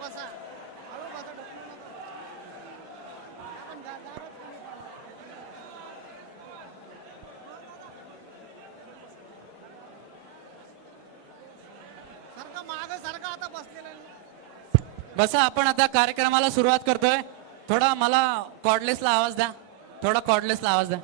बसा हळू बसा ढकलू नका. आपण दारात कोणी पाडलं. सारखं मागं सारखं आता बसलेलं आहे. बसा आपण आता कार्यक्रमाला सुरुवात करतोय. थोडा मला कॉर्डलेसला आवाज द्या. थोडा कॉर्डलेसला आवाज द्या.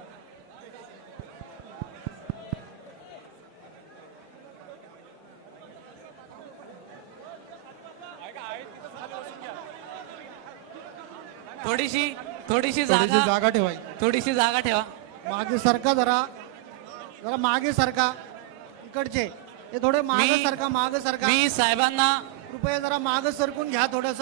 थोडीशी जागा ठेवायची. थोडीशी जागा ठेवा. मागे सरका जरा जरा मागे सरका. इकडचे हे थोडे मागे सरका मागे सरका. मी साहेबांना कृपया जरा मागे सरकून घ्या. थोडस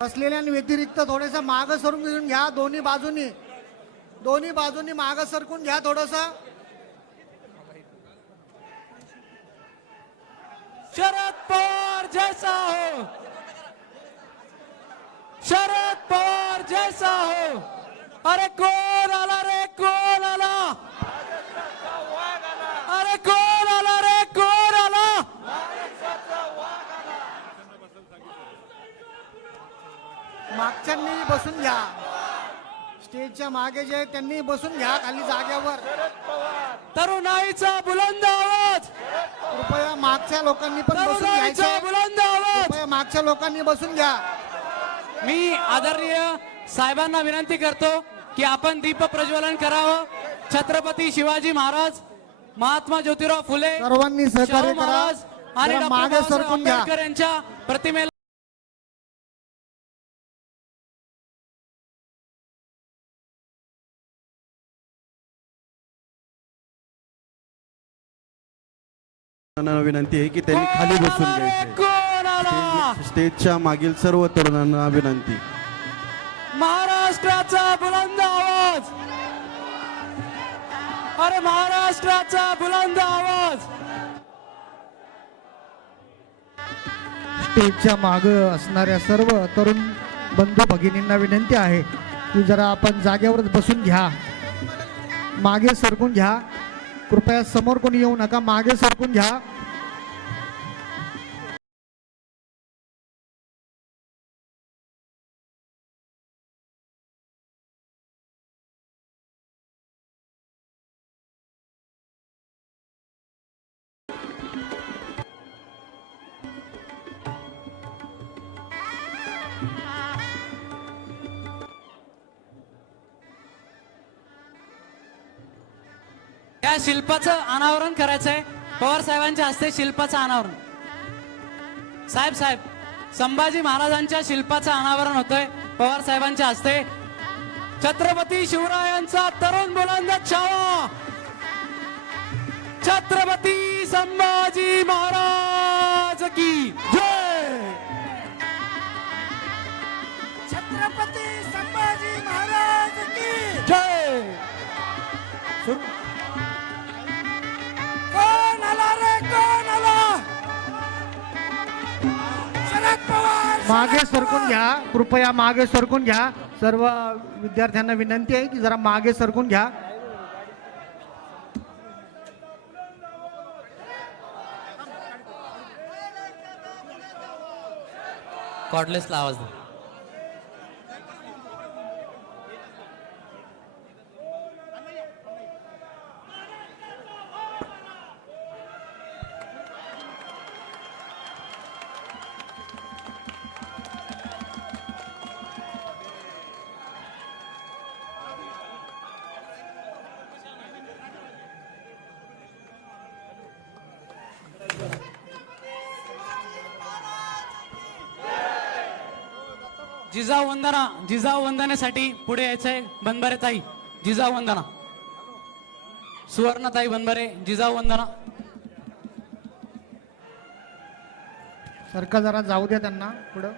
बसलेल्या व्यतिरिक्त थोडस मागे सरकून घेऊन घ्या. दोन्ही बाजूनी मागे सरकून घ्या. थोडस शरद पवार जैसा हो, शरद पवार जैसा हो. अरे कोण आला रे, कोण आला? अरे कोण आला रे, कोण आला? मागच्यांनी बसून घ्या. स्टेजच्या मागे जे त्यांनी बसून घ्या खाली जाग्यावर. तरुणाईचा बुलंद आवाज, कृपया मागच्या लोकांनी पण बसून तरुणाईचा घ्यायचं. बुलंद आवाज. कृपया मागच्या लोकांनी बसून घ्या. मी आदरणीय साहेबांना विनंती करतो की आपण दीप प्रज्वलन करावं. छत्रपती शिवाजी महाराज, महात्मा ज्योतिराव फुले, सर्वांनी सहकार्य शाहू करा. महाराज आणि जरा डॉक्टर मागे बाबासाहेब सरकून घ्या. आंबेडकर यांच्या प्रतिमेला विनंती आहे की त्यांनी खाली बसून घ्यायचे. कोण आला? स्टेजच्या मागील सर्व तरुणांना विनंती. महाराष्ट्राचा बुलंद आवाज, अरे महाराष्ट्राचा बुलंद आवाज. स्टेजच्या मागे असणाऱ्या सर्व तरुण बंधू भगिनींना विनंती आहे की जरा आपण जागेवर बसून घ्या. मागे सरकून घ्या. कृपया समोर कोणी येऊ नका. मागे सरकून घ्या. या शिल्पाचं अनावरण करायचंय. पवार साहेबांच्या हस्ते शिल्पाचं अनावरण. साहेब संभाजी महाराजांच्या शिल्पाचं अनावरण होतंय पवार साहेबांच्या हस्ते. छत्रपती शिवरायांचा तरुण बुलंद छावा, छत्रपती संभाजी महाराज की जय. छत्रपती संभाजी महाराज की जय. कोण आला रे, कोण आला? शरद पवार. मागे सरकून घ्या. कृपया मागे सरकून घ्या. सर्व विद्यार्थ्यांना विनंती आहे की जरा मागे सरकून घ्या. कॉर्डलेसला आवाज द्या. जिजाऊ वंदनेसाठी पुढे यायचंय बनबरे ताई. जिजाऊ वंदना. सुवर्णताई बनबरे, जिजाऊ वंदना. सरका जरा जाऊ द्या त्यांना पुढं.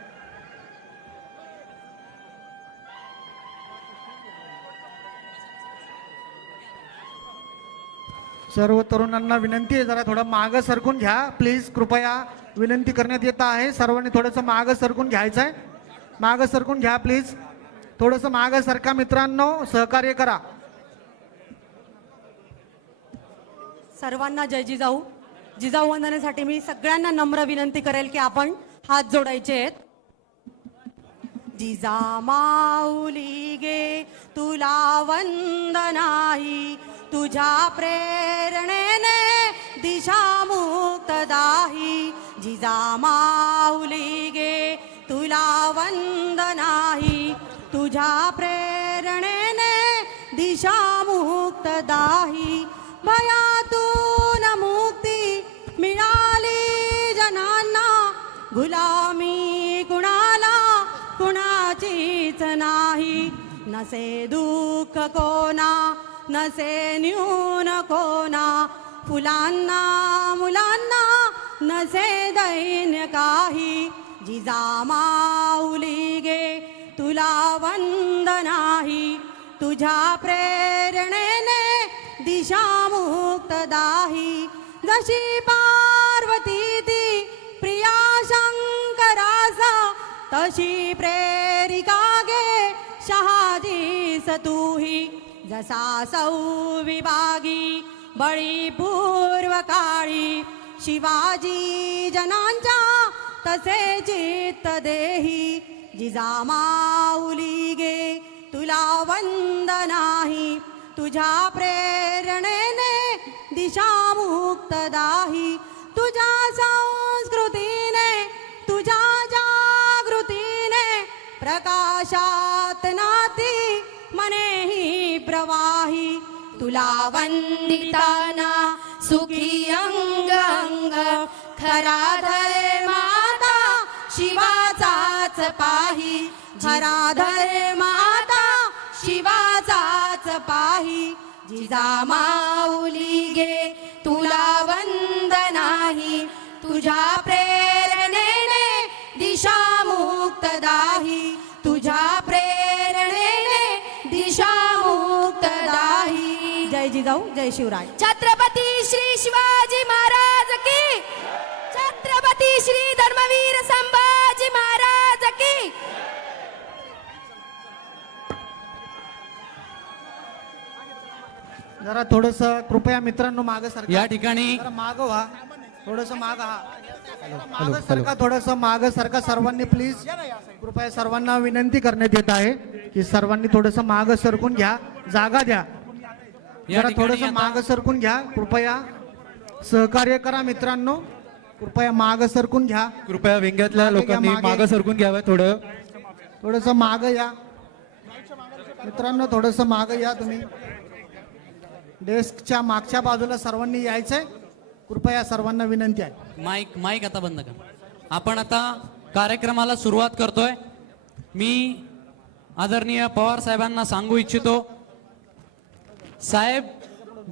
सर्व तरुणांना विनंती आहे जरा थोडं मागं सरकून घ्या प्लीज. कृपया विनंती करण्यात येत आहे. सर्वांनी थोडंसं मागं सरकून घ्यायचं आहे. मागं सरकून घ्या प्लीज. थोडंसं मागं सरका मित्रांनो. सहकार्य करा. सर्वांना जय जिजाऊ. जिजाऊ वंदनेसाठी मी सगळ्यांना नम्र विनंती करेल की आपण हात जोडायचे आहेत. जिजामाऊली गे तुला वंदनाही, तुझ्या प्रेरणेने दिशा मुक्तदाही. जिजामाऊली गे तुला वंदनाही, तुझ्या प्रेरणेने दिशा मुक्तदाही. भयातून मुक्ती मिळाली जनांना, गुलामी कुणाला कुणाचीच नाही. नसे दुःख कोणा, नसे न्यून कोणा, फुलांना मुलांना नसे दैन्य काही. जिजामाऊली गे तुला वंदनाही, तुझ्या प्रेरणेने दिशा मुक्तदाही. जशी पार्वती ती प्रिया शंकरासा, तशी प्रेरिका गे शहाजीस तूही. जसा सौविभागी बळी पूर्व काळी, शिवाजी जनांच्या तसे चित्त देही. जिजामाऊली गे तुला वंदनाही, तुझ्या प्रेरणेने दिशा मुक्तदाही. तुझ्या संस्कृतीने, तुझ्या जागृतीने प्रकाशात नाती मनेही प्रवाही. तुला वंदिताना सुखी अंग अंग, खरा धर्माता शिवाचाच पाही. खरा धर्माता शिवाचाच पाही. जिजामाऊली गे तुला वंदनाही, तुझ्या प्रेरणेने दिशा मुक्तदाही. तुझ्या प्रेरणेने दिशा मुक्तदाही. जय जिजाऊ, जय शिवराय. छत्रपती श्री शिवाजी महाराज की, छत्रपती श्री धर्मवीर संभाजी महाराज की. जरा थोडस कृपया मित्रांनो मागे सरका. या ठिकाणी जरा मागं व्हा, थोडस मागं हा. मागं सरका, थोडस मागं सरका सर्वांनी प्लीज. कृपया सर्वांना विनंती करण्यात येत आहे की सर्वांनी थोडस मागं सरकून घ्या, जागा द्या. या जरा ठिकाणी थोडस आता- मागं सरकून घ्या, कृपया सहकार्य करा मित्रांनो. कृपया मागं सरकून घ्या, कृपया व्यंग्यातल्या मागे घ्या, लोकांनी मागे. मागं सरकून घ्यावं थोडं. थोडस मागं या मित्रांनो, थोडस मागं या तुम्ही. डेस्कच्या मागच्या बाजूला सर्वांनी यायचंय. कृपया सर्वांना विनंती आहे. माईक आता बंद कर. आपण आता कार्यक्रमाला सुरुवात करतोय. मी आदरणीय पवार साहेबांना सांगू इच्छितो, साहेब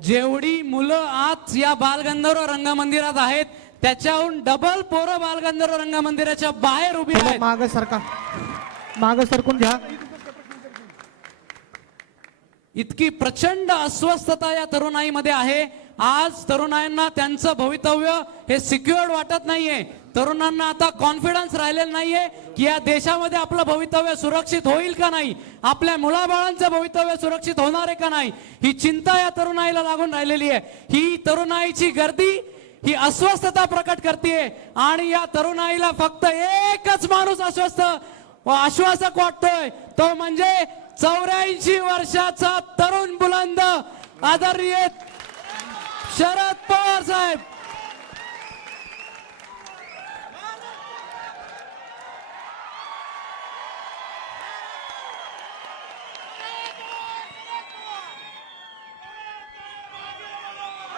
जेवढी मुलं आज या बालगंधर्व रंगमंदिरात आहेत त्याच्याहून डबल पोरं बालगंधर्व रंगमंदिराच्या बाहेर उभी थोडं आहेत. मागं सरका, मागं सरकून घ्या. इतकी प्रचंड अस्वस्थता या तरुणाईमध्ये आहे. आज तरुणाईंना त्यांचं भवितव्य हे सिक्युअर्ड वाटत नाहीये. तरुणांना आता कॉन्फिडन्स राहिलेला नाहीये की या देशामध्ये आपलं भवितव्य सुरक्षित होईल का नाही, आपल्या मुलाबाळांचं भवितव्य सुरक्षित होणार आहे का नाही, ही चिंता या तरुणाईला लागून राहिलेली आहे. ही तरुणाईची गर्दी ही अस्वस्थता प्रकट करते आणि या तरुणाईला फक्त एकच माणूस आश्वासक वाटतोय, तो म्हणजे 84 वर्षाचा तरुण बुलंद आदरणीय शरद पवार साहेब.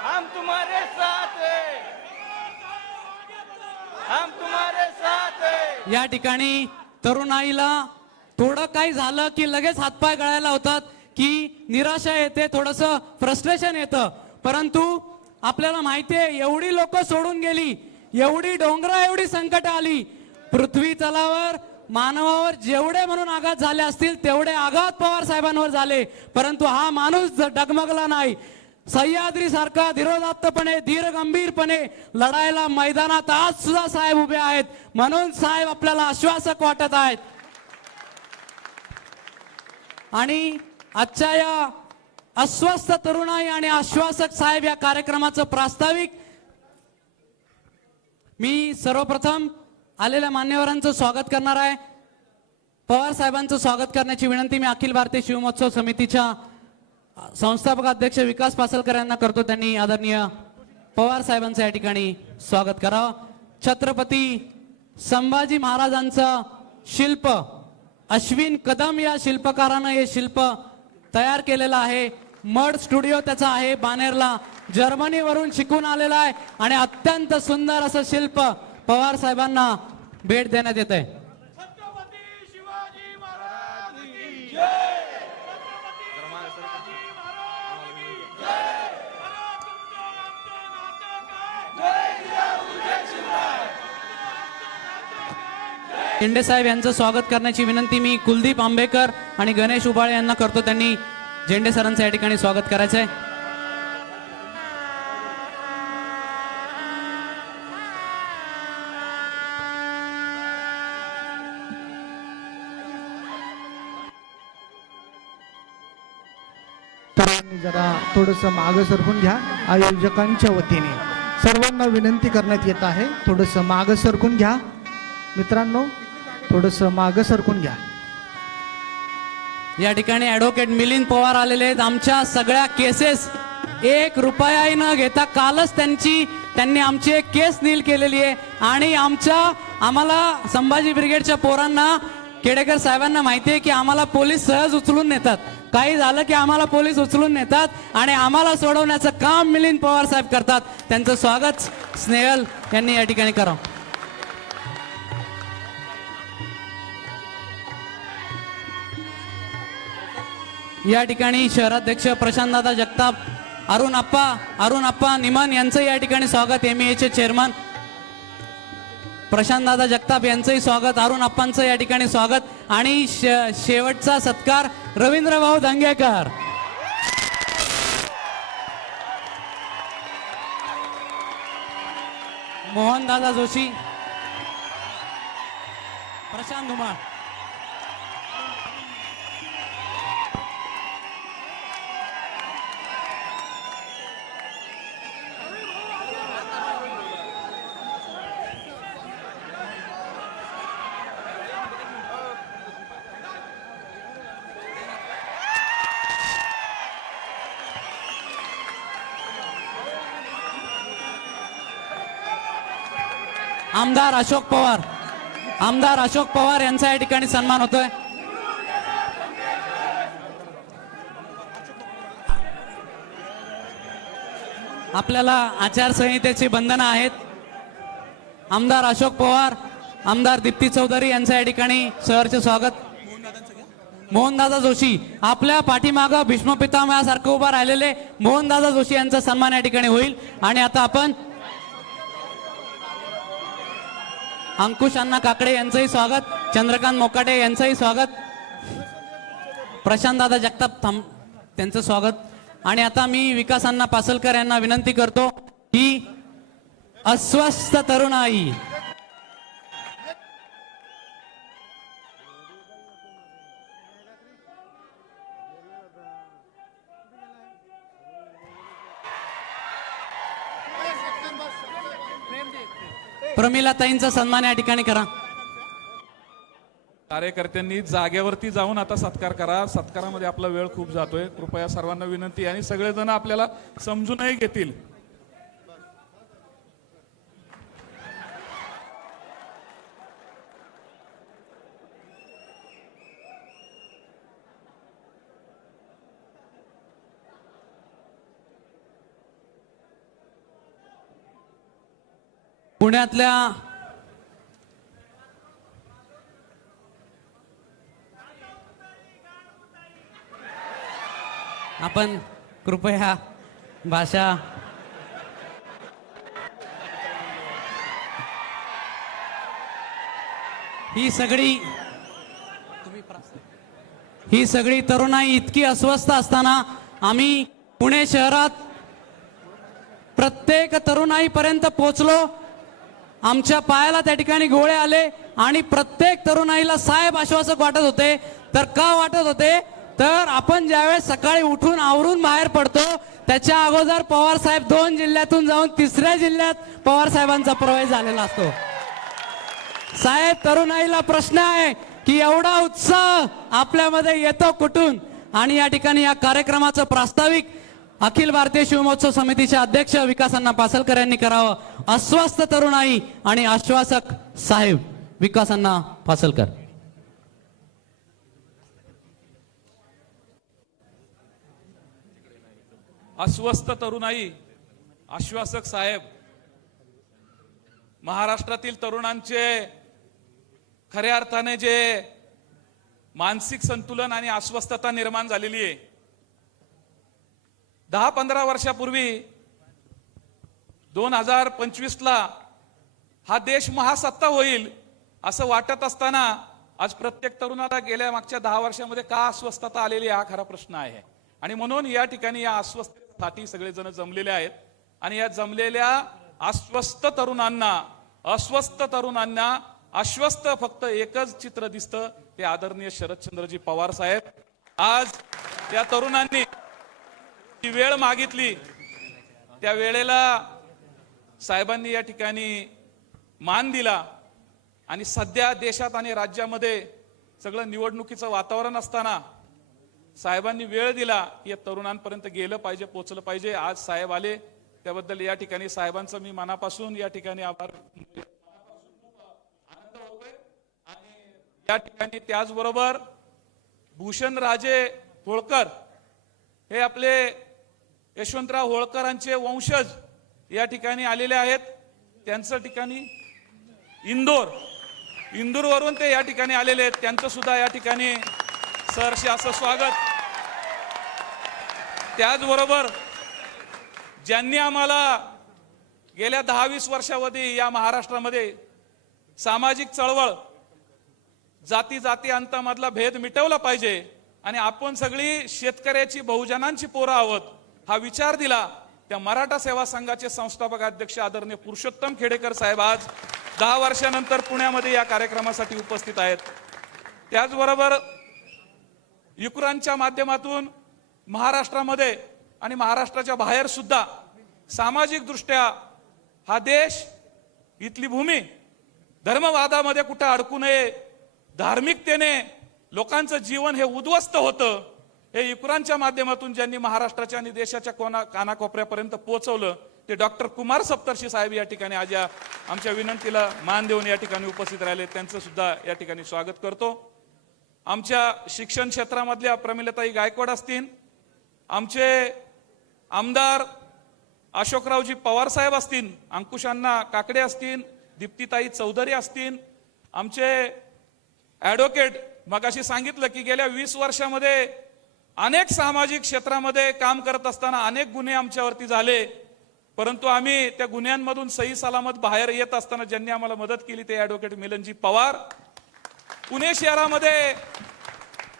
हम तुम्हारे साथ हैं, हम तुम्हारे साथ हैं. या ठिकाणी तरुणाईला थोडं काही झालं की लगेच हातपाय गळायला होतात, की निराशा येते, थोडस फ्रस्ट्रेशन येतं. परंतु आपल्याला माहितीये एवढी लोक सोडून गेली, एवढी डोंगरा एवढी संकट आली, पृथ्वी तलावर मानवावर जेवढे म्हणून आघात झाले असतील तेवढे आघात पवार साहेबांवर झाले, परंतु हा माणूस डगमगला नाही. सह्याद्री सारखा धीरोदात्तपणे धीर गंभीरपणे लढायला मैदानात आज सुद्धा साहेब उभे आहेत. म्हणून साहेब आपल्याला आश्वासक वाटत आहेत. आणि आजच्या या अस्वस्थ तरुणाई आणि आश्वासक साहेब या कार्यक्रमाचं प्रास्ताविक मी सर्वप्रथम आलेल्या मान्यवरांचं स्वागत करणार आहे. पवार साहेबांचं स्वागत करण्याची विनंती मी अखिल भारतीय शिवमहोत्सव समितीच्या संस्थापक अध्यक्ष विकास पासलकर यांना करतो. त्यांनी आदरणीय पवार साहेबांचं या ठिकाणी स्वागत करावं. छत्रपती संभाजी महाराजांचं शिल्प अश्विन कदम या शिल्पकारानं हे शिल्प तयार केलेलं आहे. मड स्टुडिओ त्याचा आहे बानेरला, जर्मनीवरून शिकून आलेला आहे आणि अत्यंत सुंदर असं शिल्प पवार साहेबांना भेट देण्यात येत आहे. छत्रपती शिवाजी महाराज की जय. शिंदे साहेब यांचं स्वागत करण्याची विनंती मी कुलदीप आंबेकर आणि गणेश उबाळे यांना करतो. त्यांनी झेंडे सरांचं या ठिकाणी स्वागत करायचं आहे. सर्वांनी जरा थोडंसं मागं सरकून घ्या. आयोजकांच्या वतीने सर्वांना विनंती करण्यात येत आहे, थोडंसं मागं सरकून घ्या. मित्रांनो, थोडंसं मागं सरकून घ्या. या ठिकाणी ऍडव्होकेट मिलिंद पवार आलेले आहेत. आमच्या सगळ्या केसेस 1 रुपयाही न घेता कालच त्यांनी आमची एक केस नील केलेली आहे आणि आम्हाला संभाजी ब्रिगेडच्या पोरांना केडेकर साहेबांना माहिती आहे की आम्हाला पोलीस सहज उचलून नेतात. काही झालं की आम्हाला पोलीस उचलून नेतात आणि आम्हाला सोडवण्याचं काम मिलिंद पवार साहेब करतात. त्यांचं स्वागत स्नेहल यांनी या ठिकाणी करावं. या ठिकाणी शहराध्यक्ष प्रशांतदादा जगताप, अरुण अप्पा निमन यांचं या ठिकाणी स्वागत. MEAचे चेअरमन प्रशांतदादा जगताप यांचंही स्वागत, अरुण अप्पांचं या ठिकाणी स्वागत आणि शेवटचा सत्कार रवींद्र भाऊ दंगेकर. मोहनदादा जोशी, प्रशांत धुमाळ. आमदार अशोक पवार यांचा या ठिकाणी सन्मान होतोय. आपल्याला आचारसंहितेची बंधनं आहेत. आमदार अशोक पवार, आमदार दीप्ती चौधरी यांचं या ठिकाणी सहर्ष स्वागत. मोहनदादा जोशी, आपल्या पाठीमागं भीष्म पितामहासारखं उभा राहिलेले मोहनदादा जोशी यांचा सन्मान या ठिकाणी होईल. आणि आता आपण अंकुश अण्णा काकडे यांचंही स्वागत, चंद्रकांत मोकाटे यांचंही स्वागत, प्रशांतदादा जगताप त्यांचं स्वागत. आणि आता मी विकास अण्णा पासलकर यांना विनंती करतो की अस्वस्थ तरुणाई प्रमिला ताईंचा सन्मान या ठिकाणी करा. कार्यकर्त्यांनी जागेवरती जाऊन आता सत्कार करा. सत्कारामध्ये आपला वेळ खूप जातोय. कृपया सर्वांना विनंती आणि सगळेजण आपल्याला समजूनही घेतील. पुण्यातल्या आपण कृपया भाषा ही सगळी तरुणाई इतकी अस्वस्थ असताना आम्ही पुणे शहरात प्रत्येक तरुणाईपर्यंत पोहोचलो. आमच्या पायाला त्या ठिकाणी गोळे आले आणि प्रत्येक तरुणाईला साहेब आश्वासक वाटत होते. तर का वाटत होते तर आपण ज्यावेळेस सकाळी उठून आवरून बाहेर पडतो त्याच्या अगोदर पवार साहेब 2 जिल्ह्यातून जाऊन 3ऱ्या जिल्ह्यात पवार साहेबांचा प्रवेश झालेला असतो. साहेब, तरुणाईला प्रश्न आहे की एवढा उत्साह आपल्यामध्ये येतो कुठून? आणि या ठिकाणी या कार्यक्रमाचं प्रास्ताविक अखिल भारतीय शिवमहोत्सव समितीचे अध्यक्ष विकास अण्णा पासलकर यांनी करावं. अस्वस्थ तरुणाई आणि आश्वासक साहेब विकास अण्णा पासलकर. अस्वस्थ तरुणाई, आश्वासक साहेब. महाराष्ट्रातील तरुणांचे खऱ्या अर्थाने जे मानसिक संतुलन आणि अस्वस्थता निर्माण झालेली आहे. 10-15 वर्षापूर्वी 2025ला हा देश महासत्ता होईल असं वाटत असताना आज प्रत्येक तरुणाला गेल्या मागच्या 10 वर्षामध्ये का अस्वस्थता आलेली हा खरा प्रश्न आहे. आणि म्हणून या ठिकाणी या अस्वस्थतेसाठी सगळेजण जमलेले आहेत. आणि या जमलेल्या अस्वस्थ तरुणांना आश्वस्त फक्त एकच चित्र दिसतं, ते आदरणीय शरदचंद्रजी पवार साहेब. आज या तरुणांनी जी वेळ मागितली त्या वेळेला साहेबांनी या ठिकाणी मान दिला. आणि सध्या देशात आणि राज्यामध्ये सगळं निवडणुकीचं वातावरण असताना साहेबांनी वेळ दिला की या तरुणांपर्यंत गेलं पाहिजे, पोचलं पाहिजे. आज साहेब आले, त्याबद्दल या ठिकाणी साहेबांचं मी मनापासून या ठिकाणी आभार. या ठिकाणी त्याचबरोबर भूषण राजे होळकर हे आपले यशवंतराव होळकरांचे वंशज या ठिकाणी आलेले आहेत. त्यांचं ठिकाणी इंदूरवरून ते या ठिकाणी आलेले आहेत. त्यांचं सुद्धा या ठिकाणी सहर्ष असं स्वागत. त्याचबरोबर ज्यांनी आम्हाला गेल्या 10-20 वर्षामध्ये या महाराष्ट्रामध्ये सामाजिक चळवळ, जाती अंतामधला भेद मिटवला पाहिजे आणि आपण सगळी शेतकऱ्याची, बहुजनांची पोरं आहोत हा विचार दिला, त्या मराठा सेवा संघाचे संस्थापक अध्यक्ष आदरणीय पुरुषोत्तम खेडेकर साहेब आज 10 वर्षानंतर पुण्यामध्ये या कार्यक्रमासाठी उपस्थित आहेत. त्याचबरोबर युक्रांच्या माध्यमातून महाराष्ट्रामध्ये आणि महाराष्ट्राच्या बाहेर सुद्धा सामाजिक दृष्ट्या हा देश, इथली भूमी धर्मवादामध्ये कुठं अडकू नये, धार्मिकतेने लोकांचं जीवन हे उद्ध्वस्त होतं, हे युक्रांच्या माध्यमातून ज्यांनी महाराष्ट्राच्या आणि देशाच्या कानाकोपऱ्यापर्यंत पोहोचवलं ते डॉक्टर कुमार सप्तर्षी साहेब या ठिकाणी आज या आमच्या विनंतीला मान देऊन या ठिकाणी उपस्थित राहिले. त्यांचं सुद्धा या ठिकाणी स्वागत करतो. आमच्या शिक्षण क्षेत्रामधल्या प्रमिलताई गायकवाड असतील, आमचे आमदार अशोकरावजी पवार साहेब असतील, अंकुशांना काकडे असतील, दीप्तीताई चौधरी असतील, आमचे ऍडव्होकेट मगाशी सांगितलं की गेल्या 20 वर्षामध्ये अनेक सामाजिक क्षेत्रामध्ये काम करत असताना अनेक गुन्हे आमच्यावरती झाले, परंतु आम्ही त्या गुन्ह्यांमधून सही सलामत बाहेर येत असताना ज्यांनी आम्हाला मदत केली ते ऍडव्होकेट मिलनजी पवार. पुणे शहरामध्ये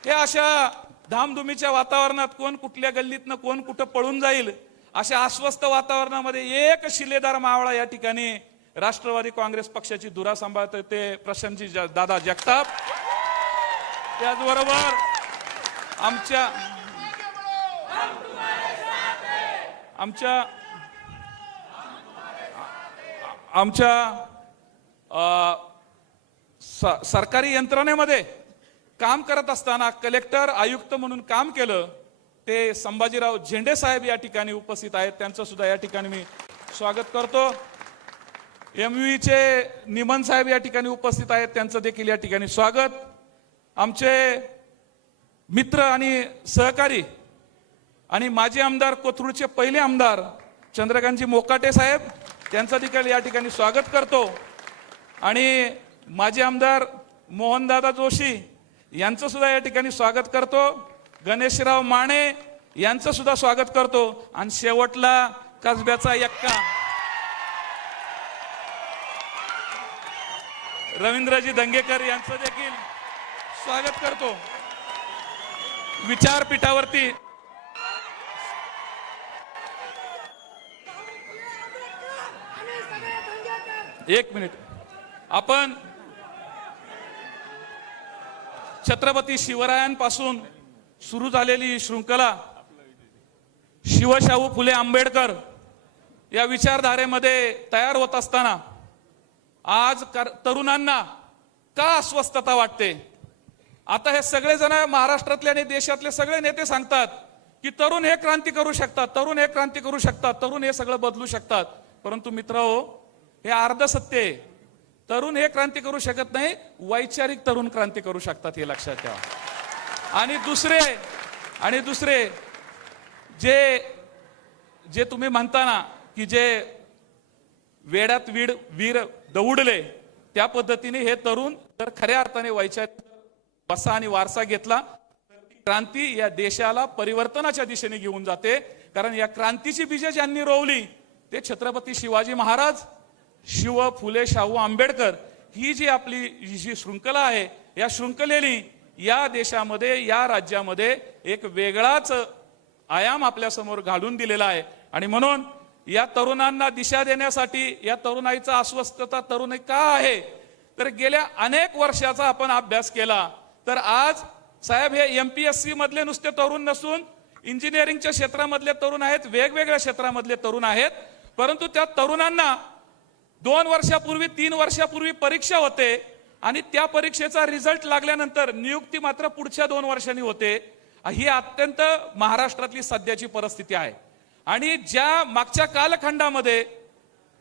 हे अशा धामधुमीच्या वातावरणात कोण कुठल्या गल्लीतनं कोण कुठं पळून जाईल अशा अस्वस्थ वातावरणामध्ये एक शिलेदार मावळा या ठिकाणी राष्ट्रवादी काँग्रेस पक्षाची धुरा सांभाळते ते प्रशांतजी दादा जगताप. त्याचबरोबर आमच्या सरकारी यंत्रणेमध्ये काम करत असताना कलेक्टर आयुक्त म्हणून काम केलं ते संभाजीराव झेंडे साहेब या ठिकाणी उपस्थित आहेत. त्यांचं सुद्धा या ठिकाणी मी स्वागत करतो. MUE चे निमन साहेब या ठिकाणी उपस्थित आहेत, त्यांचं देखील या ठिकाणी स्वागत. आमचे मित्र आणि सहकारी आणि माजी आमदार कोथरूडचे पहिले आमदार चंद्रकांतजी मोकाटे साहेब, त्यांचं देखील या ठिकाणी स्वागत करतो. आणि माजी आमदार मोहनदादा जोशी यांचं सुद्धा या ठिकाणी स्वागत करतो. गणेशराव माने यांचं सुद्धा स्वागत करतो. आणि शेवटला कसब्याचा यक्का रवींद्रजी दंगेकर यांचं देखील स्वागत करतो. विचारपीठावरती एक मिनिट, आपण छत्रपती शिवरायांपासून सुरू झालेली शृंखला शिवशाहू फुले आंबेडकर या विचारधारेमध्ये तयार होत असताना आज तरुणांना का अस्वस्थता वाटते? आता हे सगळेजण महाराष्ट्रातले आणि देशातले सगळे नेते सांगतात की तरुण हे क्रांती करू शकतात, तरुण हे क्रांती करू शकतात, तरुण हे सगळं बदलू शकतात. परंतु मित्रहो, हे अर्ध सत्य आहे. तरुण हे क्रांती करू शकत नाही, वैचारिक तरुण क्रांती करू शकतात, हे लक्षात ठेवा. आणि दुसरे जे तुम्ही म्हणता ना की जे वेड्यात वीर दौडले, त्या पद्धतीने हे तरुण जर खऱ्या अर्थाने वैचारिक वसा आणि वारसा घेतला, क्रांती या देशाला परिवर्तनाच्या दिशेने घेऊन जाते. कारण या क्रांतीची बीजे ज्यांनी रोवली ते छत्रपती शिवाजी महाराज, शिव फुले शाहू आंबेडकर. ही जी आपली जी शृंखला आहे, या शृंखलेने या देशामध्ये, या राज्यामध्ये एक वेगळाच आयाम आपल्या समोर घालून दिलेला आहे. आणि म्हणून या तरुणांना दिशा देण्यासाठी, या तरुणाईचा अस्वस्थता तरुण का आहे, तर गेल्या अनेक वर्षाचा आपण अभ्यास केला तर आज साहेब हे MPSC मधले नुसते तरुण नसून इंजिनिअरिंगच्या क्षेत्रामधले तरुण आहेत, वेगवेगळ्या क्षेत्रामधले तरुण आहेत. परंतु त्या तरुणांना 2 वर्षापूर्वी 3 वर्षापूर्वी परीक्षा होते आणि त्या परीक्षेचा रिझल्ट लागल्यानंतर नियुक्ती मात्र पुढच्या 2 वर्षांनी होते. ही अत्यंत महाराष्ट्रातली सध्याची परिस्थिती आहे. आणि ज्या मागच्या कालखंडामध्ये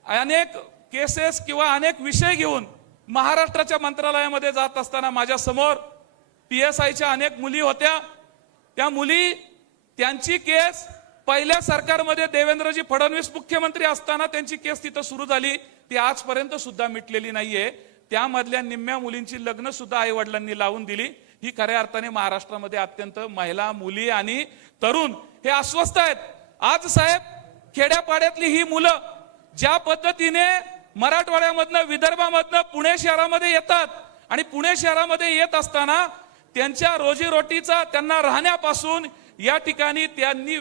अनेक केसेस किंवा अनेक विषय घेऊन महाराष्ट्राच्या मंत्रालयामध्ये जात असताना माझ्या समोर PSIच्या अनेक मुली होत्या. त्या मुली, त्यांची केस पहिल्या सरकारमध्ये देवेंद्रजी फडणवीस मुख्यमंत्री असताना त्यांची केस तिथं सुरू झाली, ती आजपर्यंत सुद्धा मिटलेली नाहीये. त्यामधल्या निम्म्या मुलींची लग्न सुद्धा आई वडिलांनी लावून दिली. ही खऱ्या अर्थाने महाराष्ट्रामध्ये अत्यंत महिला, मुली आणि तरुण हे अस्वस्थ आहेत. आज साहेब खेड्यापाड्यातली ही मुलं ज्या पद्धतीने मराठवाड्यामधनं, विदर्भामधनं पुणे शहरामध्ये येतात आणि पुणे शहरामध्ये येत असताना त्यांच्या रोजीरोटीचा, त्यांना राहण्यापासून या ठिकाणी त्यांनी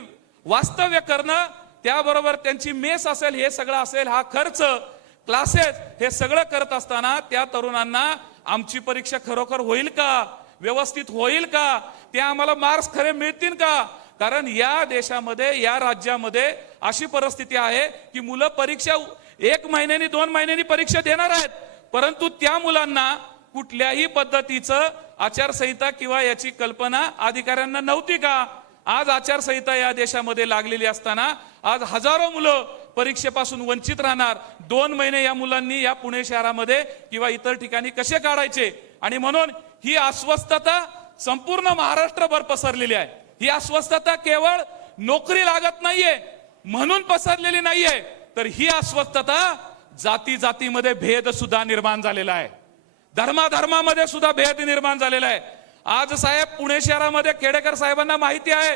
वास्तव्य करणं, त्याबरोबर त्यांची मेस असेल, हे सगळं असेल, हा खर्च, क्लासेस, हे सगळं करत असताना त्या तरुणांना आमची परीक्षा खरोखर होईल का, व्यवस्थित होईल का, ते आम्हाला मार्क्स खरे मिळतील का? कारण या देशामध्ये, या राज्यामध्ये अशी परिस्थिती आहे की मुलं परीक्षा 1 महिन्यानी 2 महिन्यांनी परीक्षा देणार आहेत, परंतु त्या मुलांना कुठल्याही पद्धतीचं आचारसंहिता किंवा याची कल्पना अधिकाऱ्यांना नव्हती का? आज आचारसंहिता या देशामध्ये लागलेली असताना आज हजारो मुलं परीक्षेपासून वंचित राहणार. 2 महिने या मुलांनी या पुणे शहरामध्ये किंवा इतर ठिकाणी कसे काढायचे? आणि म्हणून ही अस्वस्थता संपूर्ण महाराष्ट्रभर पसरलेली आहे. ही अस्वस्थता केवळ नोकरी लागत नाहीये म्हणून पसरलेली नाहीये, तर ही अस्वस्थता जाती जातीमध्ये भेद सुद्धा निर्माण झालेला आहे, धर्माधर्मामध्ये सुद्धा भेद निर्माण झालेला आहे. आज साहेब पुणे शहरामध्ये खेडेकर साहेबांना माहिती आहे,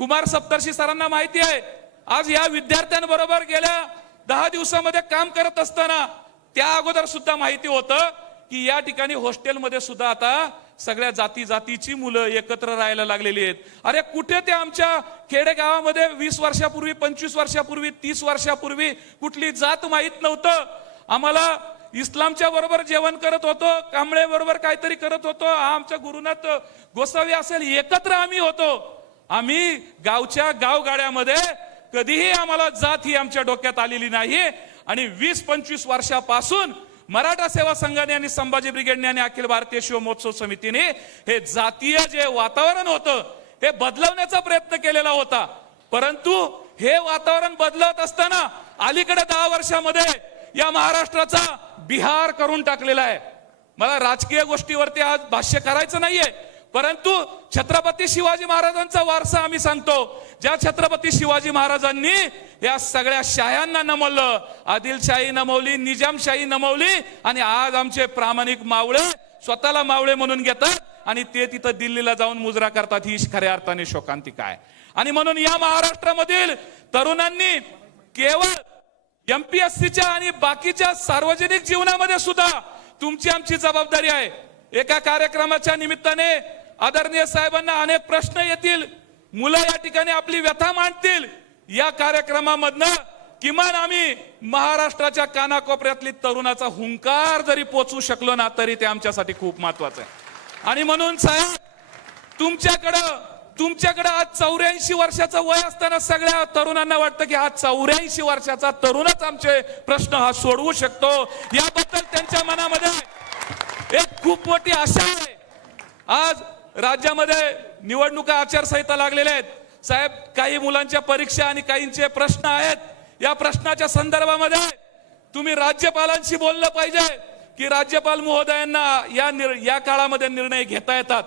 कुमार सप्तर्षी सरांना माहिती आहे. आज या विद्यार्थ्यांबरोबर गेल्या 10 दिवसामध्ये काम करत असताना त्या अगोदर सुद्धा माहिती होतं की या ठिकाणी हॉस्टेलमध्ये सुद्धा आता सगळ्या जाती जातीची मुलं एकत्र राहायला लागलेली आहेत. अरे कुठे ते आमच्या खेडेगावामध्ये 20 वर्षापूर्वी, 25 वर्षापूर्वी, 30 वर्षापूर्वी कुठली जात माहीत नव्हतं. आम्हाला इस्लामच्या बरोबर जेवण करत होतो, कांबळे बरोबर काहीतरी करत होतो, आमच्या गुरुनाथ गोसावी असेल, एकत्र आम्ही होतो. आम्ही गावच्या गावगाड्यामध्ये कधीही आम्हाला जात ही आमच्या डोक्यात आलेली नाही. आणि 20-25 वर्षापासून मराठा सेवा संघाने आणि संभाजी ब्रिगेडने आणि अखिल भारतीय शिव महोत्सव समितीने हे जातीय जे वातावरण होतं हे बदलवण्याचा प्रयत्न केलेला होता. परंतु हे वातावरण बदलत असताना अलीकडे 10 वर्षामध्ये या महाराष्ट्राचा बिहार करून टाकलेला आहे. मला राजकीय गोष्टीवरती आज भाष्य करायचं नाहीये, परंतु छत्रपती शिवाजी महाराजांचा वारसा आम्ही सांगतो. ज्या छत्रपती शिवाजी महाराजांनी या सगळ्या शाह्यांना नमवलं, आदिलशाही नमवली, निजामशाही नमवली, आणि आज आमचे प्रामाणिक मावळे स्वतःला मावळे म्हणून घेतात आणि ते तिथं दिल्लीला जाऊन मुजरा करतात. ही खऱ्या अर्थाने शोकांतिका आहे. आणि म्हणून या महाराष्ट्रामधील तरुणांनी केवळ MPSCच्या आणि बाकीच्या सार्वजनिक जीवनामध्ये सुद्धा तुमची आमची जबाबदारी आहे. एका कार्यक्रमाच्या निमित्ताने आदरणीय साहेबांना अनेक प्रश्न येतील, मुलं या ठिकाणी आपली व्यथा मांडतील. या कार्यक्रमामधनं किमान आम्ही महाराष्ट्राच्या कानाकोपऱ्यातली तरुणाचा हुंकार जरी पोचवू शकलो ना, तरी ते आमच्यासाठी खूप महत्वाचं आहे. आणि म्हणून साहेब तुमच्याकडं तुमच्याकडे आज 84 वर्षाचं वय असताना सगळ्या तरुणांना वाटतं की हा 84 वर्षाचा तरुणच आमचे प्रश्न हा सोडवू शकतो. याबद्दल त्यांच्या मनामध्ये एक खूप मोठी आशा आहे. आज राज्यामध्ये निवडणुका आचारसंहिता लागलेल्या आहेत. साहेब, काही मुलांच्या परीक्षा आणि काहींचे प्रश्न आहेत. या प्रश्नाच्या संदर्भामध्ये तुम्ही राज्यपालांशी बोललं पाहिजे की राज्यपाल महोदयांना या काळामध्ये निर्णय घेता येतात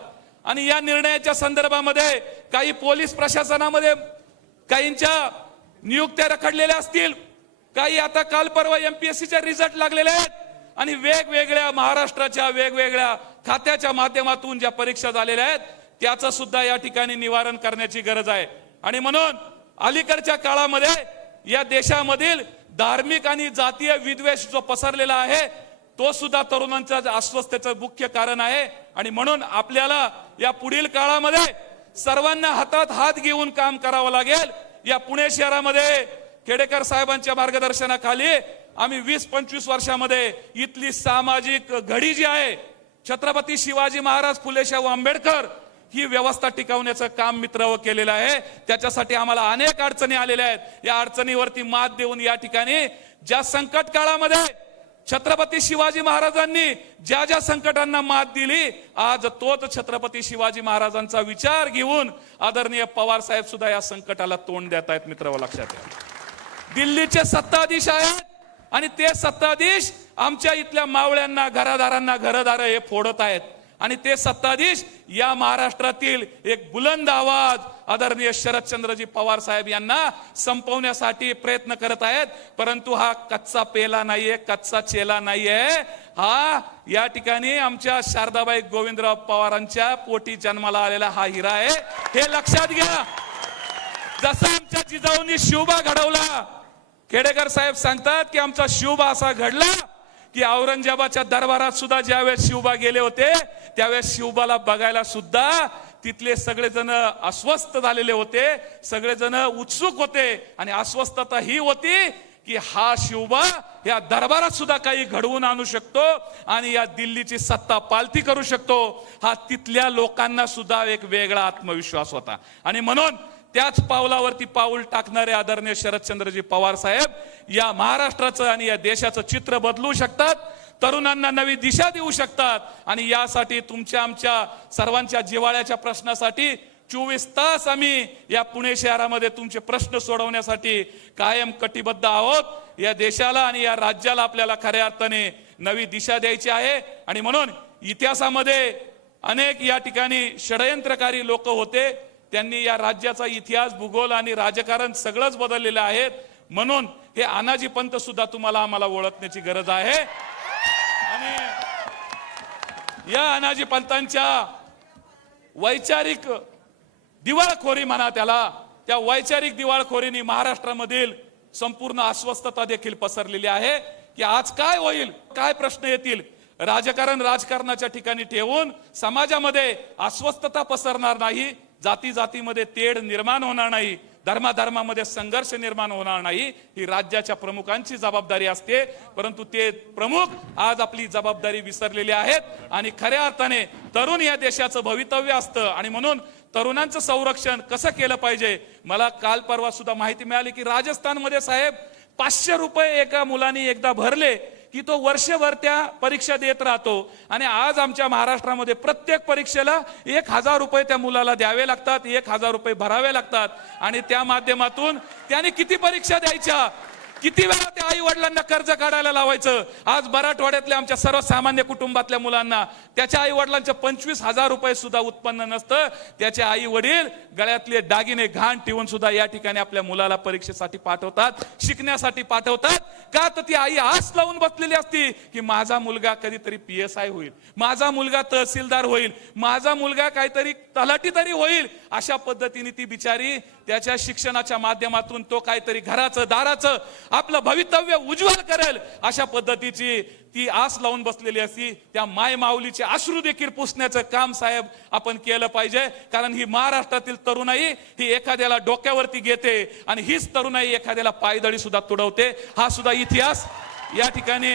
आणि या निर्णयाच्या संदर्भामध्ये काही पोलीस प्रशासनामध्ये काहींच्या नियुक्त्या रखडलेल्या असतील, काही आता काल परवा MPSCचे रिझल्ट लागलेले आहेत आणि वेगवेगळ्या महाराष्ट्राच्या वेगवेगळ्या खात्याच्या माध्यमातून ज्या परीक्षा झालेल्या आहेत त्याचं सुद्धा या ठिकाणी निवारण करण्याची गरज आहे. आणि म्हणून अलीकडच्या काळामध्ये या देशामधील धार्मिक आणि जातीय विद्वेष जो पसरलेला आहे तो सुद्धा तरुणांच्या अस्वस्थतेचं मुख्य कारण आहे. आणि म्हणून आपल्याला या पुढील काळामध्ये सर्वांना हातात हात घेऊन काम करावं लागेल. या पुणे शहरामध्ये खेडेकर साहेबांच्या मार्गदर्शनाखाली आम्ही 20-25 वर्षामध्ये इथली सामाजिक घडी जी आहे, छत्रपती शिवाजी महाराज, फुले शाहू आंबेडकर, ही व्यवस्था टिकवण्याचं काम मित्रांनो केलेलं आहे. त्याच्यासाठी आम्हाला अनेक अडचणी आलेल्या आहेत. या अडचणीवरती मात देऊन या ठिकाणी ज्या संकट काळामध्ये छत्रपती शिवाजी महाराजांनी ज्या संकटांना मात दिली, आज तोच छत्रपती शिवाजी महाराजांचा विचार घेऊन आदरणीय पवार साहेब सुद्धा या संकटाला तोंड देत आहेत. मित्रांनो, लक्षात घ्या, दिल्लीचे सत्ताधीश आहेत आणि ते सत्ताधीश आमच्या इथल्या मावळ्यांना, घरादारांना घरदार हे फोडत आहेत. आणि ते सत्ताधीश या महाराष्ट्रातील एक बुलंद आवाज आदरणीय शरदचंद्रजी पवार साहेब यांना संपवण्यासाठी प्रयत्न करत आहेत. परंतु हा कच्चा पेला नाहीये, कच्चा चेला नाहीये. हा या ठिकाणी आमच्या शारदाबाई गोविंदराव पवारांच्या पोटी जन्माला आलेला हा हिरा आहे, हे लक्षात घ्या. जसा आमच्या जिजाऊंनी शिवबा घडवला, खेडेकर साहेब सांगतात की आमचा शिवबा असा घडला की औरंगजेबाच्या दरबारात सुद्धा ज्यावेळेस शिवबा गेले होते त्यावेळेस शिवबाला बघायला सुद्धा तिथले सगळेजण अस्वस्थ झालेले होते, सगळेजण उत्सुक होते. आणि अस्वस्थता ही होती की हा शिवबा या दरबारात सुद्धा काही घडवून आणू शकतो आणि या दिल्लीची सत्ता पालती करू शकतो. हा तिथल्या लोकांना सुद्धा एक वेगळा आत्मविश्वास होता. आणि म्हणून त्याच पावलावरती पाऊल टाकणारे आदरणीय शरदचंद्रजी पवार साहेब या महाराष्ट्राचं आणि या देशाचं चित्र बदलू शकतात, तरुणांना नवी दिशा देऊ शकतात. आणि यासाठी तुमच्या आमच्या सर्वांच्या जिव्हाळ्याच्या प्रश्नासाठी 24 तास आम्ही या पुणे शहरामध्ये तुमचे प्रश्न सोडवण्यासाठी कायम कटिबद्ध आहोत. या देशाला आणि या राज्याला आपल्याला खऱ्या अर्थाने नवी दिशा द्यायची आहे. आणि म्हणून इतिहासामध्ये अनेक या ठिकाणी षडयंत्रकारी लोक होते, त्यांनी या राज्याचा इतिहास, भूगोल आणि राजकारण सगळंच बदललेलं आहे. म्हणून हे अनाजी पंत सुद्धा तुम्हाला आम्हाला ओळखण्याची गरज आहे. आणि या अनाजी पंतांच्या वैचारिक दिवाळखोरी म्हणा त्याला, त्या वैचारिक दिवाळखोरीने महाराष्ट्रामधील संपूर्ण अस्वस्थता देखील पसरलेली आहे की आज काय होईल, काय प्रश्न येतील. राजकारणाच्या ठिकाणी ठेवून समाजामध्ये अस्वस्थता पसरणार नाही, जाती जातीमध्ये तेढ निर्माण होणार नाही, धर्माधर्मामध्ये संघर्ष निर्माण होणार नाही. ही राज्याच्या प्रमुखांची जबाबदारी असते. परंतु ते प्रमुख आज आपली जबाबदारी विसरलेले आहेत आणि खऱ्या अर्थाने तरुण या देशाचं भवितव्य असतं. आणि म्हणून तरुणांचं संरक्षण कसं केलं पाहिजे. मला काल परवा सुद्धा माहिती मिळाली की राजस्थानमध्ये साहेब 500 रुपये एका मुलाने एकदा भरले की तो वर्षभर त्या परीक्षा देत राहतो. आणि आज आमच्या महाराष्ट्रामध्ये प्रत्येक परीक्षेला 1000 रुपये त्या मुलाला द्यावे लागतात, 1000 रुपये भरावे लागतात. आणि त्या माध्यमातून त्याने किती परीक्षा द्यायच्या, किती वेळा त्या आई वडिलांना कर्ज काढायला लावायचं. आज मराठवाड्यातल्या आमच्या सर्वसामान्य कुटुंबातल्या मुलांना त्याच्या आई वडिलांच्या 25,000 रुपये सुद्धा उत्पन्न नसतं. त्याचे आई वडील गळ्यातले दागिने घाण ठेवून सुद्धा या ठिकाणी आपल्या मुलाला परीक्षेसाठी पाठवतात, शिकण्यासाठी पाठवतात. का तर ती आई आस लावून बसलेली असती की माझा मुलगा कधीतरी PSI होईल, माझा मुलगा तहसीलदार होईल, माझा मुलगा काहीतरी तलाठी तरी होईल. अशा पद्धतीने ती बिचारी त्याच्या शिक्षणाच्या माध्यमातून तो काहीतरी घराचं दाराचं आपलं भवितव्य उज्ज्वल करेल अशा पद्धतीची ती आस लावून बसलेली असती. त्या माय माऊलीचे अश्रू देखील पुसण्याचं काम साहेब आपण केलं पाहिजे. कारण ही महाराष्ट्रातील तरुणाई ही एखाद्याला डोक्यावरती घेते आणि हीच तरुणाई एखाद्याला पायदळी सुद्धा तुडवते. हा सुद्धा इतिहास या ठिकाणी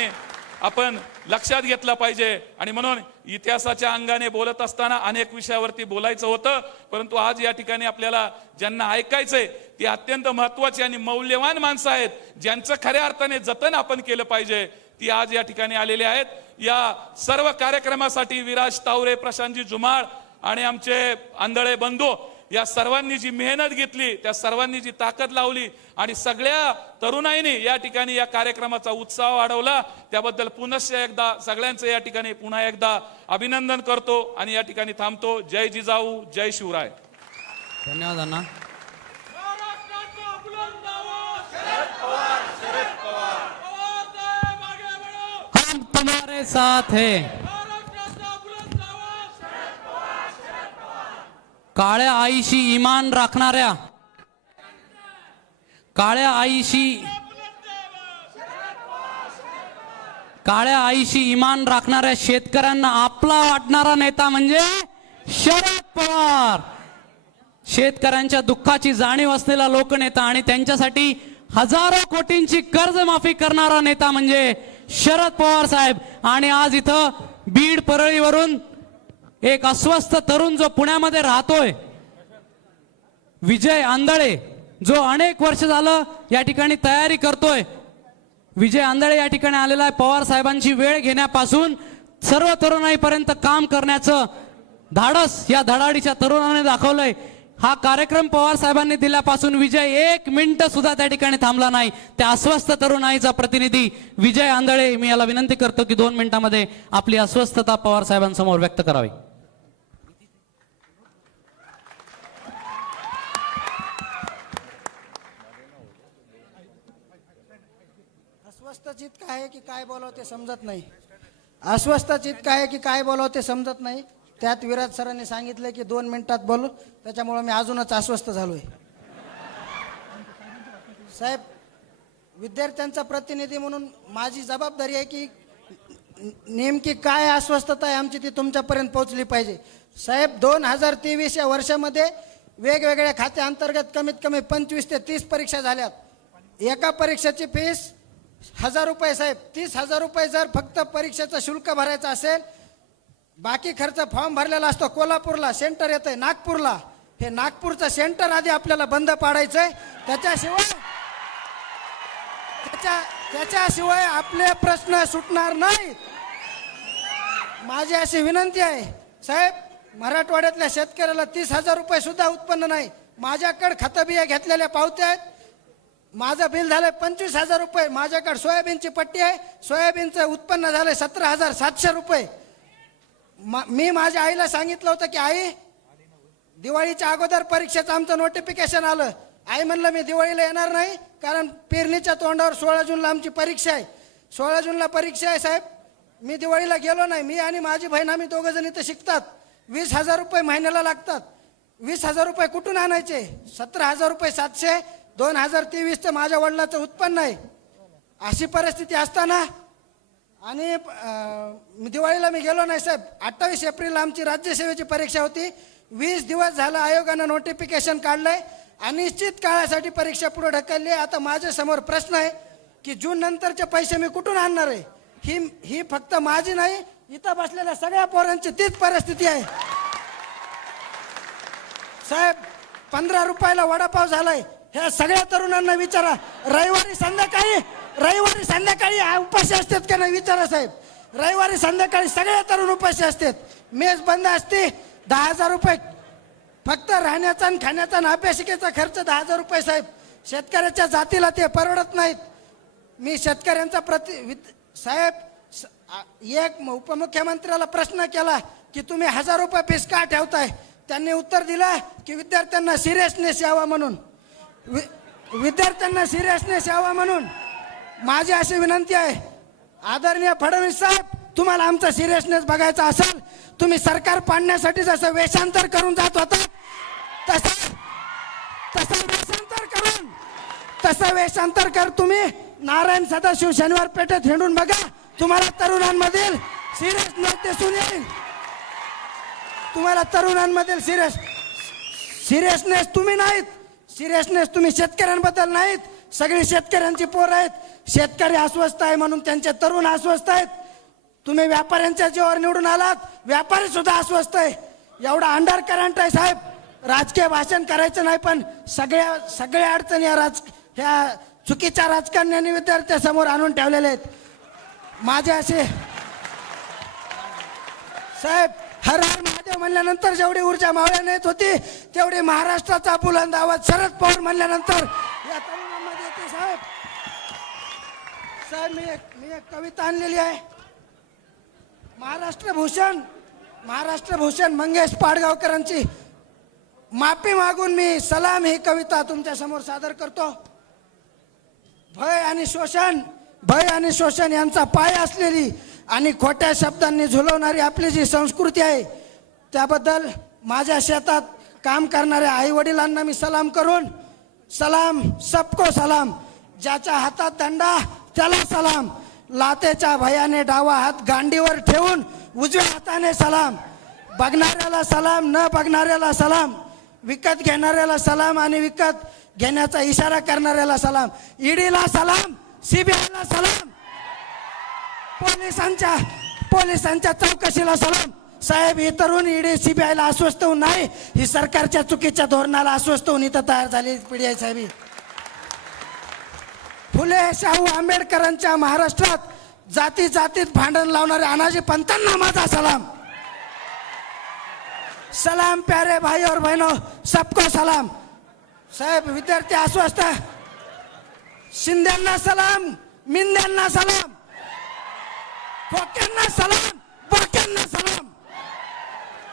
आपण लक्षात घेतलं पाहिजे. आणि म्हणून इतिहासाच्या अंगाने बोलत असताना अनेक विषयावरती बोलायचं होतं, परंतु आज या ठिकाणी आपल्याला ज्यांना ऐकायचंय ती अत्यंत महत्वाची आणि मौल्यवान माणसं आहेत, ज्यांचं खऱ्या अर्थाने जतन आपण केलं पाहिजे, ती आज या ठिकाणी आलेले आहेत. या सर्व कार्यक्रमासाठी विराज तावरे, प्रशांतजी जुमाळ आणि आमचे आंधळे बंधू या सर्वांनी जी मेहनत घेतली, त्या सर्वांनी जी ताकद लावली आणि सगळ्या तरुणाईने या ठिकाणी या कार्यक्रमाचा उत्साह वाढवला, त्याबद्दल पुनश्च एकदा सगळ्यांचं या ठिकाणी पुन्हा एकदा अभिनंदन करतो आणि या ठिकाणी थांबतो. जय जिजाऊ, जय शिवराय. धन्यवाद अण्णा. महाराष्ट्राचा बुलंद आवाज शरद पवार, शरद पवार. पवार साहेब आगे बढ़ो. हम तुम्हारे साथ है. महाराष्ट्राचा बुलंद आवाज शरद पवार, शरद पवार. काळ्या आईशी इमान राखणाऱ्या, काळ्या आईशी इमान राखणाऱ्या शेतकऱ्यांना आपला वाटणारा नेता म्हणजे शरद पवार. शेतकऱ्यांच्या दुःखाची जाणीव असलेला लोकनेता आणि त्यांच्यासाठी हजारो कोटींची कर्जमाफी करणारा नेता म्हणजे शरद पवार साहेब. आणि आज इथं बीड परळीवरून एक अस्वस्थ तरुण जो पुण्यामध्ये राहतोय, विजय आंधळे, जो अनेक वर्ष झालं या ठिकाणी तयारी करतोय. विजय आंधळे या ठिकाणी आलेला आहे. पवार साहेबांची वेळ घेण्यापासून सर्व तरुणाईपर्यंत काम करण्याचं धाडस या धडाडीच्या तरुणाने दाखवलंय. हा कार्यक्रम पवार साहेबांनी दिल्यापासून विजय 1 मिनिट सुद्धा त्या ठिकाणी थांबला नाही. त्या अस्वस्थ तरुणाईचा प्रतिनिधी विजय आंधळे, मी याला विनंती करतो की 2 मिनिटांमध्ये आपली अस्वस्थता पवार साहेबांसमोर व्यक्त करावी. अस्वस्थ चित्त आहे की काय बोलावं ते समजत नाही. अस्वस्थ चित्त आहे की काय बोलावं ते समजत नाही. त्यात विराज सरांनी सांगितलं की 2 मिनिटात बोलू, त्याच्यामुळे मी अजूनच अस्वस्थ झालोय. साहेब, विद्यार्थ्यांचा प्रतिनिधी म्हणून माझी जबाबदारी आहे की नेमकी काय अस्वस्थता आहे आमची ती तुमच्यापर्यंत पोहोचली पाहिजे. साहेब, 2023 या वर्षामध्ये वेगवेगळ्या खात्याअंतर्गत कमीत कमी 25 ते 30 परीक्षा झाल्यात. एका परीक्षेची फीस 1000 रुपये. साहेब, 30,000 रुपये जर फक्त परीक्षेचं शुल्क भरायचं असेल, बाकी खर्च फॉर्म भरलेला असतो. कोल्हापूरला सेंटर येतंय, नागपूरला. हे नागपूरचं सेंटर आधी आपल्याला बंद पाडायचंय. त्याच्याशिवाय आपले प्रश्न सुटणार नाही. माझी अशी विनंती आहे साहेब, मराठवाड्यातल्या शेतकऱ्याला 30,000 रुपये सुद्धा उत्पन्न नाही. माझ्याकडे खतबिया घेतलेल्या पावत्या आहेत. माझं बिल झालंय 25,000 रुपये. माझ्याकडे सोयाबीनची पट्टी आहे. सोयाबीनचं उत्पन्न झालंय 17,700 रुपये. मी माझ्या आईला सांगितलं होतं की आई, दिवाळीच्या अगोदर परीक्षेचं आमचं नोटिफिकेशन आलं. आई म्हणलं मी दिवाळीला येणार नाही, कारण पेरणीच्या तोंडावर 16 जूनला आमची परीक्षा आहे. 16 जूनला परीक्षा आहे. साहेब, मी दिवाळीला गेलो नाही. मी आणि माझी बहीण आम्ही 2 जण इथं शिकतात. 20,000 रुपये महिन्याला लागतात. 20,000 रुपये कुठून आणायचे? 17,700 2023चं माझ्या वडिलाचं उत्पन्न आहे. अशी परिस्थिती असताना आणि दिवाळीला मी गेलो नाही. साहेब, 28 एप्रिलला आमची राज्यसेवेची परीक्षा होती. 20 दिवस झालं आयोगानं नोटिफिकेशन काढलंय. अनिश्चित काळासाठी परीक्षा पुढे ढकलली. आता माझ्या समोर प्रश्न आहे की जून नंतरचे पैसे मी कुठून आणणार आहे? ही फक्त माझी नाही, इथं बसलेल्या सगळ्या पोरांची तीच परिस्थिती आहे. साहेब, 15 रुपयाला वडापाव झालाय. ह्या सगळ्या तरुणांना विचारा. रविवारी संध्याकाळी उपाशी असतात का नाही विचारा साहेब. रविवारी संध्याकाळी सगळे तरुण उपाशी असतात. मेस बंद असते. 10,000 रुपये फक्त राहण्याचा आणि खाण्याचा आणि अभ्यासिकेचा खर्च 10,000 रुपये. साहेब, शेतकऱ्याच्या जातीला ते परवडत नाहीत. मी शेतकऱ्यांचा साहेब, एक उपमुख्यमंत्र्याला प्रश्न केला की तुम्ही 1000 रुपये फीस का ठेवताय? त्यांनी उत्तर दिलं की विद्यार्थ्यांना सिरियसनेस यावा म्हणून. विद्यार्थ्यांना सिरियसनेस यावा म्हणून. माझी अशी विनंती आहे, आदरणीय फडणवीस साहेब, तुम्हाला आमचा सिरियसनेस बघायचा असेल, तुम्ही सरकार पाडण्यासाठी जसं वेषांतर करून जात होता तसं वेषांतर कर. तुम्ही नारायण सदाशिव शनिवार पेठेत हिंडून बघा. तुम्हाला तरुणांमधील सिरियसनेस दिसून येईल. तुम्हाला तरुणांमधील सिरियसनेस तुम्ही नाहीत. सिरियसनेस तुम्ही शेतकऱ्यांबद्दल नाहीत. सगळी शेतकऱ्यांची पोरं आहेत. शेतकरी अस्वस्थ आहे म्हणून त्यांचे तरुण अस्वस्थ आहेत. तुम्ही व्यापाऱ्यांच्या जीवावर निवडून आलात, व्यापारी सुद्धा अस्वस्थ आहे. एवढा अंडर करंट आहे साहेब. राजकीय भाषण करायचं नाही, पण सगळ्या अडचणी ह्या चुकीच्या राजकारण्यांनी विद्यार्थ्यासमोर आणून ठेवलेले आहेत. माझे असे साहेब, हर हर महादेव म्हणल्यानंतर जेवढी ऊर्जा मावळ्याने येत होती, तेवढी महाराष्ट्राचा बुलंद आवाज शरद पवार म्हणल्यानंतर या तरुणांमध्ये येते. साहेब साहेब मी एक कविता आणलेली आहे. महाराष्ट्र भूषण मंगेश पाडगावकरांची माफी मागून मी सलाम ही कविता तुमच्या समोर सादर करतो. भय आणि शोषण यांचा पाय असलेली आणि खोट्या शब्दांनी झुलवणारी आपली जी संस्कृती आहे, त्याबद्दल माझ्या शेतात काम करणाऱ्या आई वडिलांना मी सलाम करून, सलाम सबको सलाम, ज्याच्या हातात दंडा त्याला सलाम, लातेच्या भयाने डावा हात गांडीवर ठेवून उजव्या हाताने सलाम, बघणाऱ्याला सलाम न बघणाऱ्याला सलाम, विकत घेणाऱ्याला सलाम आणि विकत घेण्याचा इशारा करणाऱ्याला सलाम, ईडीला सलाम, सीबीआयला सलाम, पोलिसांच्या चौकशीला सलाम. साहेब, ही तरुण ईडी सीबीआयला अस्वस्थ होऊन नाही, ही सरकारच्या चुकीच्या धोरणाला अस्वस्थ होऊन इथं तयार झालेली पिढी आहे. साहेब, फुले शाहू आंबेडकरांच्या महाराष्ट्रात जातीत भांडण लावणारे अनाजी पंतांना माझा सलाम. सलाम प्यारे भाई और बहनों, सबको सलाम. साहेब, विद्यार्थी अस्वस्थ, शिंद्यांना सलाम, मिंद्यांना सलाम, खोक्यांना सलाम, बोक्यांना सलाम.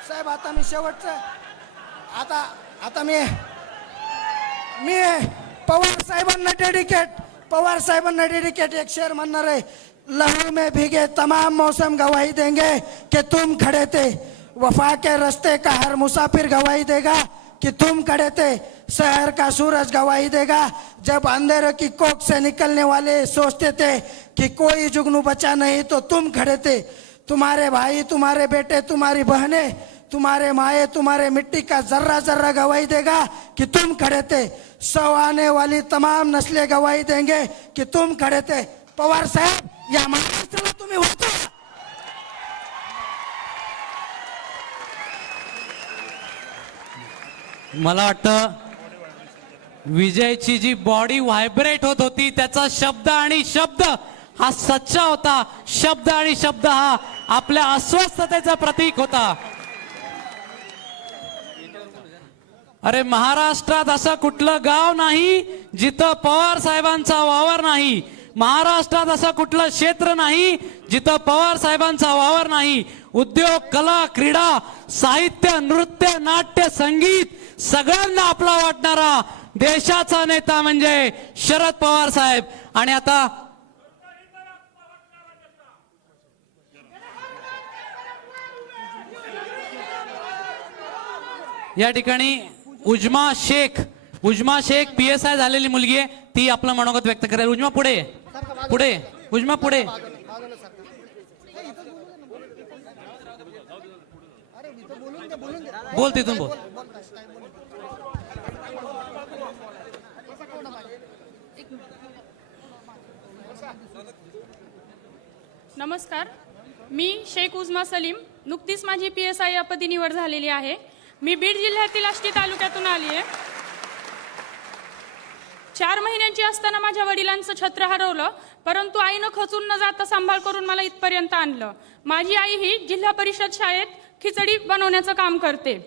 साहेब, आता मी शेवटचं आता मी पवार साहेबांना डेडिकेट एक शेर म्हणणार आहे. लहू में भीगे तमाम मौसम गवाही देंगे कि तुम खड़े थे, वफा के रास्ते का हर मुसाफिर गवाही देगा कि तुम खड़े थे, शहर का सूरज गवाही देगा जब अंधेरे की कोख से निकलने वाले सोचते थे कि कोई जुगनू बचा नहीं तो तुम खड़े थे. तुम्हारे भाई, तुम्हारे बेटे, तुम्हारी बहनें, तुम्हारे माए, तुम्हारे मिट्टी का जर्रा जर्रा गवाही देगा कि तुम खड़े थे. 100 आने वाली तमाम नस्लें गवाही देंगे कि तुम खड़े थे. पवार साहेब, या महाराष्ट्राला तुम्ही वाचवा. मला वाटतं विजयची जी बॉडी व्हायब्रेट होत होती, त्याचा शब्द आणि शब्द हा सच्चा होता. शब्द आणि शब्द हा आपल्या अस्वस्थतेचा प्रतीक होता. अरे, महाराष्ट्रात असं कुठलं गाव नाही जिथं पवार साहेबांचा वावर नाही. महाराष्ट्रात असं कुठलं क्षेत्र नाही जिथं पवार साहेबांचा वावर नाही. उद्योग, कला, क्रीडा, साहित्य, नृत्य, नाट्य, संगीत सगळ्यांना आपला वाटणारा देशाचा नेता म्हणजे शरद पवार साहेब. आणि आता या ठिकाणी उजमा शेख PSI झालेली मुलगी आहे, ती आपलं मनोगत व्यक्त करेल. उजमा पुढे उजमा पुढे. बोल, तिथून बोल. नमस्कार, मी शेख उजमा सलीम. नुकतीच माझी PSI या पदी निवड झालेली आहे. मी बीड जिल्ह्यातील आष्टी तालुक्यातून आली आहे. 4 महिन्यांची असताना माझ्या वडिलांचं छत्र हरवलं, परंतु आईनं खचून न जाता सांभाळ करून मला इथपर्यंत आणलं. माझी आई ही जिल्हा परिषद शाळेत खिचडी बनवण्याचं काम करते.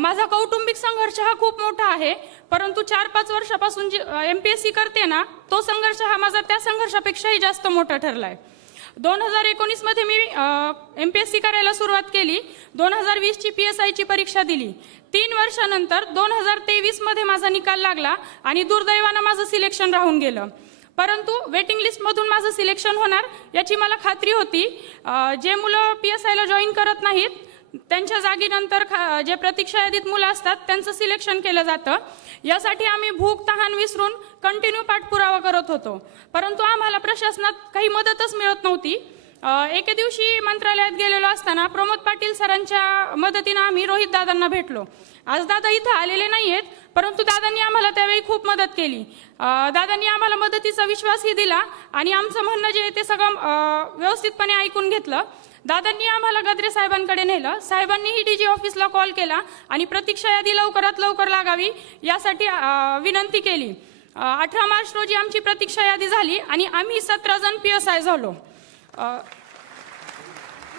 माझा कौटुंबिक संघर्ष हा खूप मोठा आहे, परंतु 4-5 वर्षापासून MPSC करते ना, तो संघर्ष हा माझा त्या संघर्षापेक्षाही जास्त मोठा ठरलाय. 2019 मध्ये मी MPSC करायला सुरुवात केली. 2020 ची PSI ची परीक्षा दिली. 3 वर्षानंतर 2023 मध्ये माझा निकाल लागला आणि दुर्दैवानं माझं सिलेक्शन राहून गेलं. परंतु वेटिंग लिस्ट मधून माझं सिलेक्शन होणार याची मला खात्री होती. जे मुलं PSI ला जॉईन करत नाहीत त्यांच्या जागीनंतर जे प्रतीक्षा यादीत मुलं असतात त्यांचं सिलेक्शन केलं जातं. यासाठी आम्ही भूक तहान विसरून कंटिन्यू पाठपुरावा करत होतो, परंतु आम्हाला प्रशासनात काही मदतच मिळत नव्हती. एके दिवशी मंत्रालयात गेलेलो असताना प्रमोद पाटील सरांच्या मदतीनं आम्ही रोहित दादांना भेटलो. आज दादा इथं आलेले नाहीयेत, परंतु दादांनी आम्हाला त्यावेळी खूप मदत केली. दादांनी आम्हाला मदतीचा विश्वासही दिला आणि आमचं म्हणणं जे आहे ते सगळं व्यवस्थितपणे ऐकून घेतलं. दादांनी आम्हाला गद्रे साहेबांकडे नेलं. साहेबांनीही डीजी ऑफिसला कॉल केला आणि प्रतीक्षा यादी लवकरात लवकर लागावी यासाठी विनंती केली. 18 मार्च रोजी आमची प्रतीक्षा यादी झाली आणि आम्ही 17 जण PSI झालो.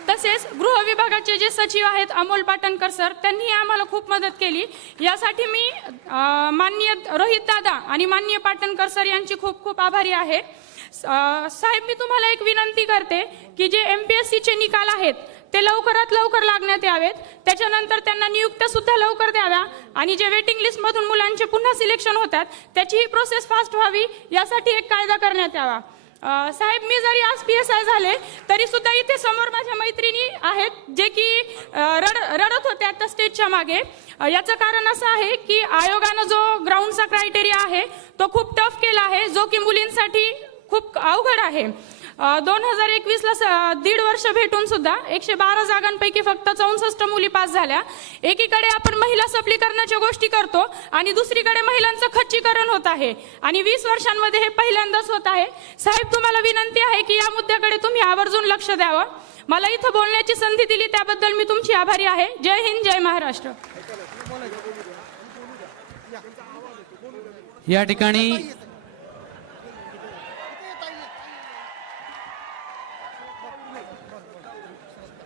तसेच गृह विभागाचे जे सचिव आहेत अमोल पाटणकर सर, त्यांनी आम्हाला खूप मदत केली. यासाठी मी माननीय रोहित दादा आणि माननीय पाटणकर सर यांची खूप खूप आभारी आहे. साहेब, मी तुम्हाला एक विनंती करते की जे MPSCचे निकाल आहेत ते लवकरात लवकर लागण्यात यावेत. त्याच्यानंतर त्यांना नियुक्त्या सुद्धा लवकर द्याव्या आणि जे वेटिंग लिस्टमधून मुलांचे पुन्हा सिलेक्शन होतात त्याचीही प्रोसेस फास्ट व्हावी यासाठी एक कायदा करण्यात यावा. साहेब, मी जरी आज PSI झाले तरी सुद्धा इथे समोर माझ्या मैत्रिणी आहेत जे की रडत होत्या आता स्टेजच्या मागे. याचं कारण असं आहे की आयोगानं जो ग्राउंडचा क्रायटेरिया आहे तो खूप टफ केला आहे, जो की मुलींसाठी खूप अवघड आहे. 2021ला 1.5 वर्ष भेटून सुद्धा 112 जागांपैकी फक्त 64 मुली पास झाल्या. एकीकडे आपण महिला सबलीकरणाच्या गोष्टी करतो आणि दुसरीकडे महिलांचं खच्चीकरण होत आहे आणि 20 वर्षांमध्ये हे पहिल्यांदाच होत आहे. साहेब, तुम्हाला विनंती आहे की या मुद्द्याकडे तुम्ही आवर्जून लक्ष द्यावं. मला इथं बोलण्याची संधी दिली त्याबद्दल मी तुमची आभारी आहे. जय हिंद, जय महाराष्ट्र.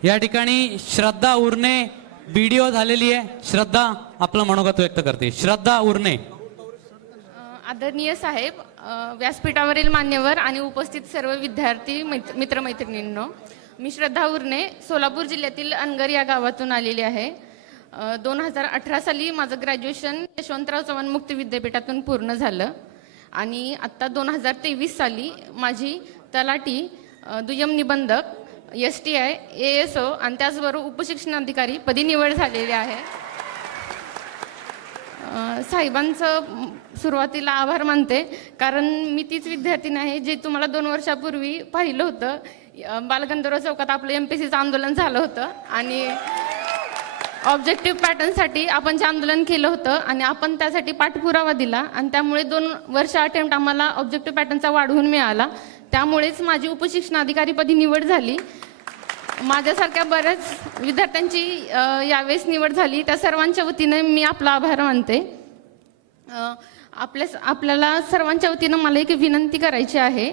या ठिकाणी श्रद्धा उरणे व्हिडिओ झालेली आहे. श्रद्धा आपलं मनोगत व्यक्त करते. श्रद्धा उरणे. आदरणीय साहेब, व्यासपीठावरील मान्यवर आणि उपस्थित सर्व विद्यार्थी मित्रमैत्रिणींनो, मी श्रद्धा उरणे सोलापूर जिल्ह्यातील अनगर या गावातून आलेली आहे. 2018 साली माझं ग्रॅज्युएशन यशवंतराव चव्हाण मुक्त विद्यापीठातून पूर्ण झालं आणि आत्ता 2023 साली माझी तलाठी, दुय्यम निबंधक, STI, ASO आणि त्याचबरोबर उपशिक्षणाधिकारी पदी निवड झालेली आहे. साहेबांचं सुरुवातीला आभार मानते, कारण मी तीच विद्यार्थिनी आहे जे तुम्हाला 2 वर्षापूर्वी पाहिलं होतं. बालगंधर्व चौकात आपलं MPSCचं आंदोलन झालं होतं आणि ऑब्जेक्टिव्ह पॅटर्नसाठी आपण जे आंदोलन केलं होतं आणि आपण त्यासाठी पाठपुरावा दिला आणि त्यामुळे 2 वर्ष अटेम्प्ट आम्हाला ऑब्जेक्टिव्ह पॅटर्नचा वाढवून मिळाला. त्यामुळेच माझी उपशिक्षणाधिकारीपदी निवड झाली. माझ्यासारख्या बऱ्याच विद्यार्थ्यांची यावेळेस निवड झाली. त्या सर्वांच्या वतीने मी आपला आभार मानते. आपल्याला सर्वांच्या वतीनं मला एक विनंती करायची आहे.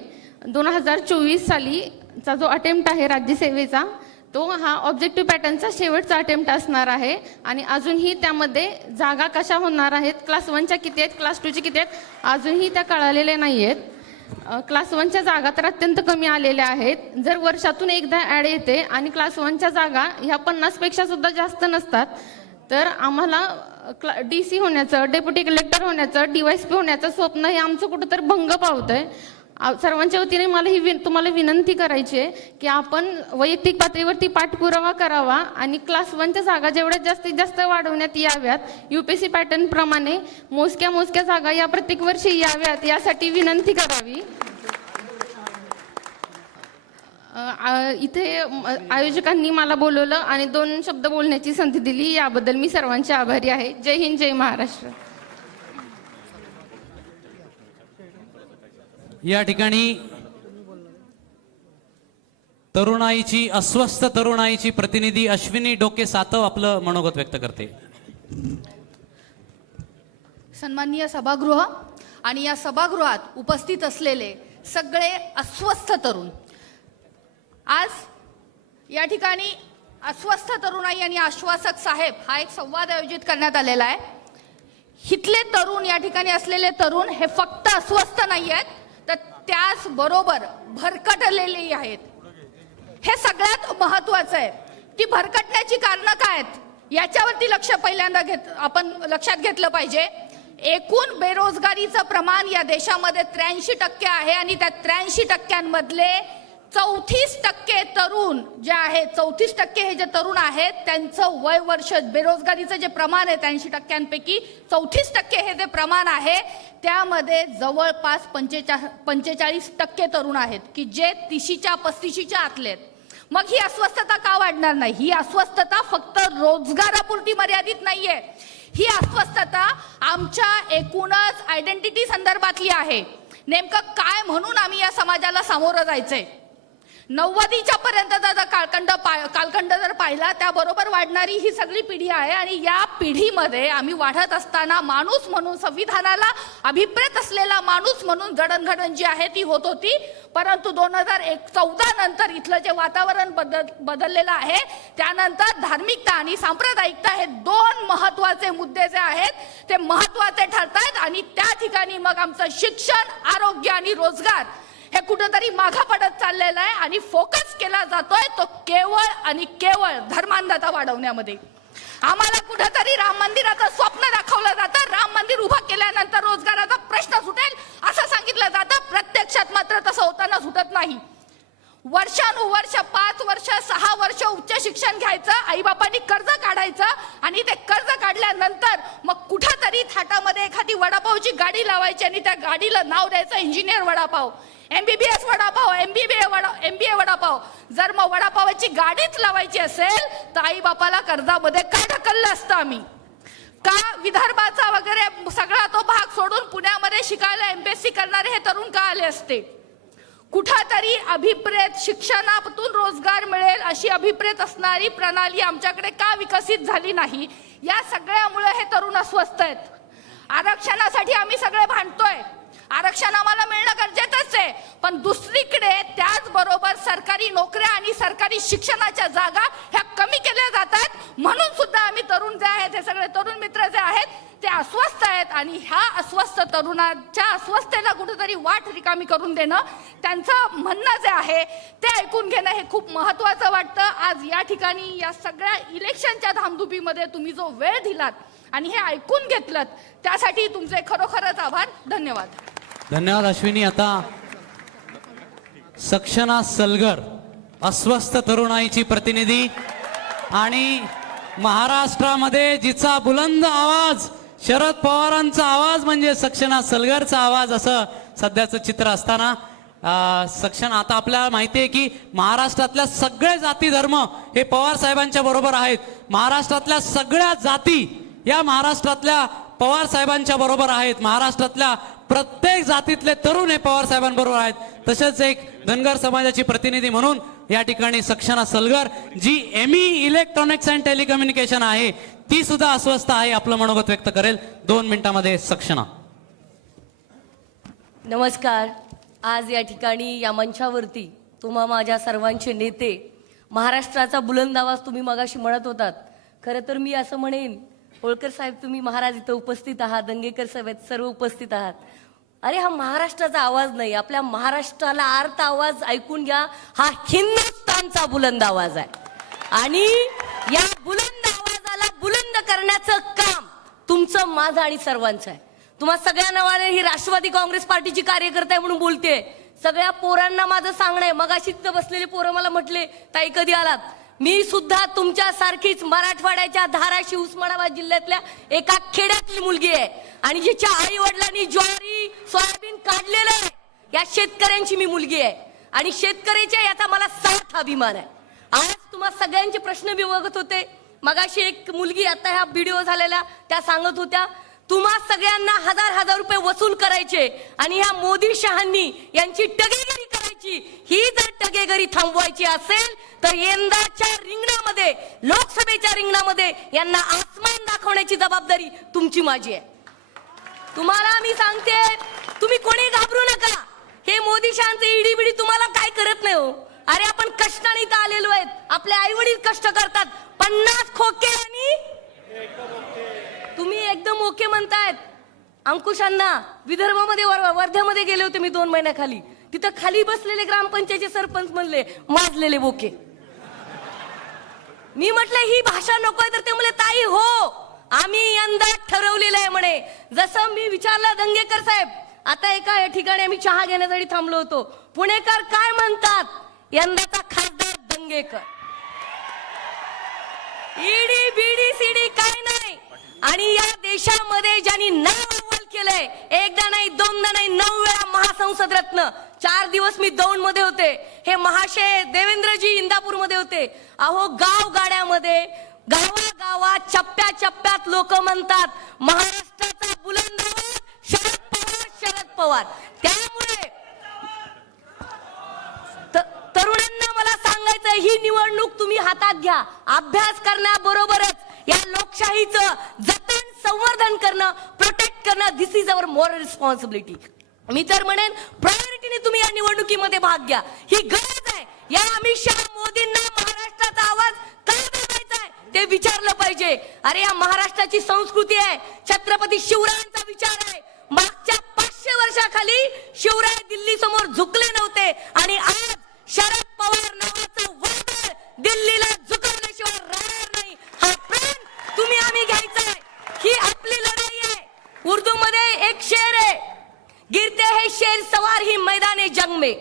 2024 सालीचा जो अटेम्प्ट आहे राज्यसेवेचा, तो हा ऑब्जेक्टिव्ह पॅटर्नचा शेवटचा अटेम्प्ट असणार आहे आणि अजूनही त्यामध्ये जागा कशा होणार आहेत, क्लास 1च्या किती आहेत, क्लास 2च्या किती आहेत, अजूनही त्या कळालेल्या नाही आहेत. क्लास 1च्या जागा तर अत्यंत कमी आलेल्या आहेत. जर वर्षातून एकदा ॲड येते आणि क्लास 1च्या जागा ह्या 50पेक्षा सुद्धा जास्त नसतात, तर आम्हाला DC होण्याचं, डेप्युटी कलेक्टर होण्याचं, DYSP होण्याचं स्वप्न हे आमचं कुठंतरी भंग पावतंय. सर्वांच्या वतीने मला तुम्हाला विनंती करायची आहे की आपण वैयक्तिक पातळीवरती पाठपुरावा करावा आणि क्लास 1च्या जागा जेवढ्या जास्तीत जास्त वाढवण्यात याव्यात. UPSC पॅटर्न प्रमाणे मोजक्या जागा या प्रत्येक वर्षी याव्यात यासाठी विनंती करावी. इथे आयोजकांनी मला बोलवलं आणि 2 शब्द बोलण्याची संधी दिली, याबद्दल मी सर्वांची आभारी आहे. जय हिंद, जय महाराष्ट्र. या ठिकाणी तरुणाईची, अस्वस्थ तरुणाईची प्रतिनिधी अश्विनी डोके सातव आपलं मनोगत व्यक्त करते. सन्माननीय सभागृह आणि या सभागृहात उपस्थित असलेले सगळे अस्वस्थ तरुण, आज या ठिकाणी अस्वस्थ तरुणाई आणि आश्वासक साहेब हा एक संवाद आयोजित करण्यात आलेला आहे. हिथले तरुण, या ठिकाणी असलेले तरुण हे फक्त अस्वस्थ नाही आहेत, तर त्याचबरोबर भरकटलेली आहेत. हे सगळ्यात महत्वाचं आहे. ती भरकटण्याची कारणं काय आहेत याच्यावरती पहिल्यांदा आपण लक्षात घेतलं पाहिजे. एकूण बेरोजगारीचं प्रमाण या देशामध्ये 83% आहे आणि त्या 83%मधले 34% तरुण जे आहेत, 34% हे जे तरुण आहेत त्यांचं वय वर्ष, बेरोजगारीचं जे प्रमाण आहे 83%पैकी 34% हे जे प्रमाण आहे त्यामध्ये जवळपास 45% तरुण आहेत की जे 30च्या 35च्या आतले आहेत. मग ही अस्वस्थता का वाढणार नाही? ही अस्वस्थता फक्त रोजगारापुरती मर्यादित नाहीये. ही अस्वस्थता आमच्या एकूणच आयडेंटिटी संदर्भातली आहे. नेमकं काय म्हणून आम्ही या समाजाला सामोरं जायचंय? 90च्या पर्यंतचा जर कालखंड जर पाहिला, त्याबरोबर वाढणारी ही सगळी पिढी आहे. आणि या पिढीमध्ये आम्ही वाढत असताना माणूस म्हणून, संविधानाला अभिप्रेत असलेला माणूस म्हणून जडणघडण जी आहे ती होत होती. परंतु 2014 नंतर इथलं जे वातावरण बदललेलं आहे, त्यानंतर धार्मिकता आणि सांप्रदायिकता हे दोन महत्वाचे मुद्दे जे आहेत ते महत्वाचे ठरतायत. आणि त्या ठिकाणी मग आमचं शिक्षण, आरोग्य आणि रोजगार हे कुठेतरी मागं पडत चाललेलं आहे. आणि फोकस केला जातोय तो केवळ आणि केवळ धर्मांधता वाढवण्यामध्ये. आम्हाला कुठेतरी राम मंदिराचं स्वप्न दाखवलं जातं. राम मंदिर उभं केल्यानंतर रोजगाराचा प्रश्न सुटेल असं सांगितलं जातं. प्रत्यक्षात मात्र तसं होताना सुटत नाही. वर्षानुवर्ष 5 वर्ष 6 वर्ष उच्च शिक्षण घ्यायचं, आईबापांनी कर्ज काढायचं आणि ते कर्ज काढल्यानंतर मग कुठेतरी थाटामध्ये एखादी वडापावची गाडी लावायची आणि त्या गाडीला नाव द्यायचं engineer vada pav, MBBS vada pav, MBA vada pav. जर मग वडापावाची गाडीच लावायची असेल तर आई बापाला कर्जामध्ये का ढकललं असतं आम्ही? का विदर्भाचा वगैरे सगळा तो भाग सोडून पुण्यामध्ये शिकायला MPSC करणारे हे तरुण का आले असते? कुठेतरी अभिप्रेत शिक्षणातून रोजगार मिळेल अशी अभिप्रेत असणारी प्रणाली आमच्याकडे का विकसित झाली नाही? या सगळ्यामुळे हे तरुण अस्वस्थ आहेत. आरक्षणासाठी आम्ही सगळे भांडतोय. आरक्षण आम्हाला मिळणं गरजेचंच आहे. पण दुसरीकडे त्याचबरोबर सरकारी नोकऱ्या आणि सरकारी शिक्षणाच्या जागा ह्या कमी केल्या जातात. म्हणून सुद्धा आम्ही तरुण जे आहेत, हे सगळे तरुण मित्र जे आहेत ते अस्वस्थ आहेत. आणि ह्या अस्वस्थ तरुणाच्या अस्वस्थतेला कुठेतरी वाट रिकामी करून देणं, त्यांचं म्हणणं जे आहे ते ऐकून घेणं हे खूप महत्वाचं वाटतं. आज या ठिकाणी या सगळ्या इलेक्शनच्या धामधुपीमध्ये तुम्ही जो वेळ दिलात आणि हे ऐकून घेतलं, त्यासाठी तुमचे खरोखरच आभार. धन्यवाद. धन्यवाद अश्विनी. आता सक्षना सलगर, अस्वस्थ तरुणाईची प्रतिनिधी आणि महाराष्ट्रामध्ये जिचा बुलंद आवाज, शरद पवारांचा आवाज म्हणजे सक्षना सलगरचा आवाज, असं सध्याचं चित्र असताना सक्षण आता आपल्याला माहिती आहे की महाराष्ट्रातल्या सगळे जाती धर्म हे पवार साहेबांच्या बरोबर आहेत. महाराष्ट्रातल्या सगळ्या जाती या महाराष्ट्रातल्या पवार साहेबांच्या बरोबर आहेत. महाराष्ट्रातल्या प्रत्येक जातीतले तरुण हे पवार साहेबांबरोबर आहेत. तसेच एक धनगर समाजाची प्रतिनिधी म्हणून या ठिकाणी सक्षना सलगर, जी ME इलेक्ट्रॉनिक्स अँड टेलिकम्युनिकेशन आहे, ती सुद्धा अस्वस्थ आहे. आपलं मनोगत व्यक्त करेल 2 मिनिटांमध्ये सक्षना. नमस्कार. आज या ठिकाणी या मंचावरती तुम्हा माझ्या सर्वांचे नेते, महाराष्ट्राचा बुलंद आवाज तुम्ही मगाशी म्हणत होतात. खरं तर मी असं म्हणेन, होळकर साहेब तुम्ही महाराज इथं उपस्थित आहात, दंगेकर साहेब सर्व उपस्थित आहात. अरे हा महाराष्ट्राचा आवाज नाही, आपल्या महाराष्ट्राला अर्थ आवाज ऐकून घ्या. हा हिंदुस्थानचा बुलंद आवाज आहे. आणि या बुलंद आवाजाला बुलंद करण्याचं काम तुमचं, माझं आणि सर्वांचं आहे. तुम्हा सगळ्यांना वाटलं ही राष्ट्रवादी काँग्रेस पार्टीची कार्यकर्ता आहे म्हणून बोलते. सगळ्या पोरांना माझं सांगणं आहे. मगाशी तिथं बसलेले पोरं मला म्हटले, ताई कधी आलात? मी सुद्धा तुमच्यासारखीच मराठवाड्याच्या धाराशिव उस्मानाबाद जिल्ह्यातल्या एका खेड्यातली मुलगी आहे. आणि जिच्या आई वडिलांनी ज्वारी सोयाबीन काढलेलं आहे, या शेतकऱ्यांची मी मुलगी आहे. आणि शेतकऱ्याच्या याचा मला सार्थ अभिमान आहे. आज तुम्हा सगळ्यांचे प्रश्न मी बघत होते. मगाशी एक मुलगी, आता ह्या व्हिडिओ झालेल्या, त्या सांगत होत्या तुम्हा सगळ्यांना हजार रुपये वसूल करायचे आणि ह्या मोदी शहांनी यांची टगेगिरी करायची. ही जर टगेगिरी थांबवायची असेल तर यंदाच्या रिंगणामध्ये, लोकसभेच्या रिंगणामध्ये यांना आसमान दाखवण्याची जबाबदारी तुमची, माझी आहे. तुम्हाला मी सांगते, तुम्ही कोणी घाबरू नका. हे मोदी शहांचे ईडी बिडी तुम्हाला काय करत नाही हो. अरे आपण कष्टाने इथं आलेलो आहेत. आपले आई वडील कष्ट करतात. 50 खोके आणि तुम्ही एकदम ओके म्हणतायत. अंकुशांना विदर्भामध्ये वर्ध्यामध्ये गेले होते मी 2 महिन्याखाली. तिथं खाली बसलेले ग्रामपंचायतचे सरपंच म्हणले माजलेले बोके. मी म्हटलं ही भाषा नकोय, तर ते म्हणले ताई हो आम्ही यंदा ठरवलेलं आहे म्हणे. जसं मी विचारलं दंगेकर साहेब, आता एका ठिकाणी आम्ही चहा घेण्यासाठी थांबलो होतो, पुणेकर काय म्हणतात? यंदाचा खासदार दंगेकर. ईडी बीडी सीडी काय नाही. आणि या देशामध्ये ज्यांनी नाव अव्वल केलंय, एकदा नाही, दोनदा नाही, 9 वेळा महासंसद रत्न, 4 दिवस मी दौंडमध्ये होते. हे महाशय देवेंद्रजी इंदापूरमध्ये होते. अहो गाव गाड्यामध्ये गावागावात चप्प्या चप्प्यात लोक म्हणतात महाराष्ट्राचा बुलंद आवाज शरद पवार, शरद पवार. त्यामुळे तरुणांना मला सांगायचंय, ही निवडणूक तुम्ही हातात घ्या. अभ्यास करण्याबरोबरच या लोकशाहीचं जतन, संवर्धन करणं, प्रोटेक्ट करणं, दिस इज अवर मोरल रिस्पॉन्सिबिलिटी. मी तर म्हणेन प्रायोरिटीने तुम्ही या निवडणुकीमध्ये भाग घ्या. ही गरज आहे. या अमित शहा मोदींना महाराष्ट्राचा आवाज काय दाबायचा आहे ते विचारलं पाहिजे. अरे या महाराष्ट्राची संस्कृती आहे, छत्रपती शिवरायांचा विचार आहे. मागच्या 500 वर्षाखाली शिवराय दिल्ली समोर झुकले नव्हते आणि आज शरद पवार नावाचं वादळ दिल्लीला झुकवल्याशिवाय राहणार नाही. हा प्रण तुम्ही आम्ही घ्यायचा आहे. ही आपली लढाई आहे. उर्दू मध्ये एक शेर आहे, गिरते हैं शेर सवार ही मैदाने जंग में.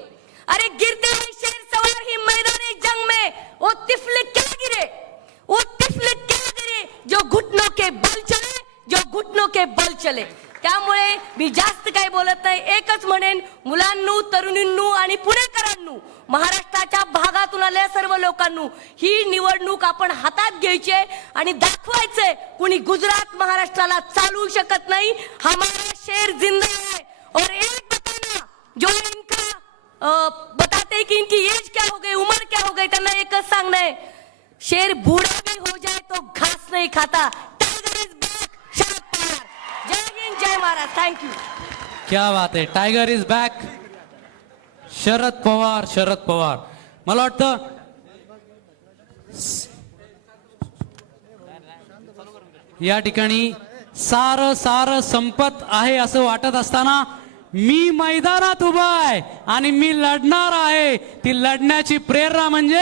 अरे गिरते हैं शेर सवार ही मैदाने जंग में, वो तिफल क्या गिरे, वो तिफल क्या गिरे जो घुटनों के बल चले, जो घुटनों के बल चले. त्यामुळे मी जास्त काही बोलत नाही. एकच म्हणेन, मुलांनो, तरुणींनो आणि पुणेकरांनो, महाराष्ट्राच्या भागातून आलेल्या सर्व लोकांनो, ही निवडणूक आपण हातात घ्यायची आणि दाखवायचंय कुणी गुजरात महाराष्ट्राला चालवू शकत नाही. हमारा शेर जिंदा है. और एक बताना, जो इनका बताते कि इनकी एज क्या हो गई, उम्र क्या हो गई, त्यांना एकच सांगणं आहे, शेर बूढ़ा भी हो जाए तो घास नहीं खाता. Tiger is back, Sharad Pawar. जय हिंद, जय महाराज. थँक्यू. क्या बात आहे. Tiger is back, Sharad Pawar, Sharad Pawar. मला वाटतं या ठिकाणी सारं संपत आहे असं वाटत असताना मी मैदानात उभा आहे आणि मी लढणार आहे. ती लढण्याची प्रेरणा म्हणजे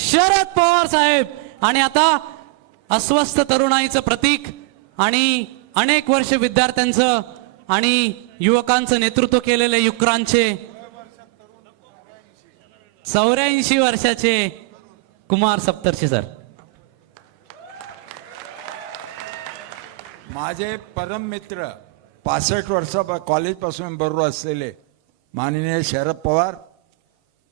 शरद पवार साहेब. आणि आता अस्वस्थ तरुणाईचं प्रतीक आणि अनेक वर्ष विद्यार्थ्यांचं आणि युवकांचं नेतृत्व केलेले युक्रांचे 84 वर्षाचे कुमार सप्तर्षी सर. माझे परम मित्र 65 वर्षा कॉलेजपासून बरोबर असलेले माननीय शरद पवार,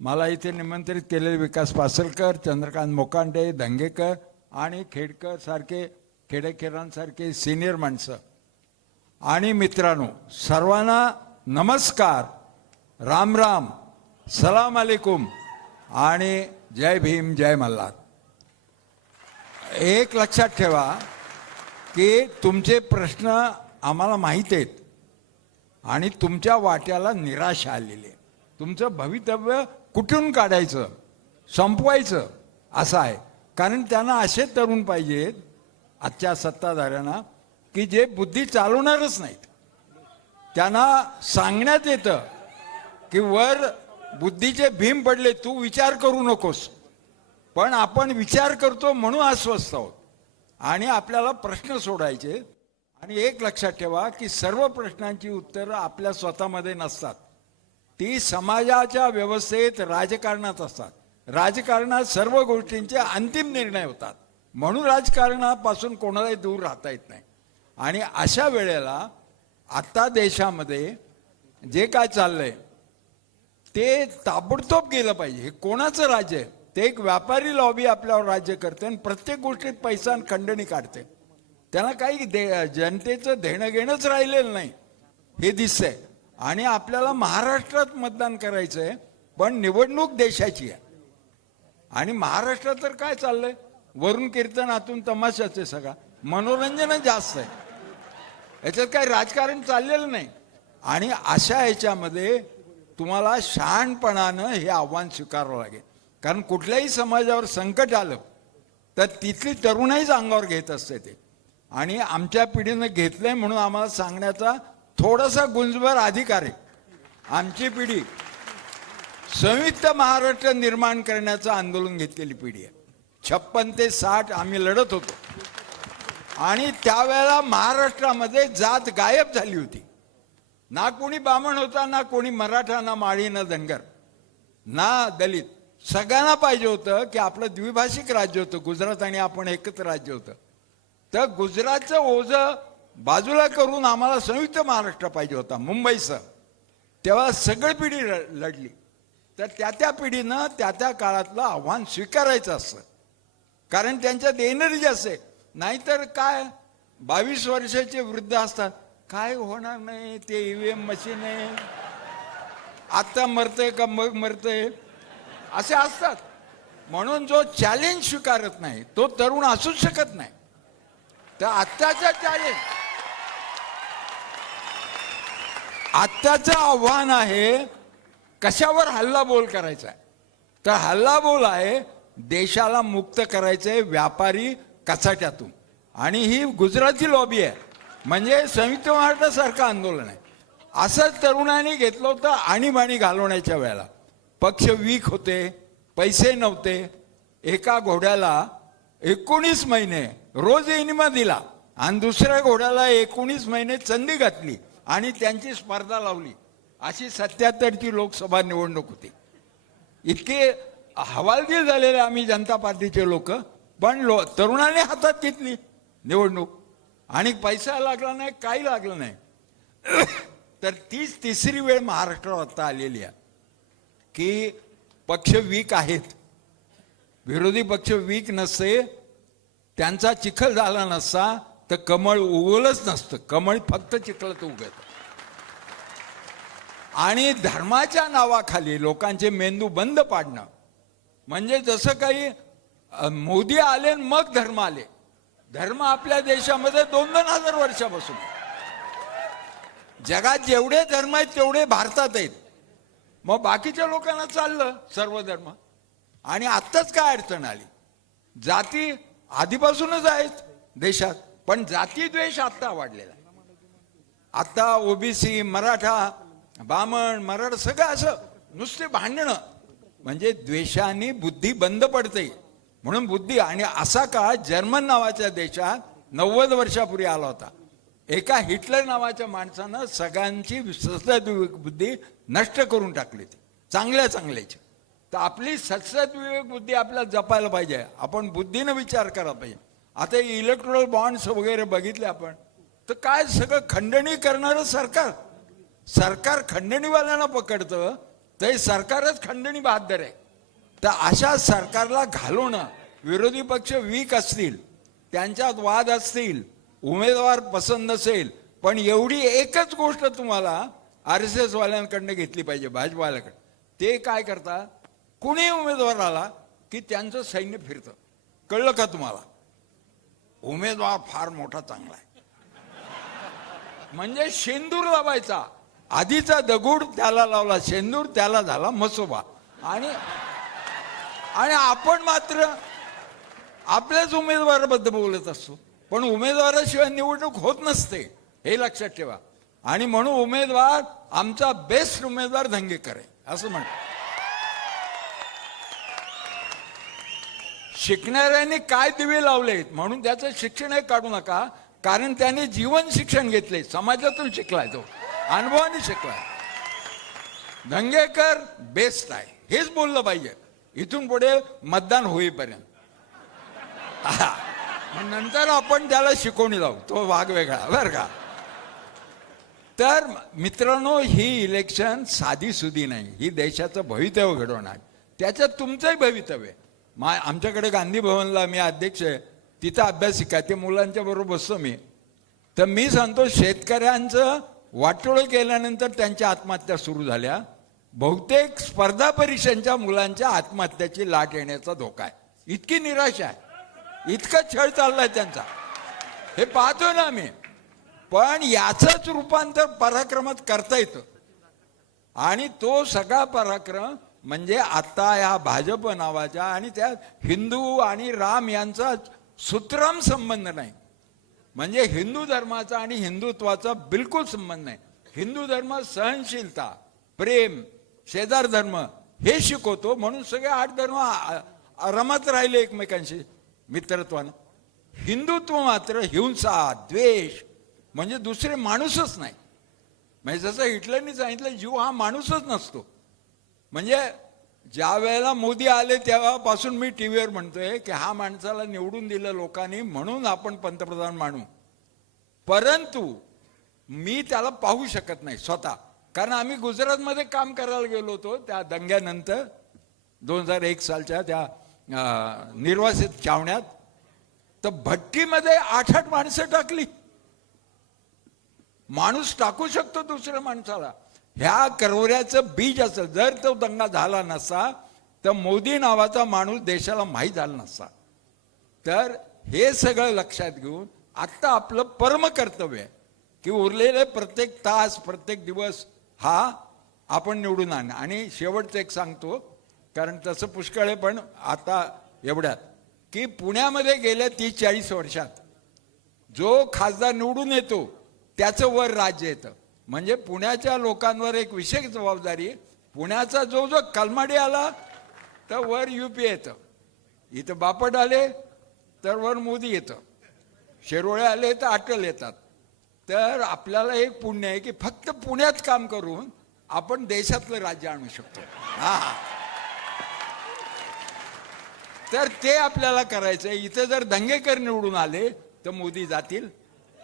मला इथे निमंत्रित केलेले विकास पासलकर, चंद्रकांत मोकांडे, दंगेकर आणि खेडकर सारखे, खेडेकरांसारखे सिनियर माणसं आणि मित्रांनो, सर्वांना नमस्कार, राम राम, सलाम अलैकुम आणि जय भीम, जय मल्हार. एक लक्षात ठेवा की तुमचे प्रश्न आम्हाला माहीत आहेत आणि तुमच्या वाट्याला निराशा आलेली आहे. तुमचं भवितव्य कुठून काढायचं, संपवायचं असं आहे. कारण त्यांना असे तरुण पाहिजेत आजच्या सत्ताधाऱ्यांना की जे बुद्धी चालवणारच नाहीत. त्यांना सांगण्यात येतं की वर बुद्धीचे भीम पडले, तू विचार करू नकोस. पण आपण विचार करतो म्हणून अस्वस्थ आहोत आणि आपल्याला प्रश्न सोडायचे. आणि एक लक्षात ठेवा की सर्व प्रश्नांची उत्तरं आपल्या स्वतःमध्ये नसतात, ती समाजाच्या व्यवस्थेत, राजकारणात असतात. राजकारणात सर्व गोष्टींचे अंतिम निर्णय होतात, म्हणून राजकारणापासून कोणालाही दूर राहता येत नाही. आणि अशा वेळेला आत्ता देशामध्ये जे काय चाललंय ते ताबडतोब गेलं पाहिजे. हे कोणाचं राज्य आहे? ते एक व्यापारी लॉबी आपल्यावर राज्य करते आणि प्रत्येक गोष्टीत पैसा आणि खंडणी काढते. त्यांना काही जनतेचं देणं घेणंच राहिलेलं नाही हे दिसतंय. आणि आपल्याला महाराष्ट्रात मतदान करायचं आहे, पण निवडणूक देशाची आहे. आणि महाराष्ट्रात तर काय चाललंय, वरून कीर्तन आतून तमाशाचे, सगळा मनोरंजनच जास्त आहे, याच्यात काही राजकारण चाललेलं नाही. आणि अशा याच्यामध्ये तुम्हाला शहाणपणानं हे आव्हान स्वीकारावं लागेल. कारण कुठल्याही समाजावर संकट आलं तर तिथली तरुणाईच अंगावर घेत असते ते. आणि आमच्या पिढीनं घेतलंय म्हणून आम्हाला सांगण्याचा थोडासा गुंजभर अधिकार आहे. आमची पिढी संयुक्त महाराष्ट्र निर्माण करण्याचं आंदोलन घेतलेली पिढी आहे. 56 ते 60 आम्ही लढत होतो आणि त्यावेळेला महाराष्ट्रामध्ये जात गायब झाली होती. ना कोणी बामण होता, ना कोणी मराठा, ना माळी, ना धनगर, ना दलित. सगळ्यांना पाहिजे होतं की आपलं द्विभाषिक राज्य होतं, गुजरात आणि आपण एकत्र राज्य होतं. तर गुजरातचं ओझं बाजूला करून आम्हाला संयुक्त महाराष्ट्र पाहिजे होता मुंबईसह. तेव्हा सगळी पिढी लढली. तर त्या पिढीनं त्या काळातलं आव्हान स्वीकारायचं असतं, कारण त्यांच्यात एनर्जी असते. नाहीतर काय 22 वर्षाचे वृद्ध असतात, काय होणार नाही, ते ईव्हीएम मशीन आहे, आता मरतंय का मग मरतंय, असे असतात. म्हणून जो चॅलेंज स्वीकारत नाही तो तरुण असूच शकत नाही. तर आत्ताचं आव्हान आहे कशावर हल्लाबोल करायचा आहे. तर हल्लाबोल आहे देशाला मुक्त करायचंय व्यापारी कचाट्यातून. आणि ही गुजराती लॉबी आहे, म्हणजे संयुक्त महाराष्ट्रासारखं आंदोलन आहे. असंच तरुणांनी घेतलं होतं आणीबाणी घालवण्याच्या वेळेला. पक्ष वीक होते, पैसे नव्हते. एका घोड्याला 19 महिने रोज इनिमा दिला आणि दुसऱ्या घोड्याला 19 महिने चंदी घातली आणि त्यांची स्पर्धा लावली. अशी 77ची लोकसभा निवडणूक होती. इतके हवालदिल झालेले आम्ही जनता पार्टीचे लोक, पण तरुणांनी हातात घेतली निवडणूक आणि पैसा लागला नाही, काही लागलं नाही. तर तीच तिसरी वेळ महाराष्ट्रावर आता आलेली आहे की पक्ष वीक आहेत. विरोधी पक्ष वीक नसते, त्यांचा चिखल झाला नसता तर कमळ उगवलंच नसतं. कमळ फक्त चिखलात उगत. आणि धर्माच्या नावाखाली लोकांचे मेंदू बंद पाडणं, म्हणजे जसं काही मोदी आले मग धर्म आले. धर्म आपल्या देशामध्ये 2,000 वर्षापासून. जगात जेवढे धर्म आहेत तेवढे भारतात आहेत. मग बाकीच्या लोकांना चाललं सर्व धर्म. आणि आत्ताच काय अडचण आली, जाती आधीपासूनच आहेत देशात, पण जाती द्वेष आत्ता वाढलेला. आता ओबीसी, मराठा, बामण, मराठा सगळं असं नुसते भांडणं, म्हणजे द्वेषाने बुद्धी बंद पडते. म्हणून बुद्धी. आणि असा काळ जर्मन नावाच्या देशात 90 वर्षापूर्वी आला होता. एका हिटलर नावाच्या माणसानं सगळ्यांची सत्सद्विवेक बुद्धी नष्ट करून टाकली ती, चांगल्याची. तर आपली सत्सद्विवेक बुद्धी आपल्याला जपायला पाहिजे. आपण बुद्धीनं विचार करायला पाहिजे. आता इलेक्ट्रोल बॉन्ड्स वगैरे बघितले आपण, तर काय सगळं खंडणी करणारं सरकार खंडणीवाल्यांना पकडतं, तर सरकारच खंडणी बहादर आहे. तर अशा सरकारला घालवणं, विरोधी पक्ष वीक असतील, त्यांच्यात वाद असतील, उमेदवार पसंत नसेल, पण एवढी एकच गोष्ट तुम्हाला RSS वाल्यांकडनं घेतली पाहिजे, भाजपवाल्याकडे. ते काय करतात, कुणी उमेदवार आला की त्यांचं सैन्य फिरतं. कळलं का तुम्हाला? उमेदवार फार मोठा चांगला आहे म्हणजे शेंदूर लावायचा. आधीचा दगड त्याला लावला शेंदूर, त्याला झाला मसोबा. आणि आपण मात्र आपल्याच उमेदवाराबद्दल बोलत असतो, पण उमेदवाराशिवाय निवडणूक होत नसते, हे लक्षात ठेवा. आणि म्हणून उमेदवार आमचा बेस्ट उमेदवार धंगेकर आहे असं म्हणतो. शिकणाऱ्यांनी काय दिवे लावलेत म्हणून त्याचं शिक्षण हे काढू नका, कारण त्याने जीवन शिक्षण घेतले, समाजातून शिकलाय, तो अनुभवाने शिकलाय. धंगेकर बेस्ट आहे हेच बोललं पाहिजे इथून पुढे मतदान होईपर्यंत. नंतर आपण त्याला शिकवणी लावू, तो भाग वेगळा बरं का. तर मित्रांनो, ही इलेक्शन साधी सुधी नाही, ही देशाचं भवितव्य घडवणार. त्याच्यात तुमचंही भवितव्य. आमच्याकडे गांधी भवनला मी अध्यक्ष आहे, तिथं अभ्यासिका, ते मुलांच्या बरोबर बसतो मी. तर मी सांगतो, शेतकऱ्यांचं वाटोळं केल्यानंतर त्यांच्या आत्महत्या सुरू झाल्या. बहुतेक स्पर्धा परीक्षांच्या मुलांच्या आत्महत्याची लाट येण्याचा धोका आहे. इतकी निराशा आहे, इतका छळ चाललाय त्यांचा, हे पाहतोय ना आम्ही. पण याचंच रूपांतर पराक्रमात करता येतं. आणि तो सगळा पराक्रम म्हणजे आता या भाजप नावाच्या, आणि त्या हिंदू आणि राम यांचा सुतराम संबंध नाही. म्हणजे हिंदू धर्माचा आणि हिंदुत्वाचा बिलकुल संबंध नाही. हिंदू धर्म सहनशीलता, प्रेम, शेजार धर्म हे शिकवतो. म्हणून सगळे 8 धर्म रमत राहिले एकमेकांशी मित्रत्वानं. हिंदुत्व मात्र हिंसा, द्वेष, म्हणजे दुसरे माणूसच नाही. म्हणजे जसं हिटलरनी सांगितलं, जीव हा माणूसच नसतो. म्हणजे ज्या वेळेला मोदी आले तेव्हापासून मी टीव्हीवर म्हणतोय की हा माणसाला निवडून दिलं लोकांनी म्हणून आपण पंतप्रधान मानू, परंतु मी त्याला पाहू शकत नाही स्वतः. कारण आम्ही गुजरातमध्ये काम करायला गेलो होतो त्या दंग्यानंतर 2001 सालच्या त्या निर्वासित छावण्यात, तर भट्टीमध्ये 8-8 माणसं टाकली. माणूस टाकू शकतो दुसऱ्या माणसाला. ह्या करवऱ्याचं बीज असेल, जर तो दंगा झाला नसता तर मोदी नावाचा माणूस देशाला माहीत झाला नसता. तर हे सगळं लक्षात घेऊन आत्ता आपलं परम कर्तव्य आहे की उरलेले प्रत्येक तास प्रत्येक दिवस हा आपण निवडून आण. आणि शेवटचं एक सांगतो, कारण तसं पुष्कळ आहे, पण आता एवढ्यात की पुण्यामध्ये गेल्या 30-40 वर्षात जो खासदार निवडून येतो त्याचं वर राज्य येतं. म्हणजे पुण्याच्या लोकांवर एक विशेष जबाबदारी आहे. पुण्याचा जो जो कलमाडी आला तर वर UP येतं, इथं बापट आले तर वर मोदी येतं, शिरोळे आले तर अटल येतात. तर आपल्याला एक पुण्य आहे की फक्त पुण्यात काम करून आपण देशातलं राज्य आणू शकतो. तर ते आपल्याला करायचं आहे. इथं जर दंगेकर निवडून आले तर मोदी जातील,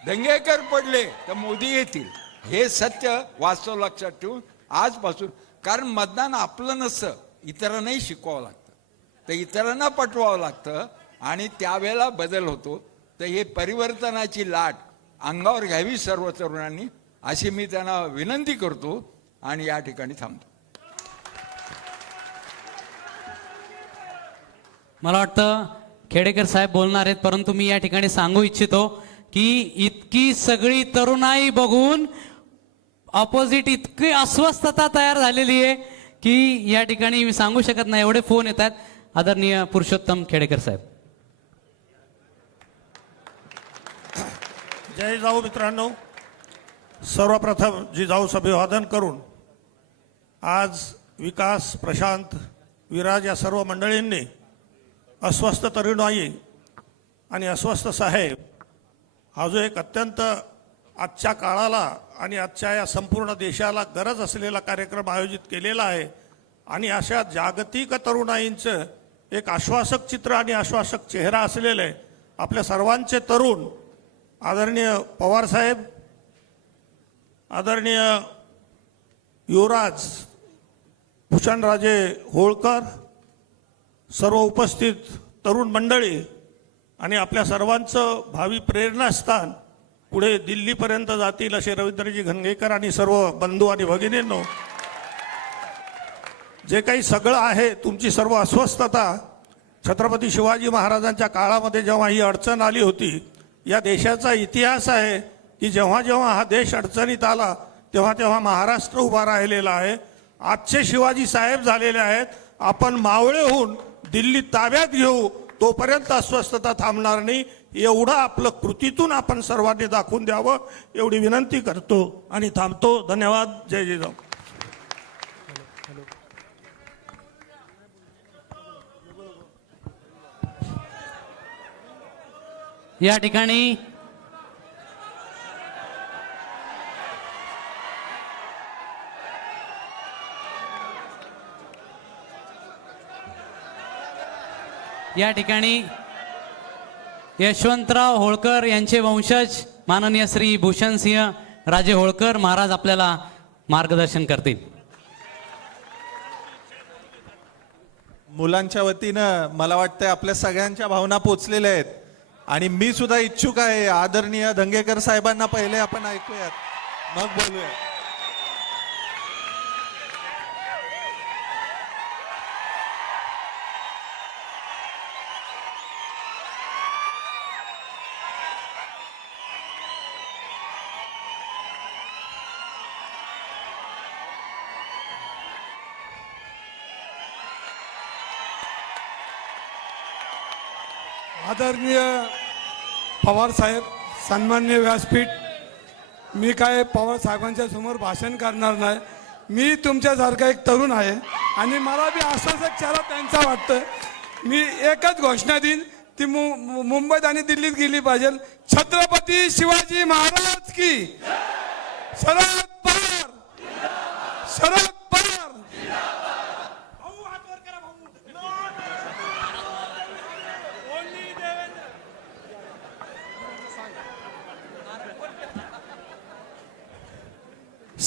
दंगेकर पडले तर मोदी येतील. हे सत्य वास्तव लक्षात ठेवून आजपासून, कारण मतदान आपलं नसतं, इतरांनाही शिकवावं लागतं, तर इतरांना पटवावं लागतं आणि त्यावेळेला बदल होतो. तर हे परिवर्तनाची लाट अंगावर घ्यावी सर्व तरुणांनी, अशी मी त्यांना विनंती करतो आणि या ठिकाणी थांबतो. मला वाटतं खेडेकर साहेब बोलणार आहेत, परंतु मी या ठिकाणी सांगू इच्छितो की इतकी सगळी तरुणाई बघून ऑपोजिट इतकी अस्वस्थता तयार झालेली आहे की या ठिकाणी मी सांगू शकत नाही, एवढे फोन येत आहेत. आदरणीय पुरुषोत्तम खेडेकर साहेब. जय जाऊ मित्रांनो, सर्वप्रथम जिजाऊचं अभिवादन करून आज विकास, प्रशांत, विराज या सर्व मंडळींनी अस्वस्थ तरुणाई आणि अस्वस्थ साहेब हा जो एक अत्यंत आजच्या काळाला आणि आजच्या या संपूर्ण देशाला गरज असलेला कार्यक्रम आयोजित केलेला आहे. आणि अशा जागतिक तरुणाईंचं एक आश्वासक चित्र आणि आश्वासक चेहरा असलेले आपल्या सर्वांचे तरुण आदरणीय पवार साहेब, आदरणीय युवराज भूषणराजे होळकर, सर्व उपस्थित तरुण मंडळी आणि आपल्या सर्वांचं भावी प्रेरणास्थान पुढे दिल्लीपर्यंत जातील असे रवींद्रजी घनगेकर आणि सर्व बंधू आणि भगिनींनो, जे काही सगळं आहे, तुमची सर्व अस्वस्थता छत्रपती शिवाजी महाराजांच्या काळामध्ये जेव्हा ही अडचण आली होती, या देशाचा इतिहास आहे की जेव्हा जेव्हा हा देश अडचणीत आला तेव्हा तेव्हा महाराष्ट्र उभा राहिलेला आहे. आजचे शिवाजी साहेब झालेले आहेत. आपण मावळे होऊन दिल्ली ताब्यात घेऊ, तोपर्यंत अस्वस्थता थांबणार नाही. एवढं आपलं कृतीतून आपण सर्वांनी दाखवून द्यावं एवढी विनंती करतो आणि थांबतो. धन्यवाद. जय जिजाऊ. या ठिकाणी यशवंतराव होळकर यांचे वंशज माननीय श्री भूषणसिंह राजे होळकर महाराज आपल्याला मार्गदर्शन करतील. मुलांच्या वतीनं मला वाटतं आपल्या सगळ्यांच्या भावना पोचलेल्या आहेत आणि मी सुद्धा इच्छुक आहे. आदरणीय धंगेकर साहेबांना पहिले आपण ऐकूयात, मग बोलूया. आदरणीय पवार साहेब, सन्माननीय व्यासपीठ, मी काय पवार साहेबांच्या समोर भाषण करणार नाही. मी तुमच्यासारखा एक तरुण आहे आणि मला बी आश्वासक चेहरा त्यांचा वाटतं. मी एकच घोषणा देईन, ती मुंबईत आणि दिल्लीत गेली पाहिजे. छत्रपती शिवाजी महाराज की, शरद पवार, शरद पवार.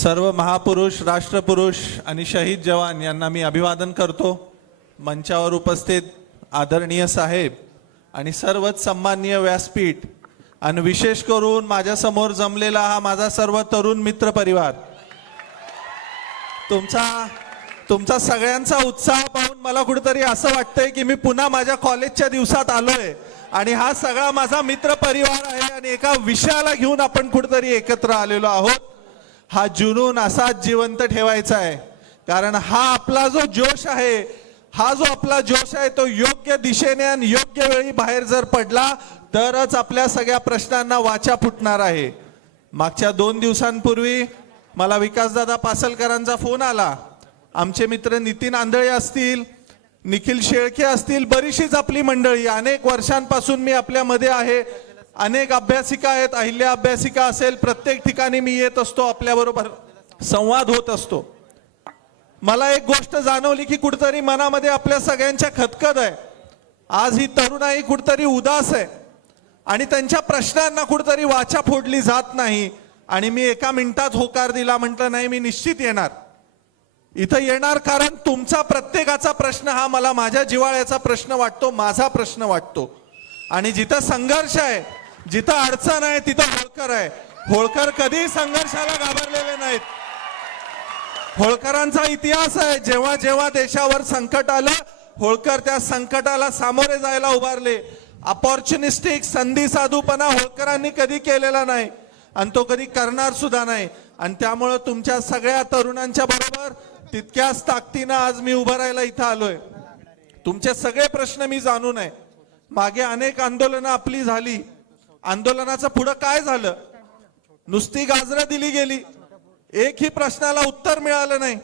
सर्व महापुरुष, राष्ट्रपुरुष आणि शहीद जवान यांना मी अभिवादन करतो. मंचावर उपस्थित आदरणीय साहेब आणि सर्वच सन्माननीय व्यासपीठ आणि विशेष करून माझ्या समोर जमलेला हा माझा सर्व तरुण मित्र परिवार, तुमचा सगळ्यांचा उत्साह पाहून मला कुठेतरी असं वाटतंय की मी पुन्हा माझ्या कॉलेजच्या दिवसात आलोय आणि हा सगळा माझा मित्र परिवार आहे आणि एका विषयाला घेऊन आपण कुठेतरी एकत्र आलेलो आहोत. हा जुनून असाच जिवंत ठेवायचा आहे, कारण हा आपला जो जोश आहे, हा जो आपला जोश आहे तो योग्य दिशेने आणि योग्य वेळी बाहेर जर पडला तरच आपल्या सगळ्या प्रश्नांना वाचा फुटणार आहे. मागच्या 2 दिवसांपूर्वी मला विकासदादा पासलकरांचा फोन आला. आमचे मित्र नितीन आंधळे असतील, निखिल शेळके असतील, बरीचशीच आपली मंडळी, अनेक वर्षांपासून मी आपल्यामध्ये आहे. अनेक अभ्यासिका आहेत, अहिल्या अभ्यासिका असेल, प्रत्येक ठिकाणी मी येत असतो, आपल्याबरोबर संवाद होत असतो. मला एक गोष्ट जाणवली की कुठेतरी मनामध्ये आपल्या सगळ्यांच्या खदखद आहे. आज ही तरुणाई कुठेतरी उदास आहे आणि त्यांच्या प्रश्नांना कुठेतरी वाचा फोडली जात नाही. आणि मी एका मिनिटात होकार दिला, म्हटलं नाही मी निश्चित येणार, इथं येणार, कारण तुमचा प्रत्येकाचा प्रश्न हा मला माझ्या जिव्हाळ्याचा प्रश्न वाटतो, माझा प्रश्न वाटतो. आणि जिथं संघर्ष आहे, जिथं अडचण आहे, तिथं होळकर आहे. होळकर कधी संघर्षाला घाबरलेले नाहीत. होळकरांचा इतिहास आहे, जेव्हा जेव्हा देशावर संकट आलं होळकर त्या संकटाला सामोरे जायला उभारले. अपॉर्च्युनिस्टिक संधी साधूपणा होळकरांनी कधी केलेला नाही आणि तो कधी करणार सुद्धा नाही. आणि त्यामुळं तुमच्या सगळ्या तरुणांच्या बरोबर तितक्याच ताकदीनं आज मी उभं राहायला इथं आलोय. तुमचे सगळे प्रश्न मी जाणून आहे. मागे अनेक आंदोलनं आपली झाली, आंदोलनाचं पुढं काय झालं? नुसती गाजरं दिली गेली, एकही प्रश्नाला उत्तर मिळालं नाही.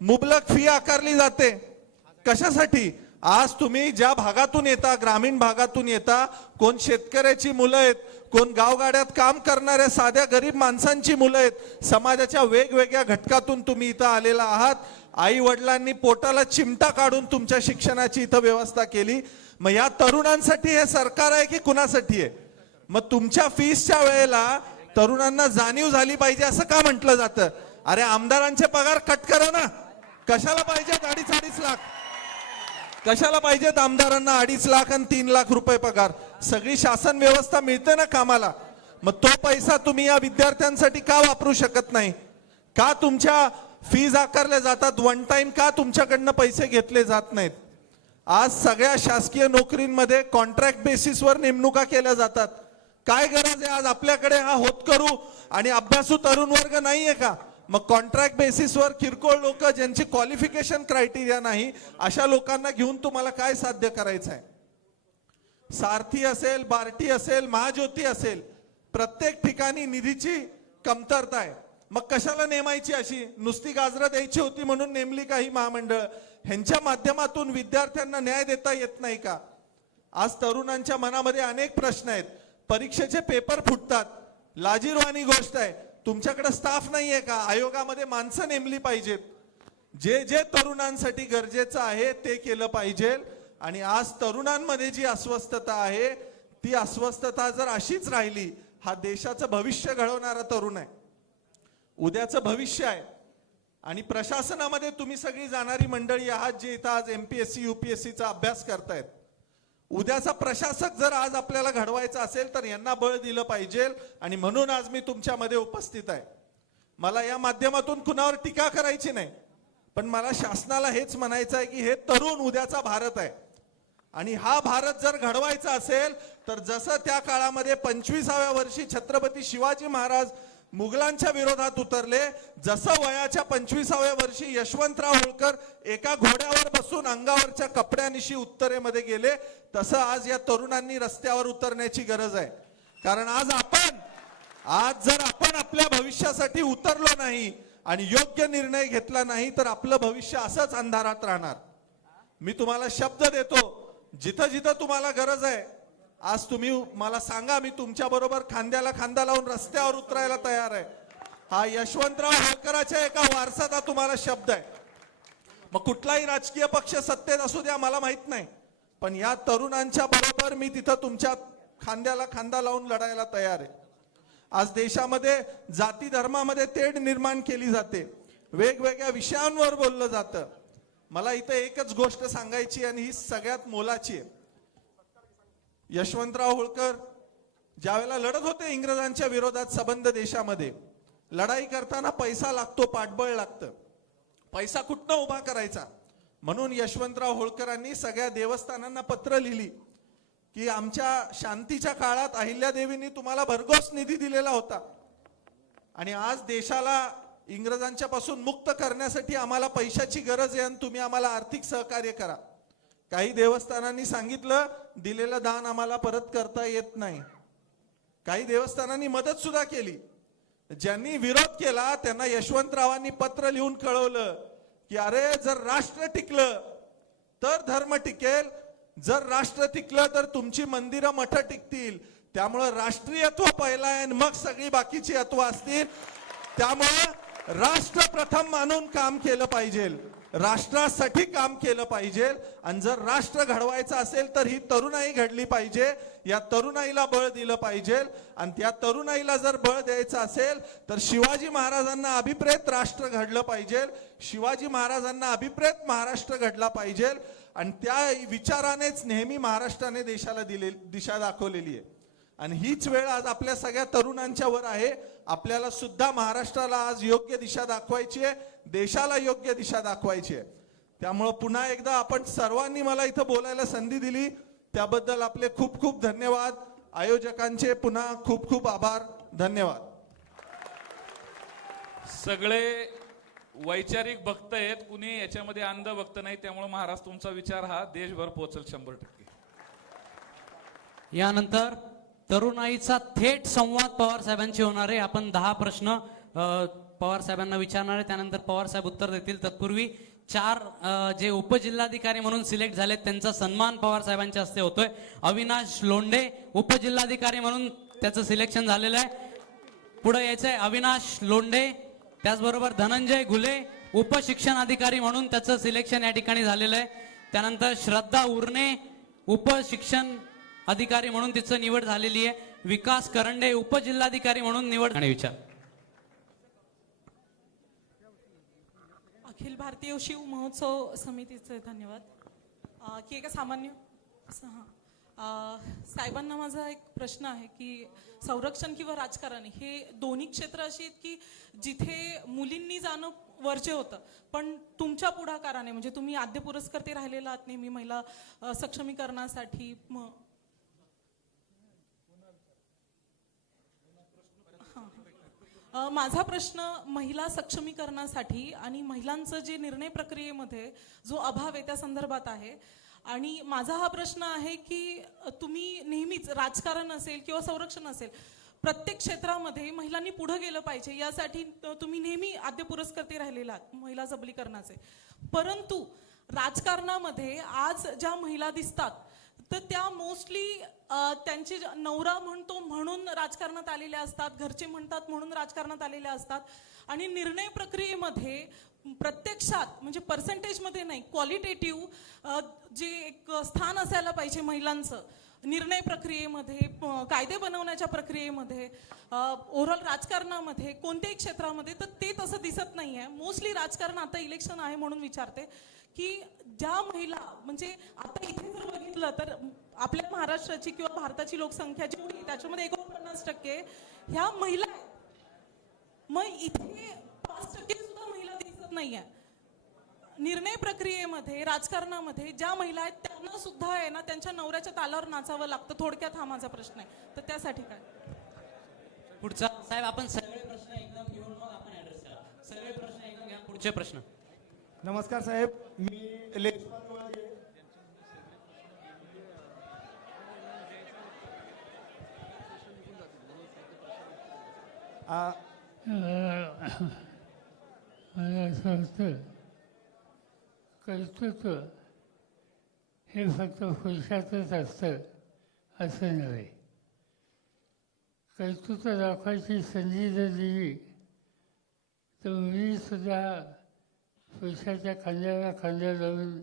मुबलक फी आकारली जाते, कशासाठी? आज तुम्ही ज्या भागातून येता, ग्रामीण भागातून येता, कोण शेतकऱ्याची मुलं आहेत, कोण गावगाड्यात काम करणाऱ्या साध्या गरीब माणसांची मुलं आहेत, समाजाच्या वेगवेगळ्या घटकातून तुम्ही इथं आलेला आहात. आई वडिलांनी पोटाला चिमटा काढून तुमच्या शिक्षणाची इथं व्यवस्था केली. मग या तरुणांसाठी हे सरकार आहे की कुणासाठी आहे? मग तुमच्या फीसच्या वेळेला तरुणांना जाणीव झाली पाहिजे असं का म्हटलं जातं? अरे आमदारांचे पगार कट करा ना, कशाला पाहिजेत 2.5 लाख? कशाला पाहिजेत आमदारांना 2.5 लाख आणि 3 लाख रुपये पगार? सगळी शासन व्यवस्था मिळते ना कामाला. मग तो पैसा तुम्ही या विद्यार्थ्यांसाठी का वापरू शकत नाही? का तुमच्या फीज आकारल्या जातात वन टाइम? का तुमच्याकडनं पैसे घेतले जात नाहीत? आज सगळ्या शासकीय नोकरींमध्ये कॉन्ट्रॅक्ट बेसिसवर नेमणुका केल्या जातात. काय गरज आहे? आज आपल्याकडे हा होतकरू आणि अभ्यासू तरुण वर्ग नाहीये का? मग कॉन्ट्रॅक्ट बेसिसवर किरकोळ लोक ज्यांची क्वालिफिकेशन क्रायटेरिया नाही, अशा लोकांना घेऊन तुम्हाला काय साध्य करायचं आहे? सारथी असेल, बार्टी असेल, महाज्योती असेल, प्रत्येक ठिकाणी निधीची कमतरता आहे. मग कशाला नेमायची अशी? नुसती गाजरं द्यायची होती म्हणून नेमली काही महामंडळ? ह्यांच्या माध्यमातून विद्यार्थ्यांना न्याय देता येत नाही का? आज तरुणांच्या मनामध्ये अनेक प्रश्न आहेत. परीक्षेचे पेपर फुटतात, लाजिरवाणी गोष्ट आहे. तुमच्याकडे स्टाफ नाहीये का? आयोगामध्ये माणसं नेमली पाहिजेत. जे जे तरुणांसाठी गरजेचं आहे ते केलं पाहिजे. आणि आज तरुणांमध्ये जी अस्वस्थता आहे, ती अस्वस्थता जर अशीच राहिली, हा देशाचं भविष्य घडवणारा तरुण आहे, उद्याचं भविष्य आहे. आणि प्रशासनामध्ये तुम्ही सगळी जाणारी मंडळी आहात जे इथं आज MPSC UPSCचा अभ्यास करतायत. उद्याचा प्रशासक जर आज आपल्याला घडवायचा असेल तर यांना बळ दिलं पाहिजे. आणि म्हणून आज मी तुमच्यामध्ये उपस्थित आहे. मला या माध्यमातून कुणावर टीका करायची नाही, पण मला शासनाला हेच म्हणायचं आहे की हे तरुण उद्याचा भारत आहे. आणि हा भारत जर घडवायचा असेल तर जसं त्या काळामध्ये 25व्या वर्षी छत्रपती शिवाजी महाराज मुघलांच्या विरोधात उतरले, जसं वयाच्या 25व्या वर्षी यशवंतराव होळकर एका घोड्यावर बसून अंगावरच्या कपड्यानिशी उत्तरेमध्ये गेले, तसं आज या तरुणांनी रस्त्यावर उतरण्याची गरज आहे. कारण आज जर आपण आपल्या भविष्यासाठी उतरलो नाही आणि योग्य निर्णय घेतला नाही तर आपलं भविष्य असंच अंधारात राहणार. मी तुम्हाला शब्द देतो, जिथं जिथं तुम्हाला गरज आहे आज तुम्ही मला सांगा, मी तुमच्या बरोबर खांद्याला खांदा लावून रस्त्यावर उतरायला तयार आहे. हा यशवंतराव होळकराच्या एका वारसाचा तुम्हाला शब्द आहे. मग कुठलाही राजकीय पक्ष सत्तेत असू द्या, मला माहित नाही, पण या तरुणांच्या बरोबर मी तिथं तुमच्या खांद्याला खांदा लावून लढायला तयार आहे. आज देशामध्ये जाती धर्मामध्ये तेढ निर्माण केली जाते, वेगवेगळ्या विषयांवर बोललं जातं. मला इथं एकच गोष्ट सांगायची आणि ही सगळ्यात मोलाची आहे. यशवंतराव होळकर ज्यावेळेला लढत होते इंग्रजांच्या विरोधात सबंध देशामध्ये, लढाई करताना पैसा लागतो, पाठबळ लागतं. पैसा कुठनं उभा करायचा म्हणून यशवंतराव होळकरांनी सगळ्या देवस्थानांना पत्र लिहिली की आमच्या शांतीच्या काळात अहिल्यादेवींनी तुम्हाला भरघोस निधी दिलेला होता आणि आज देशाला इंग्रजांच्या पासून मुक्त करण्यासाठी आम्हाला पैशाची गरज आहे आणि तुम्ही आम्हाला आर्थिक सहकार्य करा. काही देवस्थानांनी सांगितलं दिलेलं दान आम्हाला परत करता येत नाही. काही देवस्थानांनी मदत सुद्धा केली. ज्यांनी विरोध केला त्यांना यशवंतरावांनी पत्र लिहून कळवलं की अरे जर राष्ट्र टिकलं तर धर्म टिकेल, जर राष्ट्र टिकलं तर तुमची मंदिरं मठ टिकतील. त्यामुळं राष्ट्रीयत्व पहिला आहे आणि मग सगळी बाकीची तत्व असतील. त्यामुळं राष्ट्र प्रथम मानून काम केलं पाहिजे, राष्ट्रासाठी काम केलं पाहिजे. आणि जर राष्ट्र घडवायचं असेल तर ही तरुणाई घडली पाहिजे, या तरुणाईला बळ दिलं पाहिजे. आणि त्या तरुणाईला जर बळ द्यायचं असेल तर शिवाजी महाराजांना अभिप्रेत राष्ट्र घडलं पाहिजे, शिवाजी महाराजांना अभिप्रेत महाराष्ट्र घडला पाहिजे. आणि त्या विचारानेच नेहमी महाराष्ट्राने देशाला दिशा दाखवलेली आहे. आणि हीच वेळ आज आपल्या सगळ्या तरुणांच्या वर आहे. आपल्याला सुद्धा महाराष्ट्राला आज योग्य दिशा दाखवायची आहे, देशाला योग्य दिशा दाखवायची आहे. त्यामुळं पुन्हा एकदा आपण सर्वांनी मला इथं बोलायला संधी दिली त्याबद्दल आपले खूप खूप धन्यवाद. आयोजकांचे पुन्हा खूप खूप आभार. धन्यवाद. सगळे वैचारिक भक्त आहेत, कुणी याच्यामध्ये अंध भक्त नाही. त्यामुळे महाराज तुमचा विचार हा देशभर पोहोचेल 100%. यानंतर तरुणाईचा थेट संवाद पवार साहेबांची होणार आहे. आपण 10 प्रश्न पवार साहेबांना विचारणार आहे, त्यानंतर पवार साहेब उत्तर देतील. तत्पूर्वी 4 जे उपजिल्हाधिकारी म्हणून सिलेक्ट झालेत त्यांचा सन्मान पवार साहेबांच्या हस्ते होतोय. अविनाश लोंढे उपजिल्हाधिकारी म्हणून त्याचं सिलेक्शन झालेलं आहे. पुढे यायचंय अविनाश लोंढे. त्याचबरोबर धनंजय घुले उपशिक्षण अधिकारी म्हणून त्याचं सिलेक्शन या ठिकाणी झालेलं आहे. त्यानंतर श्रद्धा उर्णे उपशिक्षण अधिकारी म्हणून तिचं निवड झालेली आहे. विकास करंडे उपजिल्हाधिकारी म्हणून निवड. आणि विचार अखिल भारतीय शिव महोत्सव समितीचे धन्यवाद. की एका सामान्य साहेबांना माझा एक प्रश्न आहे की संरक्षण किंवा राजकारण हे दोन्ही क्षेत्र अशी आहेत की जिथे मुलींनी जाणं वर्ज्य होतं, पण तुमच्या पुढाकाराने म्हणजे तुम्ही आद्य पुरस्कर्ते राहिलेला आहात नेहमी महिला सक्षमीकरणासाठी. माझा प्रश्न महिला सक्षमीकरणासाठी आणि महिलांचं जे निर्णय प्रक्रियेमध्ये जो अभाव आहे त्या संदर्भात आहे. आणि माझा हा प्रश्न आहे की तुम्ही नेहमीच राजकारण असेल किंवा संरक्षण असेल प्रत्येक क्षेत्रामध्ये महिलांनी पुढे गेलं पाहिजे यासाठी तुम्ही नेहमी आद्य पुरस्कर्ते राहिलेला आहात महिला सबलीकरणाचे. परंतु राजकारणामध्ये आज ज्या महिला दिसतात तर त्या मोस्टली त्यांचे नवरा म्हणतो म्हणून राजकारणात आलेल्या असतात, घरचे म्हणतात म्हणून राजकारणात आलेल्या असतात. आणि निर्णय प्रक्रियेमध्ये प्रत्यक्षात म्हणजे पर्सेंटेजमध्ये नाही, क्वालिटेटिव्ह जे एक स्थान असायला पाहिजे महिलांचं निर्णय प्रक्रियेमध्ये, कायदे बनवण्याच्या प्रक्रियेमध्ये, ओव्हरऑल राजकारणामध्ये कोणत्याही क्षेत्रामध्ये, तर ते तसं दिसत नाही आहे. मोस्टली राजकारण आता इलेक्शन आहे म्हणून विचारते की ज्या महिला म्हणजे आता इथे जर बघितलं तर आपल्या महाराष्ट्राची किंवा भारताची लोकसंख्या जेवढी त्याच्यामध्ये 49% ह्या महिला आहेत. मग इथे 5% सुद्धा महिला दिसत नाहीये. निर्णय प्रक्रियेमध्ये राजकारणामध्ये ज्या महिला आहेत त्यांना सुद्धा आहे ना त्यांच्या नवऱ्याच्या तालावर नाचावं लागतं. थोडक्यात हा माझा प्रश्न आहे. तर त्यासाठी काय पुढचा साहेब आपण सगळे प्रश्न एकदम घेऊन मग आपण ऍड्रेस करा. सगळे प्रश्न एकदम घ्या. पुढचे प्रश्न. नमस्कार साहेब, मी मला असं वाटतं कर्तृत्व हे फक्त पुरुषातच असतं असं नव्हे. कर्तृत्व दाखवायची संधी जर दिली तर मुलीसुद्धा पुरुषाच्या खांद्याला खांद्या लावून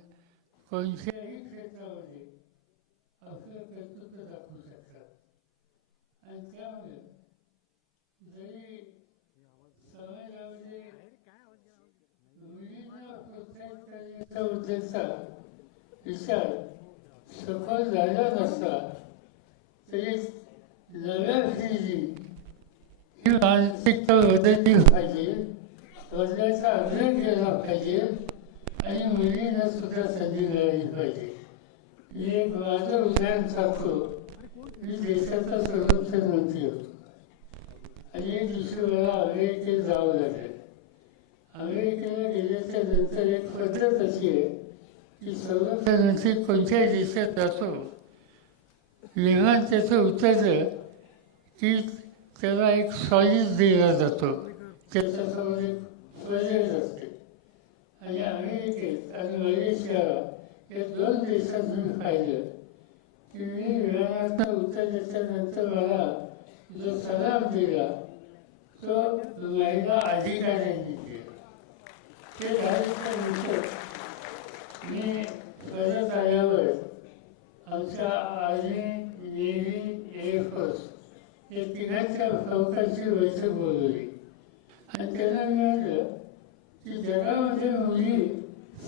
कोणत्याही क्षेत्रामध्ये आपलं कर्तृत्व दाखवू शकतात. आणि त्यामुळे तरी समाजामध्ये मुलींना प्रोत्साहित करण्याचा उद्देशाचा विचार सफल झाला नसता तरी नव्या पिढीची ही मानसिकता बदलली पाहिजे, बदलायचा आग्रह केला पाहिजे आणि मुलींना सुद्धा संधी मिळाली पाहिजे. मी एक माझं उदाहरण सांगतो. मी देशाचा संरक्षण मंत्री होतो आणि एक दिवशी मला अमेरिकेत जावं लागेल. अमेरिकेला गेल्याच्या नंतर एक पद्धत अशी आहे की संरक्षण मंत्री कोणत्याही देशात जातो, विमान त्याचं उतरलं की त्याला एक सॉलिड दिला जातो, त्याच्यासमोर एक प्रोजेक्ट असते. आणि अमेरिकेत आणि मलेशियाला या 2 देशात मी पाहिलं की मी विमानात उतरल्याच्या नंतर मला जो सलाम दिला तो महिला अधिकाऱ्यांनी दिला. ते झाल्यानंतर मी परत आल्यावर आमच्या आर्मी, नेव्ही, एअरफोर्स या तिघांच्या प्रमुखांची बैठक बोलवली आणि त्यांना मिळालं की जगामध्ये मुली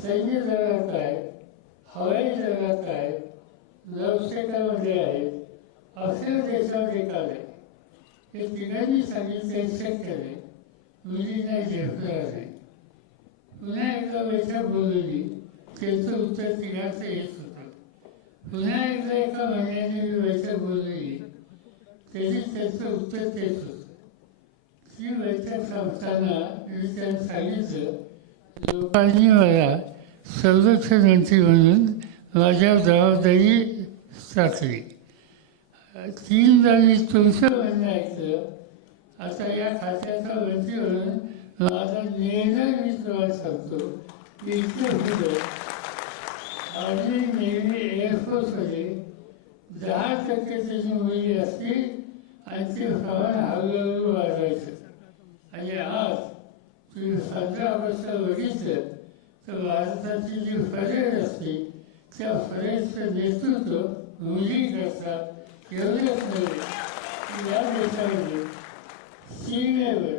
सैन्य दलात आहेत, हवाई दलात आहेत, नौसेनेमध्ये आहेत, असे देशामध्ये काल आहे. हे तिघांनी सांगितलं शक्य नाही, मुलींना झेपणार नाही. पुन्हा एकदा बैठक बोलवली, त्याचं उत्तर तिघांचं हेच होतं. पुन्हा एकदा एका महिन्याने मी बैठक बोलवली, तरी त्याचं उत्तर तेच होतं. ही बैठक संपताना मी त्यांना सांगितलं, लोकांनी मला संरक्षण मंत्री म्हणून माझ्यावर जबाबदारी टाकली. 3दा मी तुमचं म्हणणं ऐकलं. आता या खात्याचा मंत्री म्हणून माझा निर्णय मी तुम्हाला सांगतो. इतकं होतं आर्मी, नेव्ही, एअरफोर्समध्ये 10% त्याची मुली असतील आणि ते प्रमाण हळूहळू वाढवायचं. आणि आज तुम्ही 15 ऑगस्टला बघितलं तर भारताची जी परेड असते त्या परेडचं नेतृत्व मुली करतात. एवढंच नव्हे की या देशामध्ये सीमेवर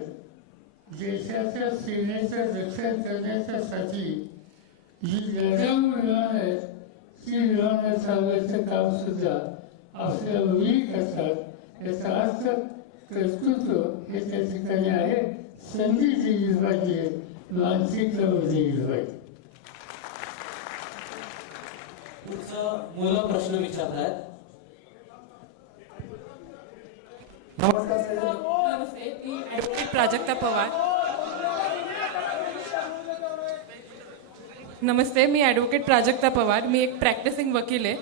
देशाच्या सीमेचं रक्षण करण्याच्यासाठी जी लढाऊ विमानं आहेत ती विमानं चालवायचं कामसुद्धा आपल्या मुली करतात. याचा अर्थ कर्तृत्व हे त्या ठिकाणी आहे. संधी दिली पाहिजे, मानसिकता बदलली पाहिजे. मुलं प्रश्न विचारतात. नमस्ते, मी ॲडव्होकेट प्राजक्ता पवार. नमस्ते, मी ॲडव्होकेट प्राजक्ता पवार. मी एक प्रॅक्टिसिंग वकील आहे.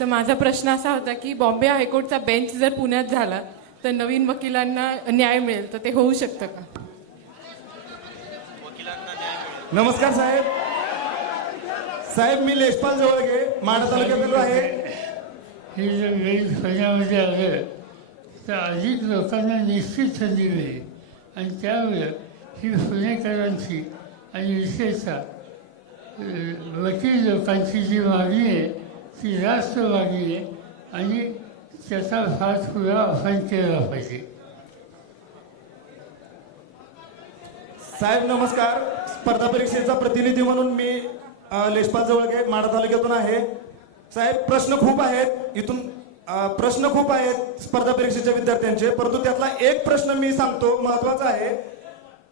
तर माझा प्रश्न असा होता की बॉम्बे हायकोर्टचा बेंच जर पुण्यात झाला तर नवीन वकिलांना न्याय मिळेल, तर ते होऊ शकतं का? नमस्कार साहेब. साहेब मी लेशपाल जवळगे, माढा तालुक्यातील आहे. हे जर बेंच पुण्यामध्ये आलं तर अधिक लोकांना निश्चित संधी मिळेल आणि त्यामुळे ही पुणेकरांची आणि विशेषतः वकील लोकांची जी मागणी आहे ती रास्त मागणी आहे आणि त्याचा पाठपुरावा आपण केला पाहिजे. साहेब नमस्कार. स्पर्धा परीक्षेचा प्रतिनिधी म्हणून मी लेशपाल जवळगे, माढा तालुक्यातून आहे. साहेब प्रश्न खूप आहेत, इथून प्रश्न खूप आहेत स्पर्धा परीक्षेच्या विद्यार्थ्यांचे, परंतु त्यातला एक प्रश्न मी सांगतो महत्वाचा आहे.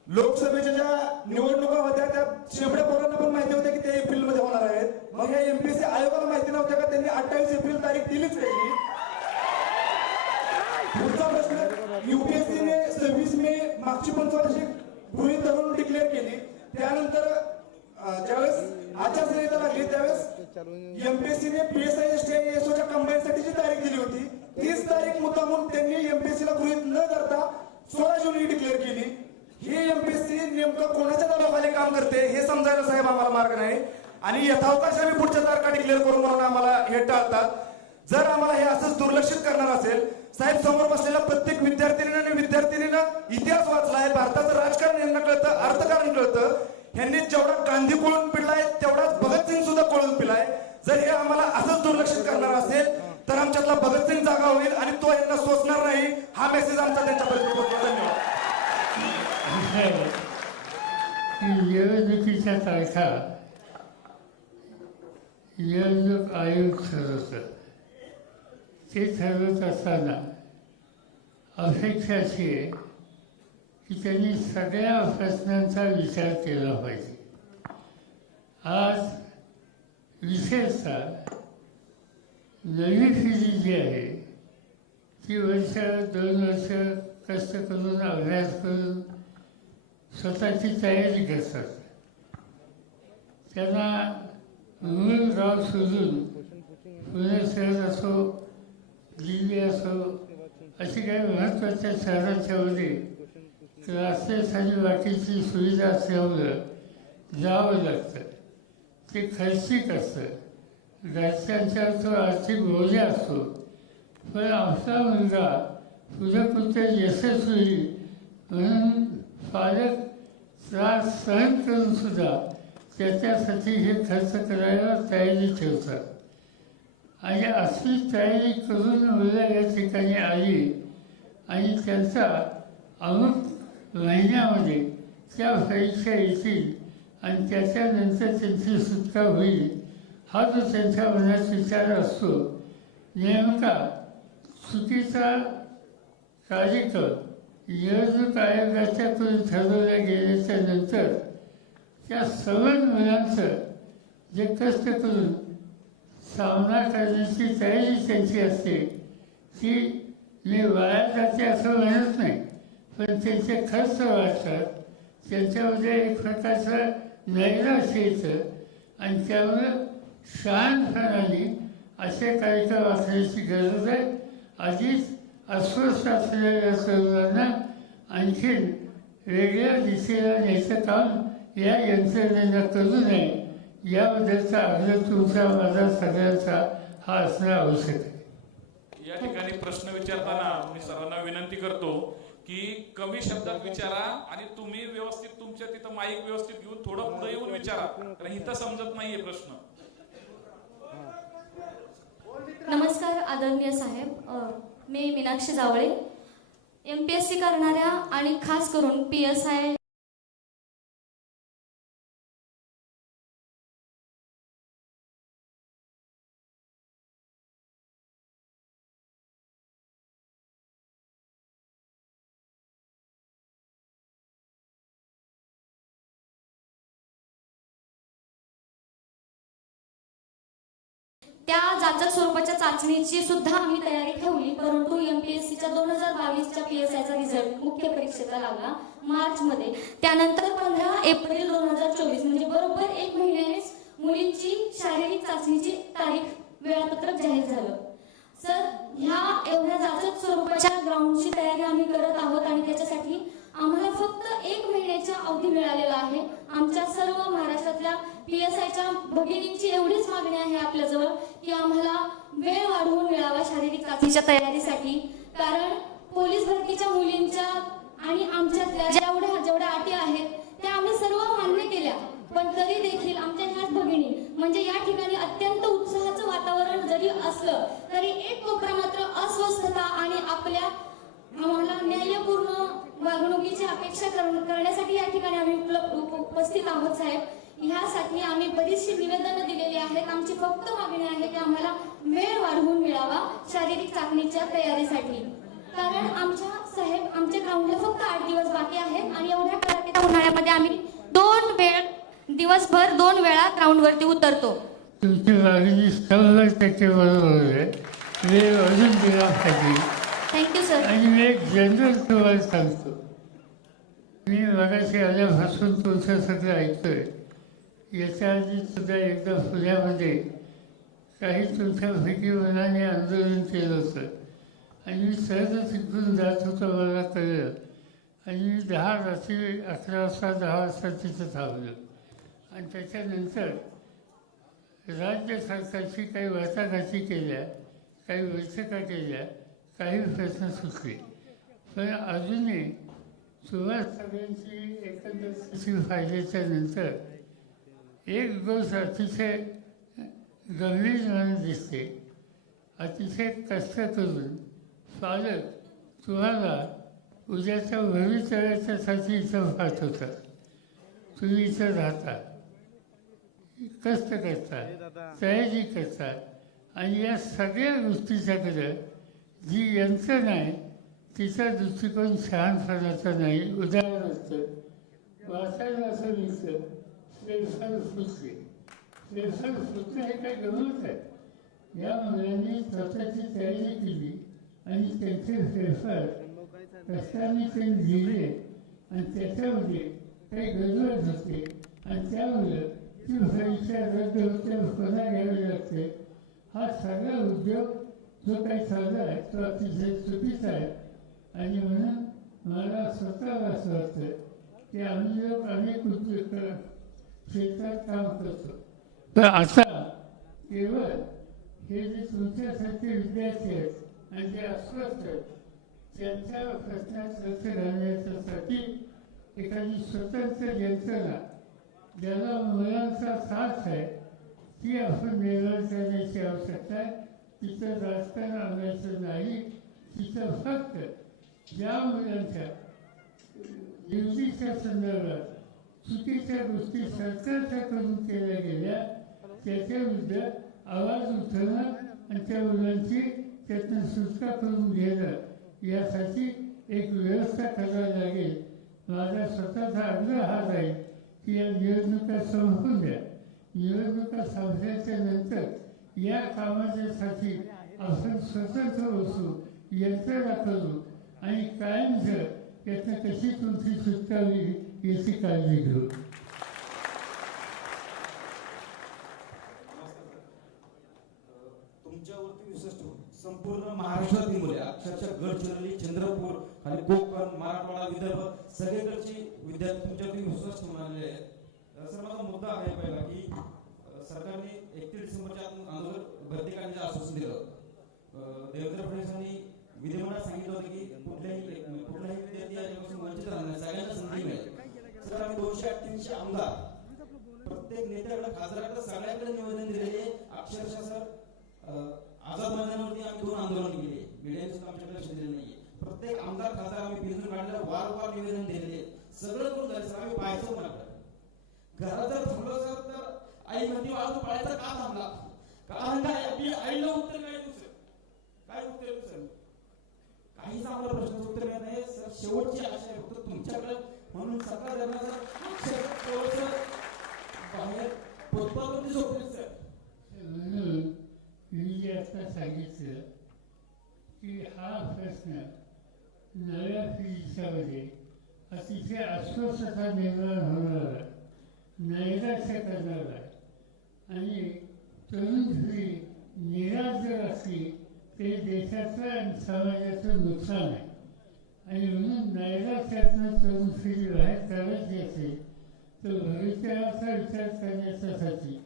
लोकसभेच्या ज्या निवडणुका होत्या त्या शेवड्या पोरांना पण माहिती होत्या की ते एप्रिलमध्ये होणार आहेत. मग या एमपीएससी आयोगाला माहिती नव्हत्या का त्यांनी 28 एप्रिल तारीख दिलीच नाही? पुढचा प्रश्न, युपीएससीने 26 मे मागची पंचवार्षिक गृहीत धरून डिक्लेअर केली. त्यानंतर ज्यावेळेस आचारसंहिता लागली त्यावेळेस एमपीएससीने पीएसआय एसटी आणि एसओच्या कंबाईन साठीची तारीख दिली होती. 30 तारीख मुद्दामून त्यांनी एमपीएससीला गृहीत न धरता 16 जून ही डिक्लेअर केली. ही एमपीएससी नेमकं कोणाच्या दबावाखाली काम करते हे समजायला साहेब आम्हाला मार्ग नाही. आणि यथावकाश आम्ही पुढच्या तारखा डिक्लेअर करून म्हणून आम्हाला हे टाळतात. जर आम्हाला हे असंच दुर्लक्षित करणार असेल, साहेब समोर बसलेल्या प्रत्येक विद्यार्थिनीनं आणि विद्यार्थिनीनं इतिहास वाचलाय, भारताचं राजकारण यांना कळतं, अर्थकारण कळतं. यांनी जेवढा गांधी कोळून पिलाय तेवढाच भगतसिंग सुद्धा कोळून पिलाय. जर हे आम्हाला असंच दुर्लक्षित करणार असेल तर आमच्यातला भगतसिंग जागा होईल आणि तो यांना सोचणार नाही. हा मेसेज आमचा त्यांच्यापर्यंत पोहोचला. धन्यवाद. कसं आहे की निवडणुकीच्या तारखा निवडणूक आयोग ठरवतं. ते ठरवत असताना अपेक्षा अशी आहे की त्यांनी सगळ्या प्रश्नांचा विचार केला पाहिजे. आज विशेषतः नवी पिढी जी आहे ती वर्ष 2 वर्ष कष्ट करून अभ्यास करून स्वतःची तयारी करतात. त्यांना मूळ गाव सोडून पुणे शहर असो दिल्ली असो अशी काही महत्त्वाच्या शहराच्या मध्ये क्लासेस आणि बाकीची सुविधा असल्यामुळं जावं लागतं. ते खर्चिक असतं, घरच्यांच्या तो आर्थिक बोजा असतो. पण आमचा मुलगा पुढे कुठे यशस्वी होईल म्हणून पालक त्रास सहन करून सुद्धा त्याच्यासाठी हे खर्च करायला तयारी ठेवतात. आणि अशी तयारी करून मुलं या ठिकाणी आली आणि त्यांचा अमुक महिन्यामध्ये त्या परीक्षा येतील आणि त्याच्यानंतर त्यांची सुटका होईल हा जो त्यांच्या मनात विचार असतो. नेमका चुकीचा कार्यक्रम निवडणूक आयोगाच्याकडून ठरवल्या गेल्याच्या नंतर त्या सर्व मुलांचं जे कष्ट करून सामना करण्याची तयारी त्यांची असते ती मी वाया जाते असं म्हणत नाही. पण त्यांचे खर्च वाढतात, त्यांच्यामध्ये एक प्रकारचं नैराश्य येतं आणि त्यामुळं शांतपणाने असे कार्यक्रम असण्याची गरज आहे. आधीच अस्वस्थ असलेल्या तरुणांना आणखीन वेगळ्या दिशेला न्यायचं काम या यंत्रणेनं करू नये याबद्दलचा आग्रह तुमचा माझा सगळ्यांचा हा असणं आवश्यक आहे. या ठिकाणी प्रश्न विचारताना मी सर्वांना विनंती करतो की कमी शब्दात विचारा आणि तुम्ही व्यवस्थित तुमच्या तिथं माईक व्यवस्थित घेऊन थोडं पुढे येऊन विचारा, कारण इथं समजत नाहीये प्रश्न. नमस्कार आदरणीय साहेब, मी मीनाक्षी जावळे, MPSC करणाऱ्या आणि खास करून PSI त्या जाचक स्वरूपाच्या चाचणीची सुद्धा आम्ही तयारी ठेवली, परंतु MPSCच्या 2022च्या PSIचा रिझल्ट मुख्य परीक्षेचा लागला मार्चमध्ये. त्यानंतर 15 एप्रिल 2024 म्हणजे बरोबर 1 महिन्यानेच मुलींची शारीरिक चाचणीची तारीख वेळापत्रक जाहीर झालं. सर, ह्या एवढ्या जाचक स्वरूपाच्या ग्राउंडची तयारी आम्ही करत आहोत आणि त्याच्यासाठी आम्हाला फक्त 1 महिन्याचा अवधी मिळालेला आहे. आमच्या सर्व महाराष्ट्रातल्या PSIच्या भगिनींची एवढीच मागणी आहे आपल्याजवळ की आम्हाला वेळ वाढवून मिळावा शारीरिक चाचणीच्या तयारीसाठी. कारण पोलीस भरतीच्या मुलींच्या आणि आमच्यातल्या जेवढ्या अटी आहेत त्या आम्ही सर्व मान्य केल्या, पण तरी देखील आमच्या ह्याच भगिनी म्हणजे या ठिकाणी अत्यंत उत्साहाचं वातावरण जरी असलं तरी एक कोपरा मात्र अस्वस्थता आणि आम्हाला न्यायपूर्ण वागणुकीची अपेक्षा करण्यासाठी या ठिकाणी आम्ही उपस्थित आहोत. साहेब, ह्यासाठी आम्ही बरीचशी निवेदनं दिलेली आहेत. आमची फक्त मागणी आहे की आम्हाला वेळ वाढवून मिळावा शारीरिक चाचणीच्या तयारीसाठी. कारण आमच्या ग्राउंडला फक्त 8 दिवस बाकी आहेत आणि एवढ्या कडाक्याच्या उन्हाळ्यामध्ये आम्ही दिवसभर 2 वेळा ग्राउंडवरती उतरतो. तुमची मागणी 100% बरोबर आहे. वेळ अजून दिला पाहिजे. Thank you sir. आणि मी एक जनरल तुम्हाला सांगतो, मी मगाशी आल्यापासून तुमचं सगळं ऐकतोय. याच्या आधी सुद्धा एकदा पुण्यामध्ये काही तुमच्यापैकी मनाने आंदोलन केलं होतं आणि मी सहजच इकडून जात होतो, मला कळलं आणि मी 10 रात्री 11 वाजता 10 वाजता तिथं थांबलो. आणि त्याच्यानंतर राज्य सरकारची काही वाटाघाटी केल्या, काही बैठका केल्या, काही प्रश्न सुटले. पण अजूनही तुम्हा सगळ्यांची एकंदर पाहिल्याच्या नंतर एक गोष्ट अतिशय गंभीर मला दिसते. अतिशय कष्ट करून पालक तुम्हाला उद्याच्या भवितव्याच्यासाठी इथं पाहत होता. तुम्ही इथं राहता, कष्ट करता, तयारी करता आणि या सगळ्या गोष्टीच्याकडे जी यंत्रणा आहे तिचा दृष्टिकोन शहाणपणाचा नाही. उदाहरणार्थ वाचायला असं दिसतं फेरफार फुटले. फेरफार फुटणं हे काय गमत आहे. या मुलांनी स्वतःची तयारी केली आणि त्यांचे फेरफार कष्टाने ते लिहिले आणि त्याच्यामध्ये काही गडबड होते आणि त्यामुळे ती परीक्षा रद्द होते, पुन्हा घ्यावी लागते. हा सगळा उद्योग जो काही चालला आहे तो अतिशय चुकीचा आहे. आणि म्हणून मला स्वतःला असं वाटतं की आम्ही लोक अनेक उद्योग क्षेत्रात काम करतो, तर आता केवळ हे जे तुमच्यासारखे विद्यार्थी आहेत आणि जे अस्वस्थ आहेत त्यांच्या प्रश्नात लक्ष घालण्यासाठी एखादी स्वतंत्र यंत्रणा ज्याला मुलांचा साथ आहे ती आपण निर्माण करण्याची आवश्यकता आहे. तिथं राजकारण आणायचं नाही. तिथं फक्त ज्या मुलांच्या निवडीच्या संदर्भात चुकीच्या गोष्टी सरकारच्याकडून केल्या गेल्या त्याच्याविरुद्ध आवाज उठवणं आणि त्या मुलांची त्यातून सुटका करून घेणं यासाठी एक व्यवस्था करावी लागेल. माझा स्वतःचा आग्रह हा राहील की या निवडणुका संपवून द्या. निवडणुका संपल्याच्या नंतर या कामाच्यासाठी आपण स्वतंत्र बसू, यंत्रणा करू आणि कायमचं यातनं कशी तुमची सुटका होईल याची काळजी घेऊ. तुमच्यावरती विश्वास ठेवून संपूर्ण महाराष्ट्रातील मुले अक्षरशः गडचिरोली, चंद्रपूर, खाली कोकण, मराठवाडा, विदर्भ सगळीकडची विद्यार्थी तुमच्यावरती विश्वास ठेवून आलेले आहेत. सर माझा मुद्दा आहे पहिला की सरकारने 31 डिसेंबरच्या अगोदर भरती करण्याचं आश्वासन दिलं. देवेंद्र फडणवीसांनी विधिमंडळात सांगितलं होतं की कुठल्याही विद्यार्थी याच्यापासून वंचित राहणार, सगळ्यांना संधी मिळेल. सर आम्ही 238 आमदार प्रत्येक नेत्याकडे, खासदाराकडे, सगळ्याकडे निवेदन दिलेले. अक्षरशः सर आझाद मैदानावरती आम्ही 2 आंदोलन केले. मीडियाने सुद्धा आमच्याकडे लक्ष दिले नाहीये. प्रत्येक आमदार खासदार आम्ही पिंजून काढलेलं वारंवार निवेदन दिलेले. सगळं करून झालं सर. आम्ही पाहायचो कोणाकडे घरात जर थांबलो सर तर आई म्हणती वाळू पाळायचा का थांबला, कारण काय आपली आईला उत्तर काय दुसरं काय उत्तर दुसरं काहीच आम्हाला प्रश्नाचं उत्तर मिळत नाही. सर शेवटची आशा आहे फक्त तुमच्याकडे. म्हणून सरकार बाहेर पोतपावरती झोपले सर. म्हणून मी जे आता सांगितलं की हा प्रश्न नव्या पिढीच्यामध्ये अतिशय अस्वस्थता निर्माण होणारा, नैराश्य करणारा आणि तरुण पिढी निराश जर असली ते देशाचं आणि समाजाचं नुकसान आहे. आणि म्हणून नैराश्यातनं तरुण पिढी बाहेर काढायची असेल तर भविष्याचा विचार करण्यासाठी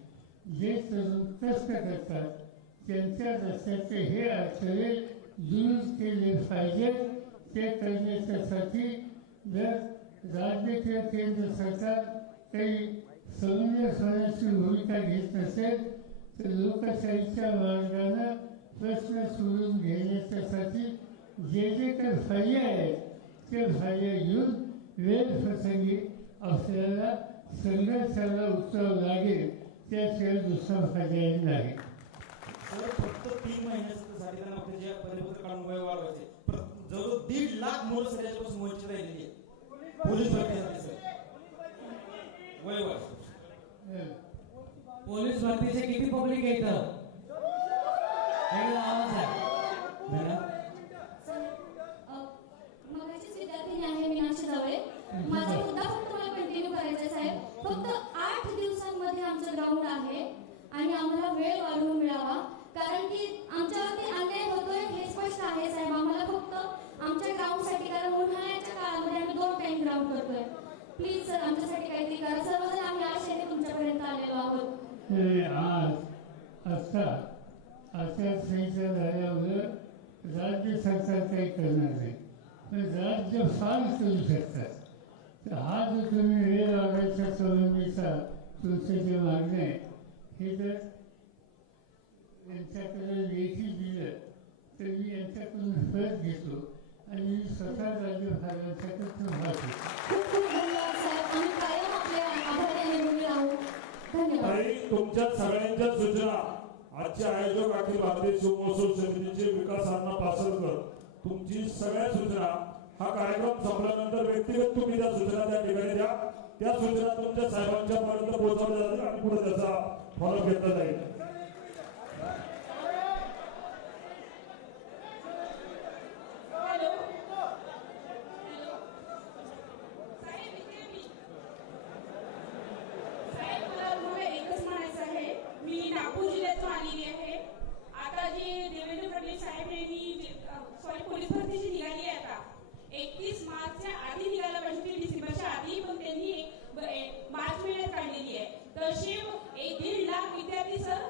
जे तरुण कष्ट करतात त्यांच्या रस्त्याचे हे अडथळे दूर केले पाहिजे. ते करण्यासाठी जर राज्य किंवा केंद्र सरकार काही समंजस होण्याची भूमिका घेत नसेल तर लोकशाहीच्या मार्गानं प्रश्न सोडून घेण्याच्यासाठी जे जे काही पर्याय आहेत ते पर्याय घेऊन वेळप्रसंगी आपल्याला संघर्षाला उत्तर लागेल. त्याशिवाय दुसरा पर्याय नाही. फक्त 3 महिन्यासाठी त्यांना फक्त जे परिपत्र काढून वय वाढवायचे. जवळ 1.5 लाख मुलं सर याच्यापासून वंचित राहिलेली आहे. पोलीस भरतीसाठी सर वय वाढ. पोलीस भरतीचे किती पब्लिक आहे इथं? मगाचीच विद्यार्थिनी आहे मीनाक्षी जावळे. माझा मुद्दा फक्त मला कंटिन्यू करायचा आहे साहेब. फक्त 8 दिवसांमध्ये आमचं ग्राउंड आहे आणि आम्हाला वेळ वाढवून मिळावा, कारण की आमच्यावरती अन्याय होतोय हे स्पष्ट आहे साहेब. आम्हाला फक्त आमच्या ग्राउंडसाठी, कारण उन्हाळ्याच्या काळामध्ये आम्ही 2 टाइम ग्राउंड करतोय. प्लीज सर आमच्यासाठी काहीतरी करा. सर्वजण आम्ही आशेने तुमच्यापर्यंत आलेलो आहोत. आज आता आचारसंहिता झाल्यावर राज्य सरकार काही करणार नाही, पण राज्य फार करू शकतात. तर हा जो तुम्ही वेळ वाढायच्या संबंधीचा तुमचे जे मागणे आहे हे जर यांच्याकडे लेखी दिलं तर मी यांच्याकडून फरक घेतो आणि स्वतः राज्यभागासाठी राहतो. खूप खूप धन्यवाद साहेब. आम्ही कायम आपल्या आभारी निवडून राहू. धन्यवाद. आणि तुमच्या सगळ्यांच्या सूचना आजचे आयोजक अखिल भारतीय शिवमहोत्सव समितीचे विकास अण्णा पासलकर, तुमची सगळ्या सूचना हा कार्यक्रम संपल्यानंतर व्यक्तिगत तुम्ही त्या सूचना त्या ठिकाणी द्या. त्या सूचना तुमच्या साहेबांच्या पर्यंत पोहोचवल्या जातील आणि पुढे त्याचा फॉलो घेतला जाईल. एकच म्हणायचं आहे, मी नागपूर जिल्ह्यातून आलेली आहे. आता जे देवेंद्र फडणवीस साहेब यांनी पोलीस भरती जी निघाली आहे आता 31 मार्चच्या आधी निघायला पाहिजे, डिसेंबरच्या आधी, पण त्यांनी मार्च महिन्यात काढलेली आहे. तशी 1.5 लाख विद्यार्थी सर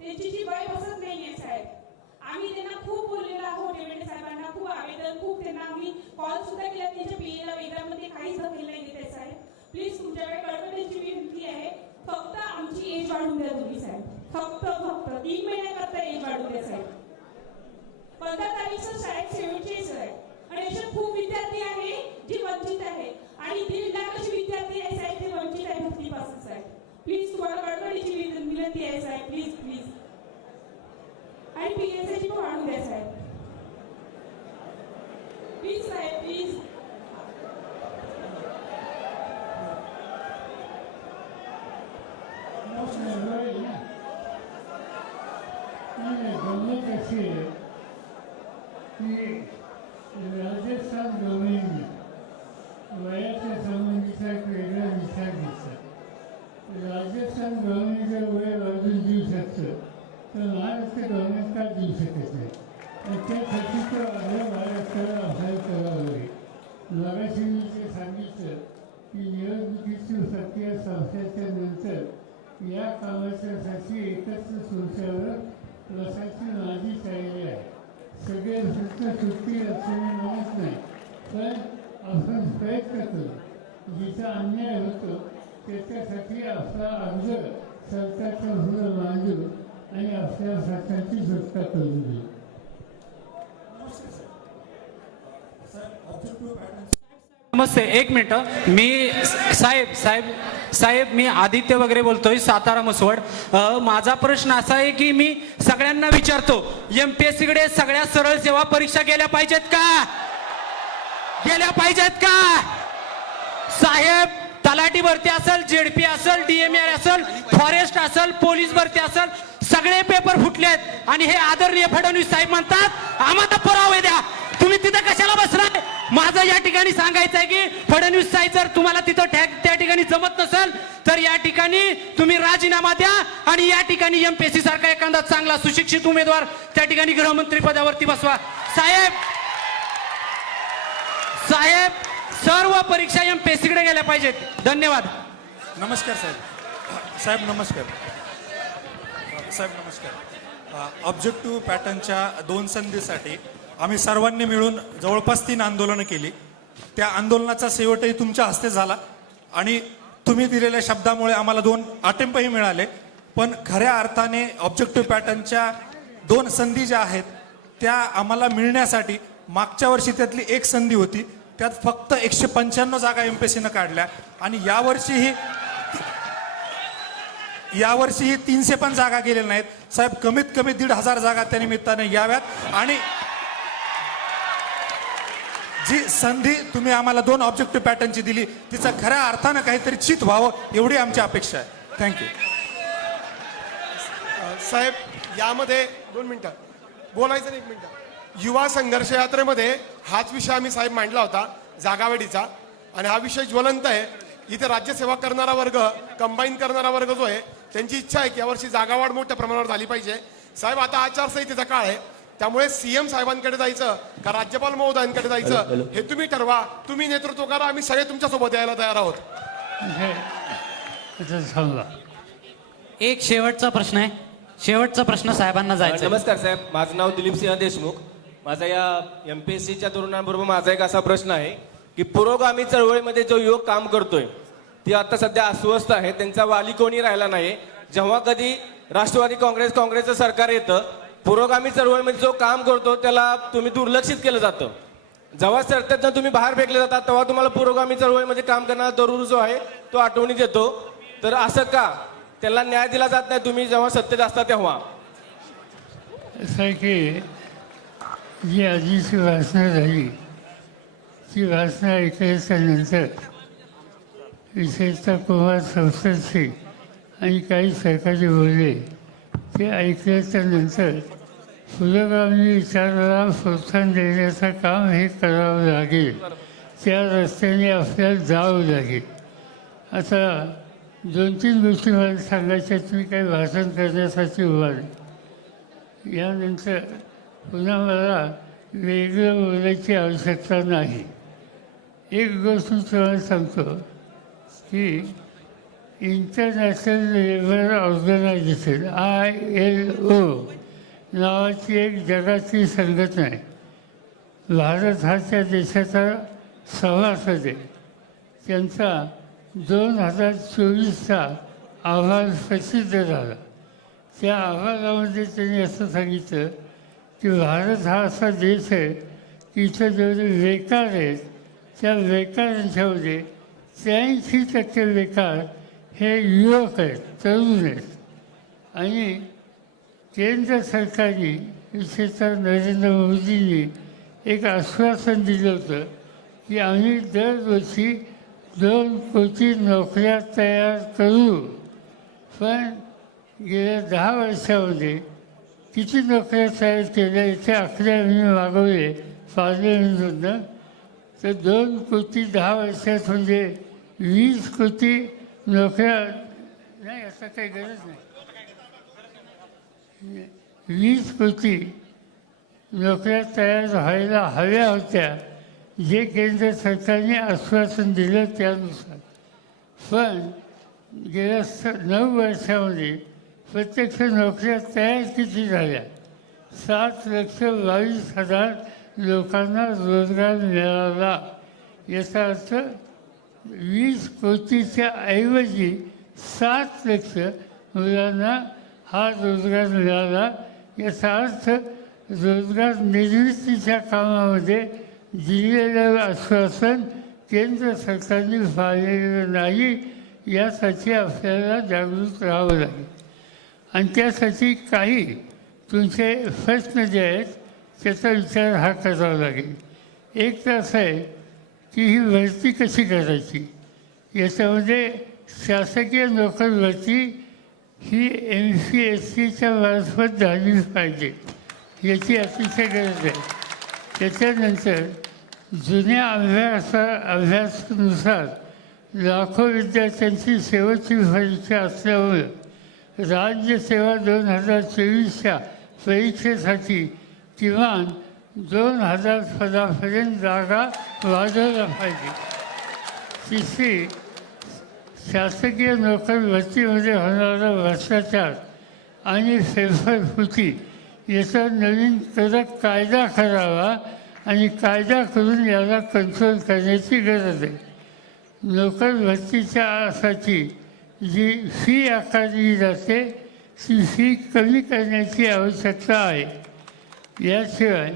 त्यांची जी वय बसत नाहीये साहेब. आम्ही त्यांना खूप बोललेलो आहोत, देवेंद्र साहेबांना खूप आवेदन, खूप त्यांना आम्ही कॉल सुद्धा केला. त्यांच्या पीएला वेगळ्यामध्ये काहीच दखल नाही घेत आहे साहेब. प्लीज तुमच्याकडे कळकळीची विनंती आहे, फक्त आमची एज वाढून द्या तुम्ही साहेब. फक्त 3 महिन्याकरता एज वाढून द्या साहेब. 15 तारीख शाळेत शेवटची साहेब. आणि असे खूप विद्यार्थी आहे जे वंचित आहे आणि 1.5 लाख असे विद्यार्थी आहे साहेब ते वंचित आहे भरतीपासून साहेब. प्लीज तुम्हाला कळकळीची विनंती आहे साहेब. Please please. आणि पीएसआयची पण वाढून द्या साहेब. Please Saheb please. गंमत अशी आहे की राजस्थान गव्हर्नमेंटने वयाच्या संबंधीचा एक वेगळा विचार घेतला. राजस्थान गव्हर्नमेंटचं वय वाढून देऊ शकतं, तर महाराष्ट्र गव्हर्नमेंट का देऊ शकत नाही. आणि त्यासाठी तो आपल्या महाराष्ट्राला अभ्यास करावा लागेल. मगाशी मी ते सांगितलं की निवडणुकीची प्रक्रिया संस्थेच्या नंतर या कामाच्यासाठी एकत्र संस्थेवर प्रशासन आधी चालले आहे. सगळे फक्त सुट्टी असल्याने म्हणत नाही, पण आपण प्रयत्न करू. जिचा अन्याय होतो त्याच्यासाठी आपला अर्ज सरकारच्या पुढे मांडू आणि आपल्या सरकारची सुटका करून देऊ. नमस्ते, एक मिनिट. मी साहेब मी आदित्य वगैरे बोलतोय, सातारा मसवड. माझा प्रश्न असा आहे की मी सगळ्यांना विचारतो, MPSC कडे सगळ्या सरळ सेवा परीक्षा गेल्या पाहिजेत का? गेल्या पाहिजेत का साहेब? तलाठी भरती असेल, जेडपी असेल, DMR असेल, फॉरेस्ट असेल, पोलीस भरती असेल, सगळे पेपर फुटलेत आणि हे आदरणीय फडणवीस साहेब म्हणतात आम्हाला पुरावे द्या. तुम्ही तिथं कशाला बसलाय? माझं या ठिकाणी सांगायचं आहे की फडणवीस साहेब जर तुम्हाला तिथं त्या ठिकाणी जमत नसेल तर या ठिकाणी तुम्ही राजीनामा द्या आणि या ठिकाणी MPSC सारखा एखादा चांगला सुशिक्षित उमेदवार त्या ठिकाणी गृहमंत्री पदावरती बसवा. साहेब सर्व परीक्षा MPSC कडे गेल्या पाहिजेत. धन्यवाद. नमस्कार साहेब नमस्कार. साहेब नमस्कार. ऑब्जेक्टिव्ह पॅटर्नच्या 2 संधीसाठी आम्ही सर्वांनी मिळून जवळपास 3 आंदोलनं केली. त्या आंदोलनाचा शेवटही तुमच्या हस्ते झाला आणि तुम्ही दिलेल्या शब्दामुळे आम्हाला 2 अटेम्पही मिळाले. पण खऱ्या अर्थाने ऑब्जेक्टिव्ह पॅटर्नच्या 2 संधी ज्या आहेत त्या आम्हाला मिळण्यासाठी मागच्या वर्षी त्यातली 1 संधी होती, त्यात फक्त 195 जागा MPSCनं काढल्या आणि यावर्षीही 300 पण जागा गेलेल्या नाहीत. साहेब कमीत कमी 1,500 जागा त्या निमित्ताने याव्यात आणि जी संधी तुम्ही आम्हाला 2 ऑब्जेक्टिव्ह पॅटर्नची दिली तिचं खऱ्या अर्थानं काहीतरी चित व्हावं एवढी आमची अपेक्षा आहे. थँक्यू. साहेब यामध्ये 2 मिनिटं बोलायचं. 1 मिनिट. युवा संघर्ष यात्रेमध्ये हाच विषय आम्ही साहेब मांडला होता, जागावाढीचा, आणि हा विषय ज्वलंत आहे. इथे राज्यसेवा करणारा वर्ग, कंबाईन करणारा वर्ग जो आहे त्यांची इच्छा आहे की यावर्षी जागावाढ मोठ्या प्रमाणावर झाली पाहिजे. साहेब आता आचारसंहितेचा काळ आहे, त्यामुळे CM साहेबांकडे जायचं का राज्यपाल महोदयांकडे जायचं हे तुम्ही ठरवा. तुम्ही नेतृत्व करा, आम्ही सगळे तुमच्या सोबत यायला तयार आहोत. एक शेवटचा प्रश्न आहे, शेवटचा प्रश्न साहेबांना जायचा. नमस्कार साहेब, माझं नाव दिलीप सिंह देशमुख. माझा या MPSCच्या तरुणांबरोबर माझा एक असा प्रश्न आहे की पुरोगामी चळवळीमध्ये जो युवक काम करतोय ती आता सध्या अस्वस्थ आहे, त्यांचा वाली कोणी राहिला नाही. जेव्हा कधी राष्ट्रवादी काँग्रेसचं सरकार येतं, पुरोगामी चळवळीमध्ये जो काम करतो त्याला तुम्ही दुर्लक्षित केलं जातं. जेव्हा सत्तेतनं तुम्ही बाहेर फेकले जातात तेव्हा तुम्हाला पुरोगामी चळवळीमध्ये काम करणारा तरुण जो आहे तो आठवणीत येतो. तर असं का त्याला न्याय दिला जात नाही तुम्ही जेव्हा सत्तेत असता तेव्हा? असं आहे की जी आजीची वासना झाली ती वासना ऐकायच्यानंतर विशेषतः कुमार संस्थांशी आणि काही सरकारी बोलले ते ऐकल्याच्यानंतर पुरोगामी विचाराला प्रोत्साहन देण्याचं काम हे करावं लागेल. त्या रस्त्याने आपल्याला जावं लागेल. आता 2-3 गोष्टी मला सांगायच्या, मी काही भाषण करण्यासाठी उभा नाही. यानंतर पुन्हा मला वेगळं बोलायची आवश्यकता नाही. एक गोष्ट मी तुम्हाला सांगतो की इंटरनॅशनल लेबर ऑर्गनायझेशन ILO नावाची एक जगाची संघटना आहे. भारत हा त्या देशाचा सभासद आहे. त्यांचा 2024चा अहवाल प्रसिद्ध झाला. त्या अहवालामध्ये त्यांनी असं सांगितलं की भारत हा असा देश आहे की इथं जेवढे बेकार आहेत त्या बेकारांच्यामध्ये 83% बेकार हे युवक आहेत, तरुण आहेत. आणि केंद्र सरकारने विशेषतः नरेंद्र मोदींनी एक आश्वासन दिलं होतं की आम्ही दरवर्षी 2 कोटी नोकऱ्या तयार करू. पण गेल्या 10 वर्षामध्ये किती नोकऱ्या तयार केल्या याचे आकडे आम्ही मागवले पार्लमेंटमधनं. तर 2 कोटी 10 वर्षात म्हणजे 20 कोटी नोकऱ्या नाही, असं काही गरज नाही. 20 कोटी नोकऱ्या तयार व्हायला हव्या होत्या जे केंद्र सरकारने आश्वासन दिलं त्यानुसार. पण गेल्या 9 वर्षामध्ये प्रत्यक्ष नोकऱ्या तयार किती झाल्या? 7,22,000 लोकांना रोजगार मिळाला. याचा अर्थ 20 कोटीच्या ऐवजी 7 लाख मुलांना हा रोजगार मिळाला. याचा अर्थ रोजगार निर्मितीच्या कामामध्ये दिलेलं आश्वासन केंद्र सरकारने पाळलेलं नाही. यासाठी आपल्याला जागृत राहावं लागेल. आणि त्यासाठी काही तुमचे प्रश्न जे आहेत त्याचा विचार हा करावा लागेल. एक तर असं आहे की ही भरती कशी करायची. याच्यामध्ये शासकीय नोकर भरती ही MPSCच्या मार्फत झाली पाहिजे, याची अतिशय गरज आहे. त्याच्यानंतर जुन्या अभ्यासानुसार लाखो विद्यार्थ्यांची शेवटची परीक्षा असल्यामुळे राज्यसेवा 2024च्या परीक्षेसाठी किमान 2,000 पदापर्यंत जागा वाढवल्या पाहिजे. तिसरी, शासकीय नोकर भरतीमध्ये होणारा भ्रष्टाचार आणि फेरफारफुटी याचा नवीन कडक कायदा करावा आणि कायदा करून याला कंट्रोल करण्याची गरज आहे. नोकर भरतीच्यासाठी जी फी आकारली जाते ती फी कमी करण्याची आवश्यकता आहे. याशिवाय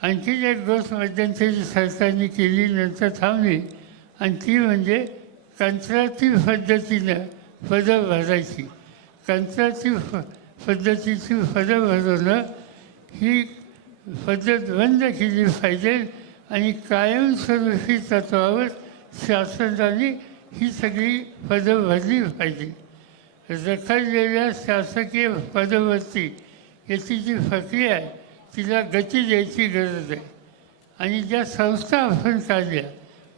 आणखी एक गोष्ट मध्यंतरी सरकारने केली, नंतर थांबली, आणि ती म्हणजे कंत्राटी पद्धतीनं पदं भरायची. कंत्राटी पद्धतीची पदं भरवणं ही पद्धत बंद केली पाहिजे आणि कायमस्वरूपी तत्वावर शासनाने ही सगळी पदं भरली पाहिजे. रखडलेल्या शासकीय पदभरती याची जी प्रक्रिया आहे तिला गती द्यायची गरज आहे. आणि ज्या संस्था आपण काढल्या,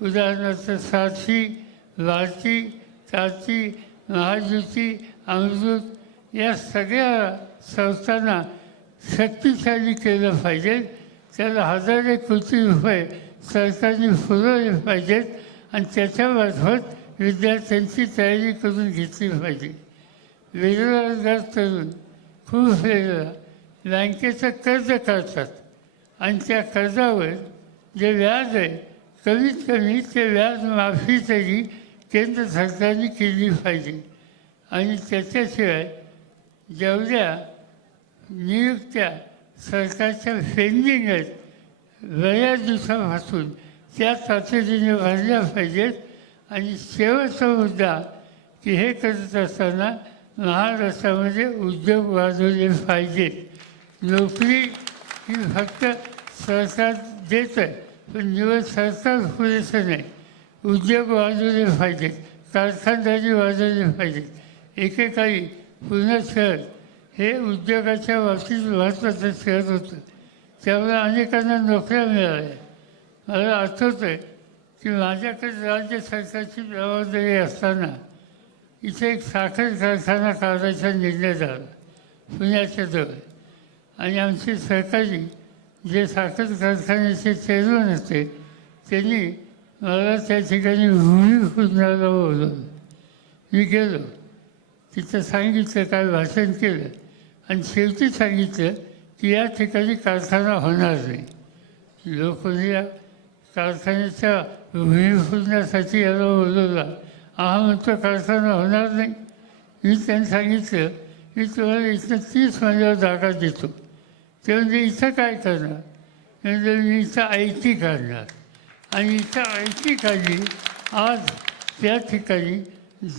उदाहरणार्थ साक्षी, भारती, तारती, महाज्योती, अमृत, या सगळ्या संस्थांना शक्तिशाली केलं पाहिजे. त्याला हजारो कोटी रुपये सरकारने पुरवले पाहिजेत आणि त्याच्यामार्फत विद्यार्थ्यांची तयारी करून घेतली पाहिजे. बेरोजगार तरुण खूप वेळेला बँकेचं कर्ज काढतात आणि त्या कर्जावर जे व्याज आहे कमीत कमी ते व्याज माफी तरी केंद्र सरकारने केली पाहिजे. आणि त्याच्याशिवाय जेवढ्या नियुक्त्या सरकारच्या पेंडिंग आहेत बऱ्याच दिवसापासून त्या तातडीने भरल्या पाहिजेत. आणि शेवटचा मुद्दा की हे करत असताना महाराष्ट्रामध्ये उद्योग वाढवले पाहिजेत. नोकरी ही फक्त सरकार देत आहे, पण निवड सरकार पुरेसं नाही. उद्योग वाढवले पाहिजेत, कारखानदारी वाढवले पाहिजेत. एकेकाळी पुणे शहर हे उद्योगाच्या बाबतीत महत्त्वाचं शहर होतं. त्यामुळे अनेकांना नोकऱ्या मिळाल्या. मला आठवतं आहे की माझ्याकडे राज्य सरकारची जबाबदारी असताना इथे एक साखर कारखाना काढायचा निर्णय झाला पुण्याच्या जवळ. आणि आमचे सरकारी जे साखर कारखान्याचे चेअरमन होते त्यांनी मला त्या ठिकाणी भूमिपूजनाला बोलवलं. मी गेलो, तिथं सांगितलं, काय भाषण केलं आणि शेवटी सांगितलं की या ठिकाणी कारखाना होणार नाही. लोकांनी या कारखान्याच्या भूमिपूजनासाठी याला बोलवला. म्हणतो कारखाना होणार नाही. मी त्यांनी सांगितलं मी तुम्हाला इथं 30 महिन्यावर जागा देतो. ते म्हणजे इथं काय करणार? म्हणजे मी इथं IT काढणार. आणि इथं IT काढली. आज त्या ठिकाणी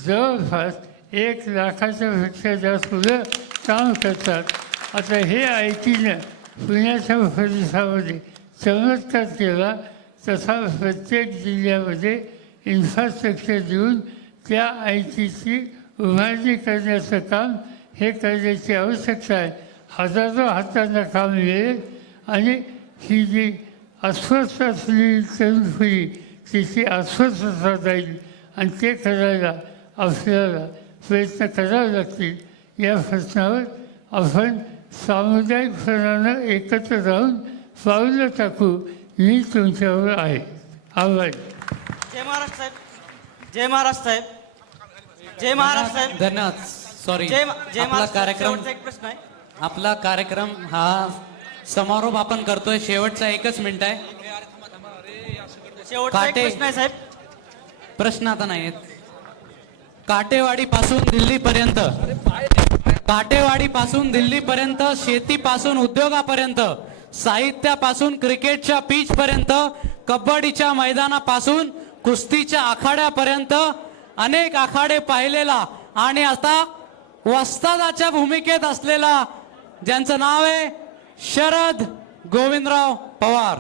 जवळपास 1 लाखाच्या पेक्षा जास्त मुलं काम करतात. आता हे ITनं पुण्याच्या परिसरामध्ये चमत्कार केला. तसा प्रत्येक जिल्ह्यामध्ये इन्फ्रास्ट्रक्चर देऊन त्या ITची उभारणी करण्याचं काम हे करण्याची आवश्यकता आहे. हजारो हातांना काम मिळेल आणि ही जी अस्वस्थ असलेली तरुण पिढी तिची अस्वस्थता जाईल आणि ते करायला आपल्याला प्रयत्न करावे लागतील. या प्रश्नावर आपण सामुदायिकपणानं एकत्र राहून पावलं टाकू. मी तुमच्यावर आहे. आभारी. जय महाराष्ट्र साहेब. जय महाराष्ट्र साहेब. जय महाराष्ट्र साहेब. धन्यवाद. सॉरी, आपला कार्यक्रम एक प्रश्न आहे. आपला कार्यक्रम हा समारोप आपण करतोय. शेवटचा 1च मिनिट आहे. शेवटचा एक प्रश्न आहे साहेब. प्रश्न आता नाहीत. काटेवाडी पासून दिल्लीपर्यंत, शेतीपासून उद्योगापर्यंत, साहित्यापासून क्रिकेटच्या पिच पर्यंत, कबड्डीच्या मैदानापासून कुस्तीच्या आखाड्यापर्यंत अनेक आखाडे पाहिलेला आणि आता वस्तादाच्या भूमिकेत असलेला ज्यांचं नाव आहे शरद गोविंदराव पवार.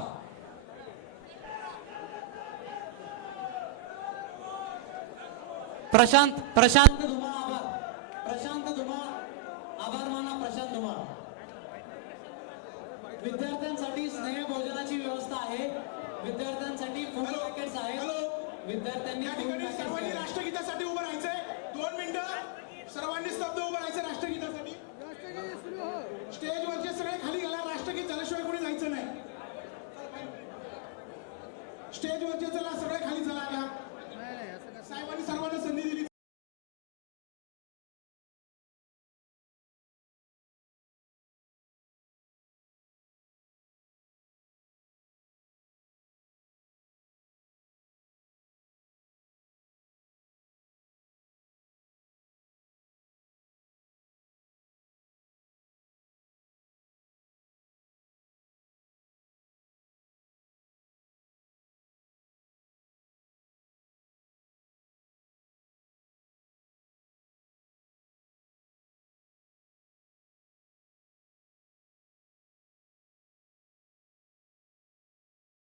प्रशांत धुमाळ आभार माना. प्रशांत धुमाळ. विद्यार्थ्यांसाठी स्नेह भोजनाची व्यवस्था आहे. विद्यार्थ्यांसाठी फूड पॅकेट्स आहेत. विद्यार्थ्यांनी सर्वांनी राष्ट्रगीतासाठी उभं राहायचंय. 2 मिनिटं सर्वांनी स्तब्ध उभं राहायचं राष्ट्रगीतासाठी.